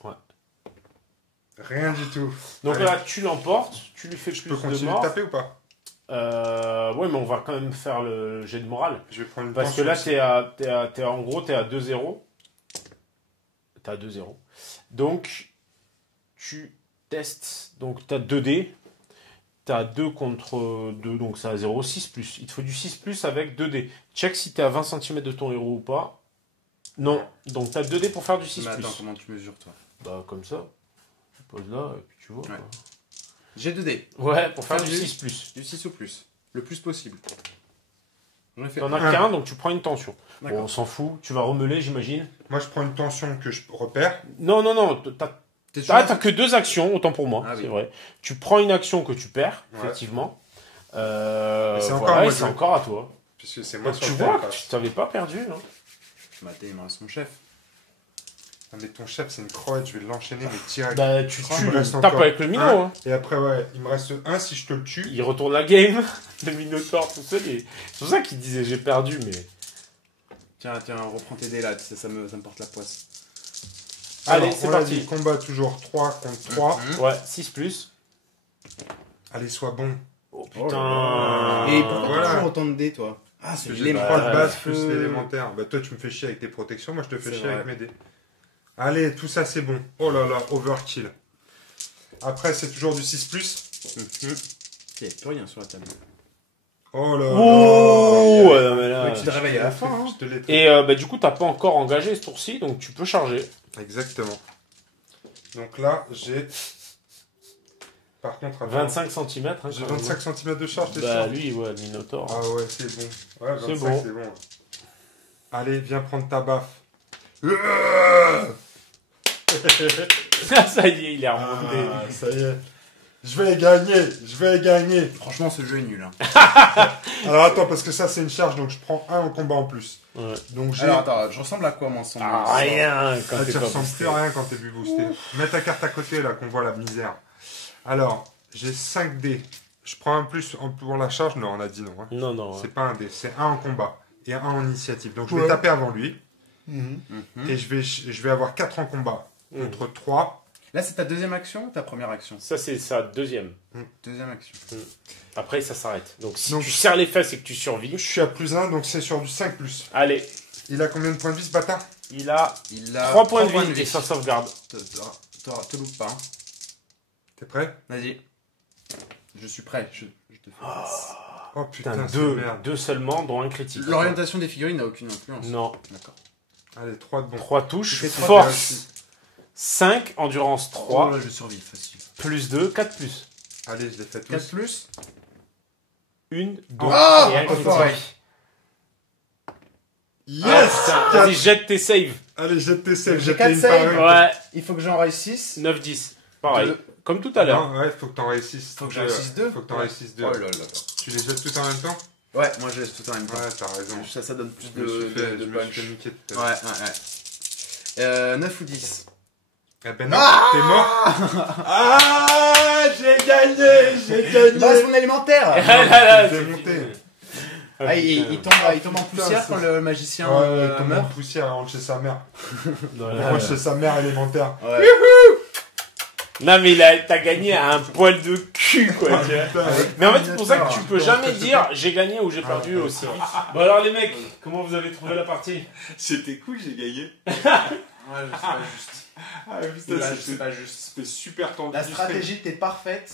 Rien du tout. Donc Allez. là, tu l'emportes, tu lui fais Je plus peux de continuer de morts. taper ou pas? Ouais, mais on va quand même faire le jet de morale. Je vais prendre une Parce que tension là, aussi. en gros, t'es à 2-0. T'es à 2-0. Donc, tu testes. Donc, t'as 2D. T'as 2 contre 2, donc c'est à 0. 6 plus. Il te faut du 6 plus avec 2D. Check si t'es à 20 cm de ton héros ou pas. Non. Donc, t'as 2D pour faire du 6 Mais plus. attends, comment tu mesures toi? Bah, comme ça. Tu poses là, et puis tu vois. Ouais. quoi. J'ai 2D. Ouais, pour faire Faire du du- 6 plus. Du 6 ou plus. Le plus possible. J'en ai fait T'en as un. qu'un, donc tu prends une tension. Bon, D'accord. on s'en fout. Tu vas remeler, j'imagine. Moi, je prends une tension que je repère. Non, non, non. T'es sûr? T'as que 2 actions, autant pour moi, Ah oui. c'est vrai. Tu prends une action que tu perds, Ouais. effectivement. c'est encore Voilà, moi et qui c'est joue. encore à toi. Puisque c'est moi Donc sur tu le vois terrain. que tu t'avais pas perdu. Hein. Bah, t'es il me reste mon chef. Ah, mais ton chef, c'est une croette, je vais l'enchaîner, mais direct. Bah, tu Il me reste tapes encore avec le minot. un. Hein. Et après, ouais, il me reste un si je te le tue. Il retourne la game. Le minotaure tout seul. C'est pour ça qu'il disait j'ai perdu, mais. Tiens, reprends tes dés là, tu sais, ça me porte la poisse. Allez, Alors, c'est on l'a parti. dit, combat toujours 3 contre 3. Ouais, 6 plus. Allez, sois bon. Oh Oh putain. là là. Et pourquoi voilà. t'as toujours autant de dés toi? Ah, Parce c'est que j'ai l'élément. 3 de base feu. plus l'élémentaire. Bah, toi, tu me fais chier avec tes protections, moi, je te fais C'est chier vrai. avec mes dés. Allez, tout ça, c'est bon. Oh là là, overkill. Après, c'est toujours du 6 plus. Il n'y a plus rien sur la table. Oh là là. Oh ouais, mais là. Oui, tu te réveilles à la fin. Hein. Je te l'ai fait. Et bah, du coup, t'as pas encore engagé ce tour-ci, donc tu peux charger. Exactement. Donc là, j'ai. Par contre, attends. 25 cm. Hein, J'ai quand même. 25 cm de charge, t'es Bah, sûr? lui, ouais, le minotaure. Ah ouais, c'est bon. Ouais, 25, C'est bon. c'est bon. Allez, viens prendre ta baffe. Ça y est, il est remonté. Ah, ça y est. Je vais gagner. Franchement, ce jeu est nul. Hein. Alors attends, parce que ça c'est une charge, donc je prends un en combat en plus. Ouais. Donc j'ai... Alors attends, je ressemble à quoi moi sans Ah, rien quand Ah, t'es tu pas ressembles boosté. plus à rien quand t'es plus boosté. Mets ta carte à côté là, qu'on voit la misère. Alors, j'ai 5 dés. Je prends un plus pour la charge? Non, on a dit non. Hein. Non, non. C'est pas un dé, c'est un en combat et un en initiative. Donc je vais Ouais. taper avant lui. Mhm. Et je vais avoir 4 en combat contre 3. Là, c'est ta deuxième action ou ta première action? Ça, c'est sa deuxième. Deuxième action. Après, ça s'arrête. Donc, si Donc- tu serres les fesses et que tu survis, Je suis à +1, donc c'est sur du 5+. allez, Il a combien de points de vie, ce bâtard? il a Il a 3 points de vie et sa sauvegarde. Te loupe pas. Hein. T'es prêt? Vas-y. Je suis prêt. Je te fais face. Oh Putain, putain, c'est deux, merde. deux seulement, dont un critique. L'orientation des figurines n'a aucune influence. Non. D'accord. Allez, 3 de bon. 3 Tu touches, fais trois force 5, endurance 3, Oh là, je survis facile. plus 2, 4 plus. Allez, je les fais 4 tous. plus. 1, 2 Ah, et un pas critique. pareil. Yes! Putain, vas-y, jette tes saves. Allez, jette tes saves, J'ai jette quatre une saves. par une. Ouais, Il faut que j'en réussisse. 9, 10. Pareil. Deux. Comme tout à l'heure. Non, ouais, faut que t'en réussisses. Faut que j'en réussisse deux. Faut que t'en réussisses 2. Oh là là. Tu les jettes tout en même temps? Ouais, moi je laisse tout en même temps. Ouais, t'as raison. Ça donne plus Je me suis fait, de je me suis punch. fait niquer tout Ouais, à ouais, l'heure. ouais. 9 ou 10. Eh ben non, t'es mort. Ah, j'ai gagné. Base mon élémentaire. Ah là là, J'ai c'est monté. fini. Ah, il tombe en Putain, poussière c'est- quand le magicien Ouais, il tombe en meurt. poussière, il rentre chez sa mère. Voilà. Il rentre chez sa mère élémentaire. Ouais. Non, mais t'as gagné à un poil de cul, quoi. tu vois. Putain, Mais en fait, c'est pour ça que tu Putain, peux je jamais sais dire j'ai gagné ou j'ai perdu aussi vite. Bon, alors, les mecs, comment vous avez trouvé la partie? C'était cool, j'ai gagné. Ouais, je sais pas juste. Ah, C'est pas juste. c'était super tendu. La stratégie était parfaite.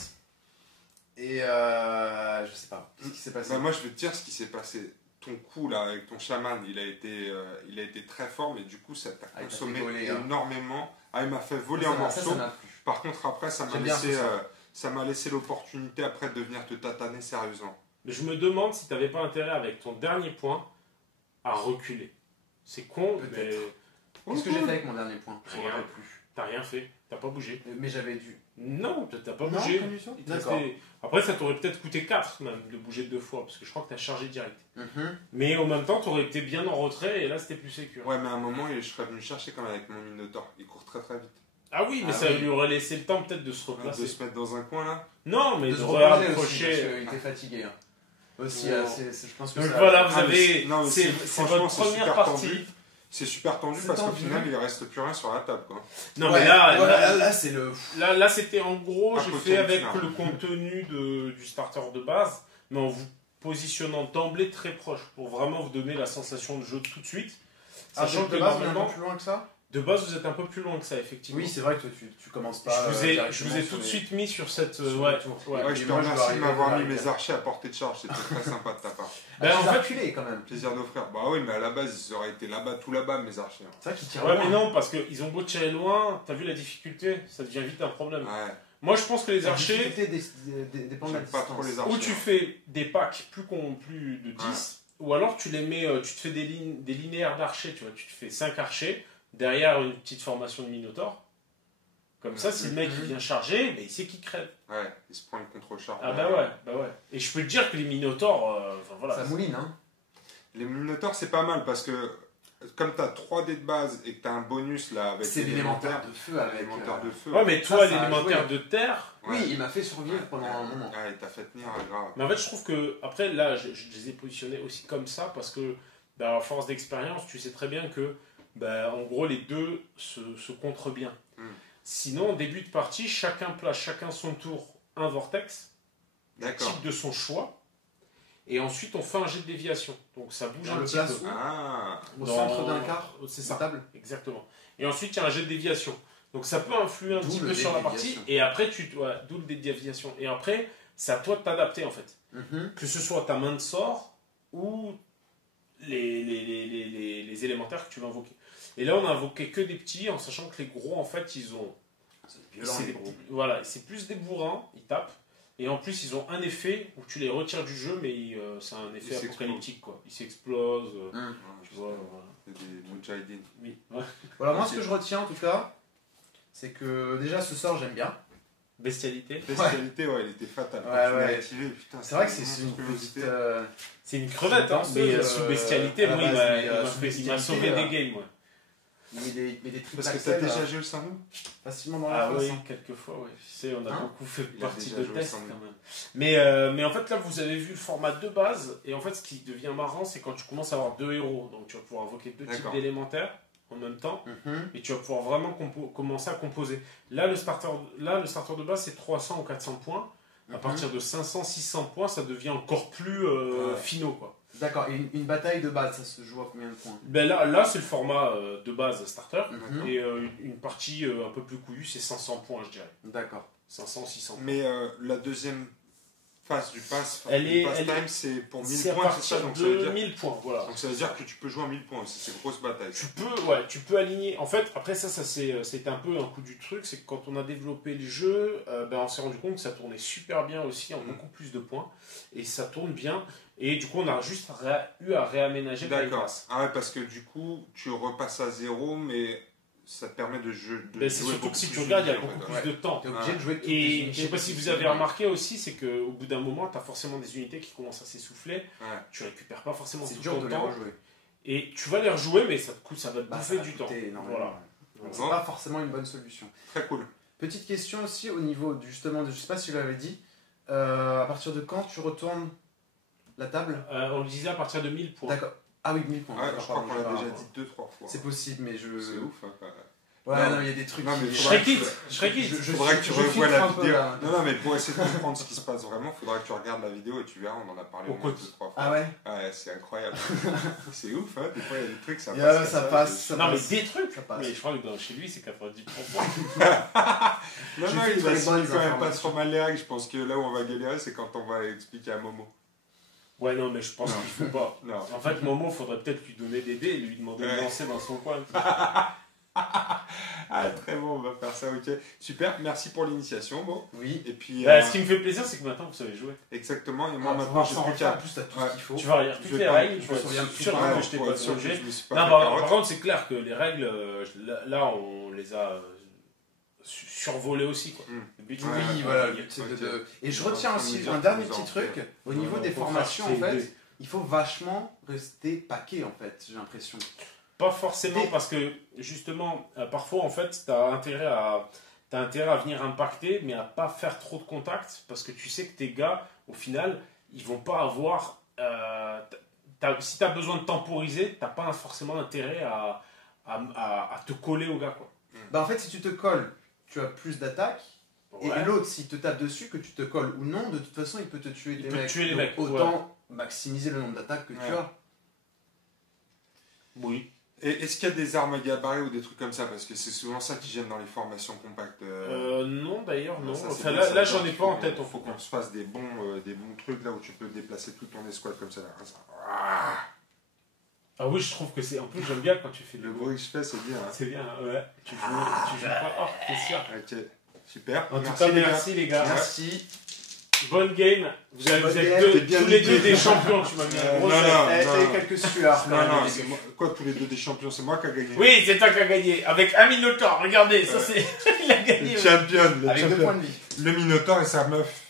Et je sais pas. Qu'est-ce qui s'est passé? Bah, moi, je vais te dire ce qui s'est passé. Ton coup là avec ton chaman, il a été très fort, mais du coup, ça t'a Ah, il t'a consommé fait voler, hein. énormément. Ah, il m'a fait voler Ça, en ça morceaux. m'a plu. Par contre, après, ça m'a J'aime bien laissé, ce ça m'a laissé l'opportunité après de venir te tataner sérieusement. Mais je me demande si t'avais pas intérêt avec ton dernier point à reculer. C'est con, mais Peut-être. Qu'est-ce que j'ai fait avec mon dernier point? Je me Rien. rappelle plus. t'as rien fait, t'as pas bougé. Mais j'avais dû. Non, t'as pas Non, bougé. pas du tout. Il te D'accord. restait- Après, ça t'aurait peut-être coûté 4 même de bouger 2 fois, parce que je crois que t'as chargé direct. Mhm. Mais en même temps, t'aurais été bien en retrait et là c'était plus sécure. Ouais, mais à un moment, je serais venu chercher quand même avec mon Minotaur. Il court très très vite. Ah oui, mais Ah ça oui. lui aurait laissé le temps peut-être de se De replacer. se mettre dans un coin là. Non, mais De de se reposer aussi, parce rapprocher. qu'il était fatigué. Hein. Aussi, Bon. je pense que Donc ça... voilà, vous Ah, mais avez. c'est- non, mais C'est c'est- c'est franchement, votre c'est première super partie. tendu. C'est super tendu C'est parce qu'au tendu. final, il reste plus rien sur la table quoi. Non, Ouais, mais là, ouais, là, c'est le... là c'était en gros, j'ai Apocalypse fait avec Now. le contenu du starter de base, mais en vous positionnant d'emblée très proche pour vraiment vous donner la sensation de jeu tout de suite. Sachant que de base, on est un normalement, peu plus loin que ça. de base, vous êtes un peu plus loin que ça, effectivement. Oui, c'est vrai que toi, tu commences pas... Je vous ai tout de suite mis sur cette. sur Ouais, le tour. ouais. Ouais, je Et te moi, je dois remercie de arriver m'avoir à mis l'arrière. mes archers à portée de charge. C'était très sympa de ta part. Ben, en en fait- reculé quand même. Plaisir d'offrir. Bah oui, mais à la base, ils auraient été là-bas, tout là-bas, mes archers. C'est vrai qu'il tire Ouais, loin. mais non, parce qu'ils ont beau tirer loin, t'as vu la difficulté, ça devient vite un problème. Ouais, Moi, je pense que les La archers, difficulté dépend de la j'aime pas trop distance. les archers. ou tu fais des packs plus de 10, ou alors tu les mets, tu te fais des linéaires d'archers, tu vois, tu te fais 5 archers, derrière une petite formation de Minotaur. Comme ça, si le mec il vient charger, ben, il sait qu'il crève. Ouais, ils se prennent le contre-char. Ah bah ouais. Et je peux te dire que les Minotaurs, enfin voilà. Ça mouline, hein. Les Minotaurs, c'est pas mal parce que comme t'as 3 dés de base et que t'as un bonus là avec C'est l'élémentaire de feu avec... l'élémentaire de feu. Ouais, mais Ça, toi, ça a l'élémentaire joué. de terre. Ouais. Oui, il m'a fait survivre pendant un moment. Ouais, t'as fait tenir, grave. Mais en fait, je trouve que, après, là, je les ai positionnés aussi comme ça parce que, bah, à force d'expérience, tu sais très bien que, bah, en gros, les deux se contrent bien. Mm. Sinon, en début de partie, chacun place, chacun son tour, un vortex, D'accord. type de son choix, et ensuite on fait un jet de déviation. Donc ça bouge On un le petit place peu. où Ah, Au Dans- centre d'un quart. C'est de ça. table. Exactement. Et ensuite, il y a un jet de déviation. Donc ça peut influer un D'où petit le peu dé sur de la partie, déviation. et après, d'où le dé de déviation. Et après, c'est à toi de t'adapter en fait. Mhm. Que ce soit ta main de sort ou les élémentaires que tu vas invoquer. Et là, on a invoqué que des petits, en sachant que les gros, en fait, ils ont. C'est violent, c'est les des gros. petits- voilà, c'est plus des bourrins, ils tapent. Et en plus, ils ont un effet où tu les retires du jeu, mais c'est un effet s'explosent. apocalyptique, quoi. Ils s'explosent, Hum. tu vois. Voilà. c'est des Mujahideen. Oui. Ouais. Voilà, moi, ce que je retiens, en tout cas, c'est que déjà, ce sort, j'aime bien. Bestialité. Bestialité, ouais, il était fatal. Quand Ouais, tu l'as ouais. activé, putain, C'est vrai que c'est une une petite... monstruosité. C'est une crevette, hein, C'est une mais danseuse, sous bestialité, à la moi, il base, m'a- mais, il m'a sous fait- il m'a bestialité, sauvé des games, moi. Il met des triples Parce que t'as axels, déjà joué le Samu facilement dans la Ah face. oui, hein. quelquefois, oui. Tu sais, on a Hein beaucoup fait Il a partie déjà de joué test sans quand lui. même. Mais en fait, là, vous avez vu le format de base. Et en fait, ce qui devient marrant, c'est quand tu commences à avoir deux héros. Donc, tu vas pouvoir invoquer deux types D'accord. d'élémentaires. en même temps, Mhm. et tu vas pouvoir vraiment commencer à composer. Là, le starter de base, c'est 300 ou 400 points. À Mhm. partir de 500, 600 points, ça devient encore plus finaux, quoi. D'accord, et une bataille de base, ça se joue à combien de points? Ben là c'est le format de base starter. Mhm. Et une partie un peu plus cousue, c'est 500 points, je dirais. D'accord. 500, 600 points. Mais la deuxième phase du pass, Elle du est- pass elle time, c'est pour 1000 C'est à points, c'est ça? partir Donc ça veut de dire, 1000 points, voilà. donc ça veut dire que tu peux jouer à 1000 points aussi, c'est une grosse bataille. Tu peux aligner. En fait, après c'était un peu un coup du truc, c'est que quand on a développé le jeu, on s'est rendu compte que ça tournait super bien aussi, en beaucoup plus de points, et ça tourne bien. Et du coup, on a juste eu à réaménager le time D'accord. pass. Ah ouais, parce que du coup, tu repasses à 0, mais ça te permet de jouer. Ben, c'est surtout que si tu regardes, il y a beaucoup plus de temps. T'es obligé de jouer toutes les Et unités je sais pas si vous possibles. avez remarqué aussi, c'est qu'au bout d'un moment, tu as forcément des unités qui commencent à s'essouffler. Ouais. Tu récupères pas forcément C'est tout dur ton de les temps. rejouer. Et tu vas les rejouer, mais ça va te Bah, bouffer ça va du temps. coûter énormément. Voilà. Donc, c'est pas forcément une bonne solution. Très cool. Petite question aussi au niveau justement de, je sais pas si je l'avais dit, à partir de quand tu retournes la table? On le disait à partir de 1000 points. D'accord. Ah oui, 1000 points. Ouais, d'accord, je crois pardon, qu'on j'ai l'a pas déjà rapport. dit 2-3 fois. C'est possible, mais je. C'est ouf. Hein, quoi. Ouais, Non. non, il y a des trucs. Non, mais qui- Je faudrait serais que quitte. Je serais quitte. Faudrait que tu je revoies filtre la un peu, vidéo. là. Non, mais pour essayer de comprendre ce qui se passe vraiment, faudra que tu regardes la vidéo et tu verras, on en a parlé au moins Pourquoi 2-3 fois. Ah ouais. Ouais, c'est incroyable. C'est ouf, hein. Des fois, il y a des trucs, ça Yeah, passe. ça comme passe, c'est- ça Non, mais passe. des trucs. Ça passe. Mais je crois que chez lui, c'est 90%. Non, J'ai non, fait il va très suivre bonnes quand même pas informations. trop mal les règles. Je pense que là où on va galérer, c'est quand on va expliquer à Momo. Ouais, non, mais je pense qu'il faut pas. Non. En fait, Momo, il faudrait peut-être lui donner des dés et lui demander de Ouais. lancer dans son coin. Ah, très bon, on va faire ça, ok. Super, merci pour l'initiation, Mo. Oui. Et puis, Bah, ce qui me fait plaisir, c'est que maintenant, vous savez jouer. exactement, et moi Ah, maintenant, j'ai j'ai plus qu'à. En plus, t'as tout Ouais. ce qu'il faut. Tu vas relire Je toutes vais les pas- règles. je pour me être souviens sûr plus. que je t'ai pour pas être sûr que corrigé. je me suis pas Non, fait par carotte. contre, c'est clair que les règles, là, on les a survolées aussi. Quoi. Mm. Le but, Ouais, Oui, ouais, voilà, ouais, le but c'est ok. de. Et je On va retiens me aussi dire un que dernier vous petit en truc. faites. Au niveau Ouais, des faut formations, en faire fait, il faut vachement rester paquet, en fait, j'ai l'impression. Pas forcément, parce que justement, parfois, en fait, tu as intérêt à venir impacter, mais à pas faire trop de contacts, parce que tu sais que tes gars, au final, ils vont pas avoir. Si tu as besoin de temporiser, tu n'as pas forcément intérêt à te coller au gars. Quoi. Bah, en fait, si tu te colles, tu as plus d'attaques. Ouais. Et l'autre, s'il te tape dessus, que tu te colles ou non, de toute façon, il peut te tuer Il des peut mecs. tuer les Donc, mecs, autant maximiser le nombre d'attaques que tu Ouais. as. Oui. Et est-ce qu'il y a des armes à gabarit ou des trucs comme ça? Parce que c'est souvent ça qui gêne dans les formations compactes. Non, d'ailleurs, non. Ça, c'est Enfin, bien, ça là veut j'en dire ai qu'il pas en faut- tête, en faut tout cas. qu'on se fasse des bons trucs là où tu peux déplacer tout ton escouade comme ça. Ah, Ah oui, je trouve que c'est. En plus, j'aime bien quand tu fais le le bruit que je fais, c'est bien. Hein. C'est bien, ouais. Tu joues pas. Oh, c'est sûr. Ok, super. En tout cas, les gars. merci les gars. Merci. Bonne game. Vous Bonne êtes game, deux- t'es bien tous les mis. deux des champions. Tu m'as mis un gros non, chèque. non. T'as eu quelques sueurs. quand Non, même, non, au c'est début. moi. Quoi, tous les deux des champions, c'est moi qui a gagné. Oui, c'est toi qui as gagné. Avec un Minotaur. Regardez, ça c'est. Il a gagné. Le champion, le Avec 2 champion. points de vie. Le Minotaur et sa meuf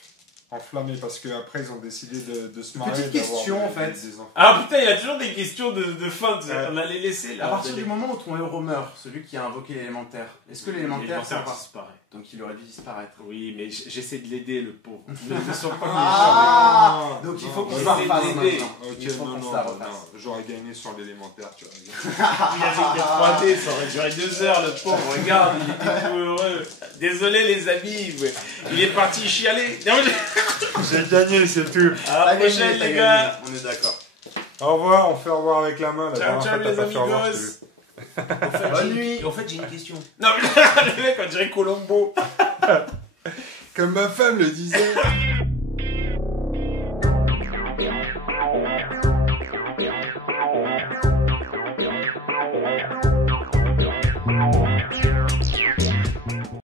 enflammés parce qu'après ils ont décidé de se marier. Petite d'avoir question, des- en fait. des enfants. Ah putain, il y a toujours des questions de fin. Ouais. On a les laissés là. À partir du moment où ton héros meurt, celui qui a invoqué l'élémentaire, est-ce que l'élémentaire s'en va? disparaît. Donc il aurait dû disparaître. Oui, mais j'essaie de l'aider, le pauvre. Ne sois pas Ah, donc il faut qu'on se se la refasse refasse maintenant. Ok, Il faut non, qu'on non, se la non, refasse. non, j'aurais gagné sur l'élémentaire, tu vois. Il avait des 3D, ça aurait duré 2 heures, le pauvre. Regarde, il était tout heureux. Désolé, les amis, ouais. Il est parti chialer. Non, J'ai gagné, c'est tout. à la prochaine, les gars. On est d'accord. Au revoir, on fait au revoir avec la main. La Ciao, dernière ciao, fois, t'as les pas fait au revoir, amigos. je t'ai vu. Bonne nuit. En fait, j'ai une question. Non, mais le mec, on dirait Colombo. Comme ma femme le disait.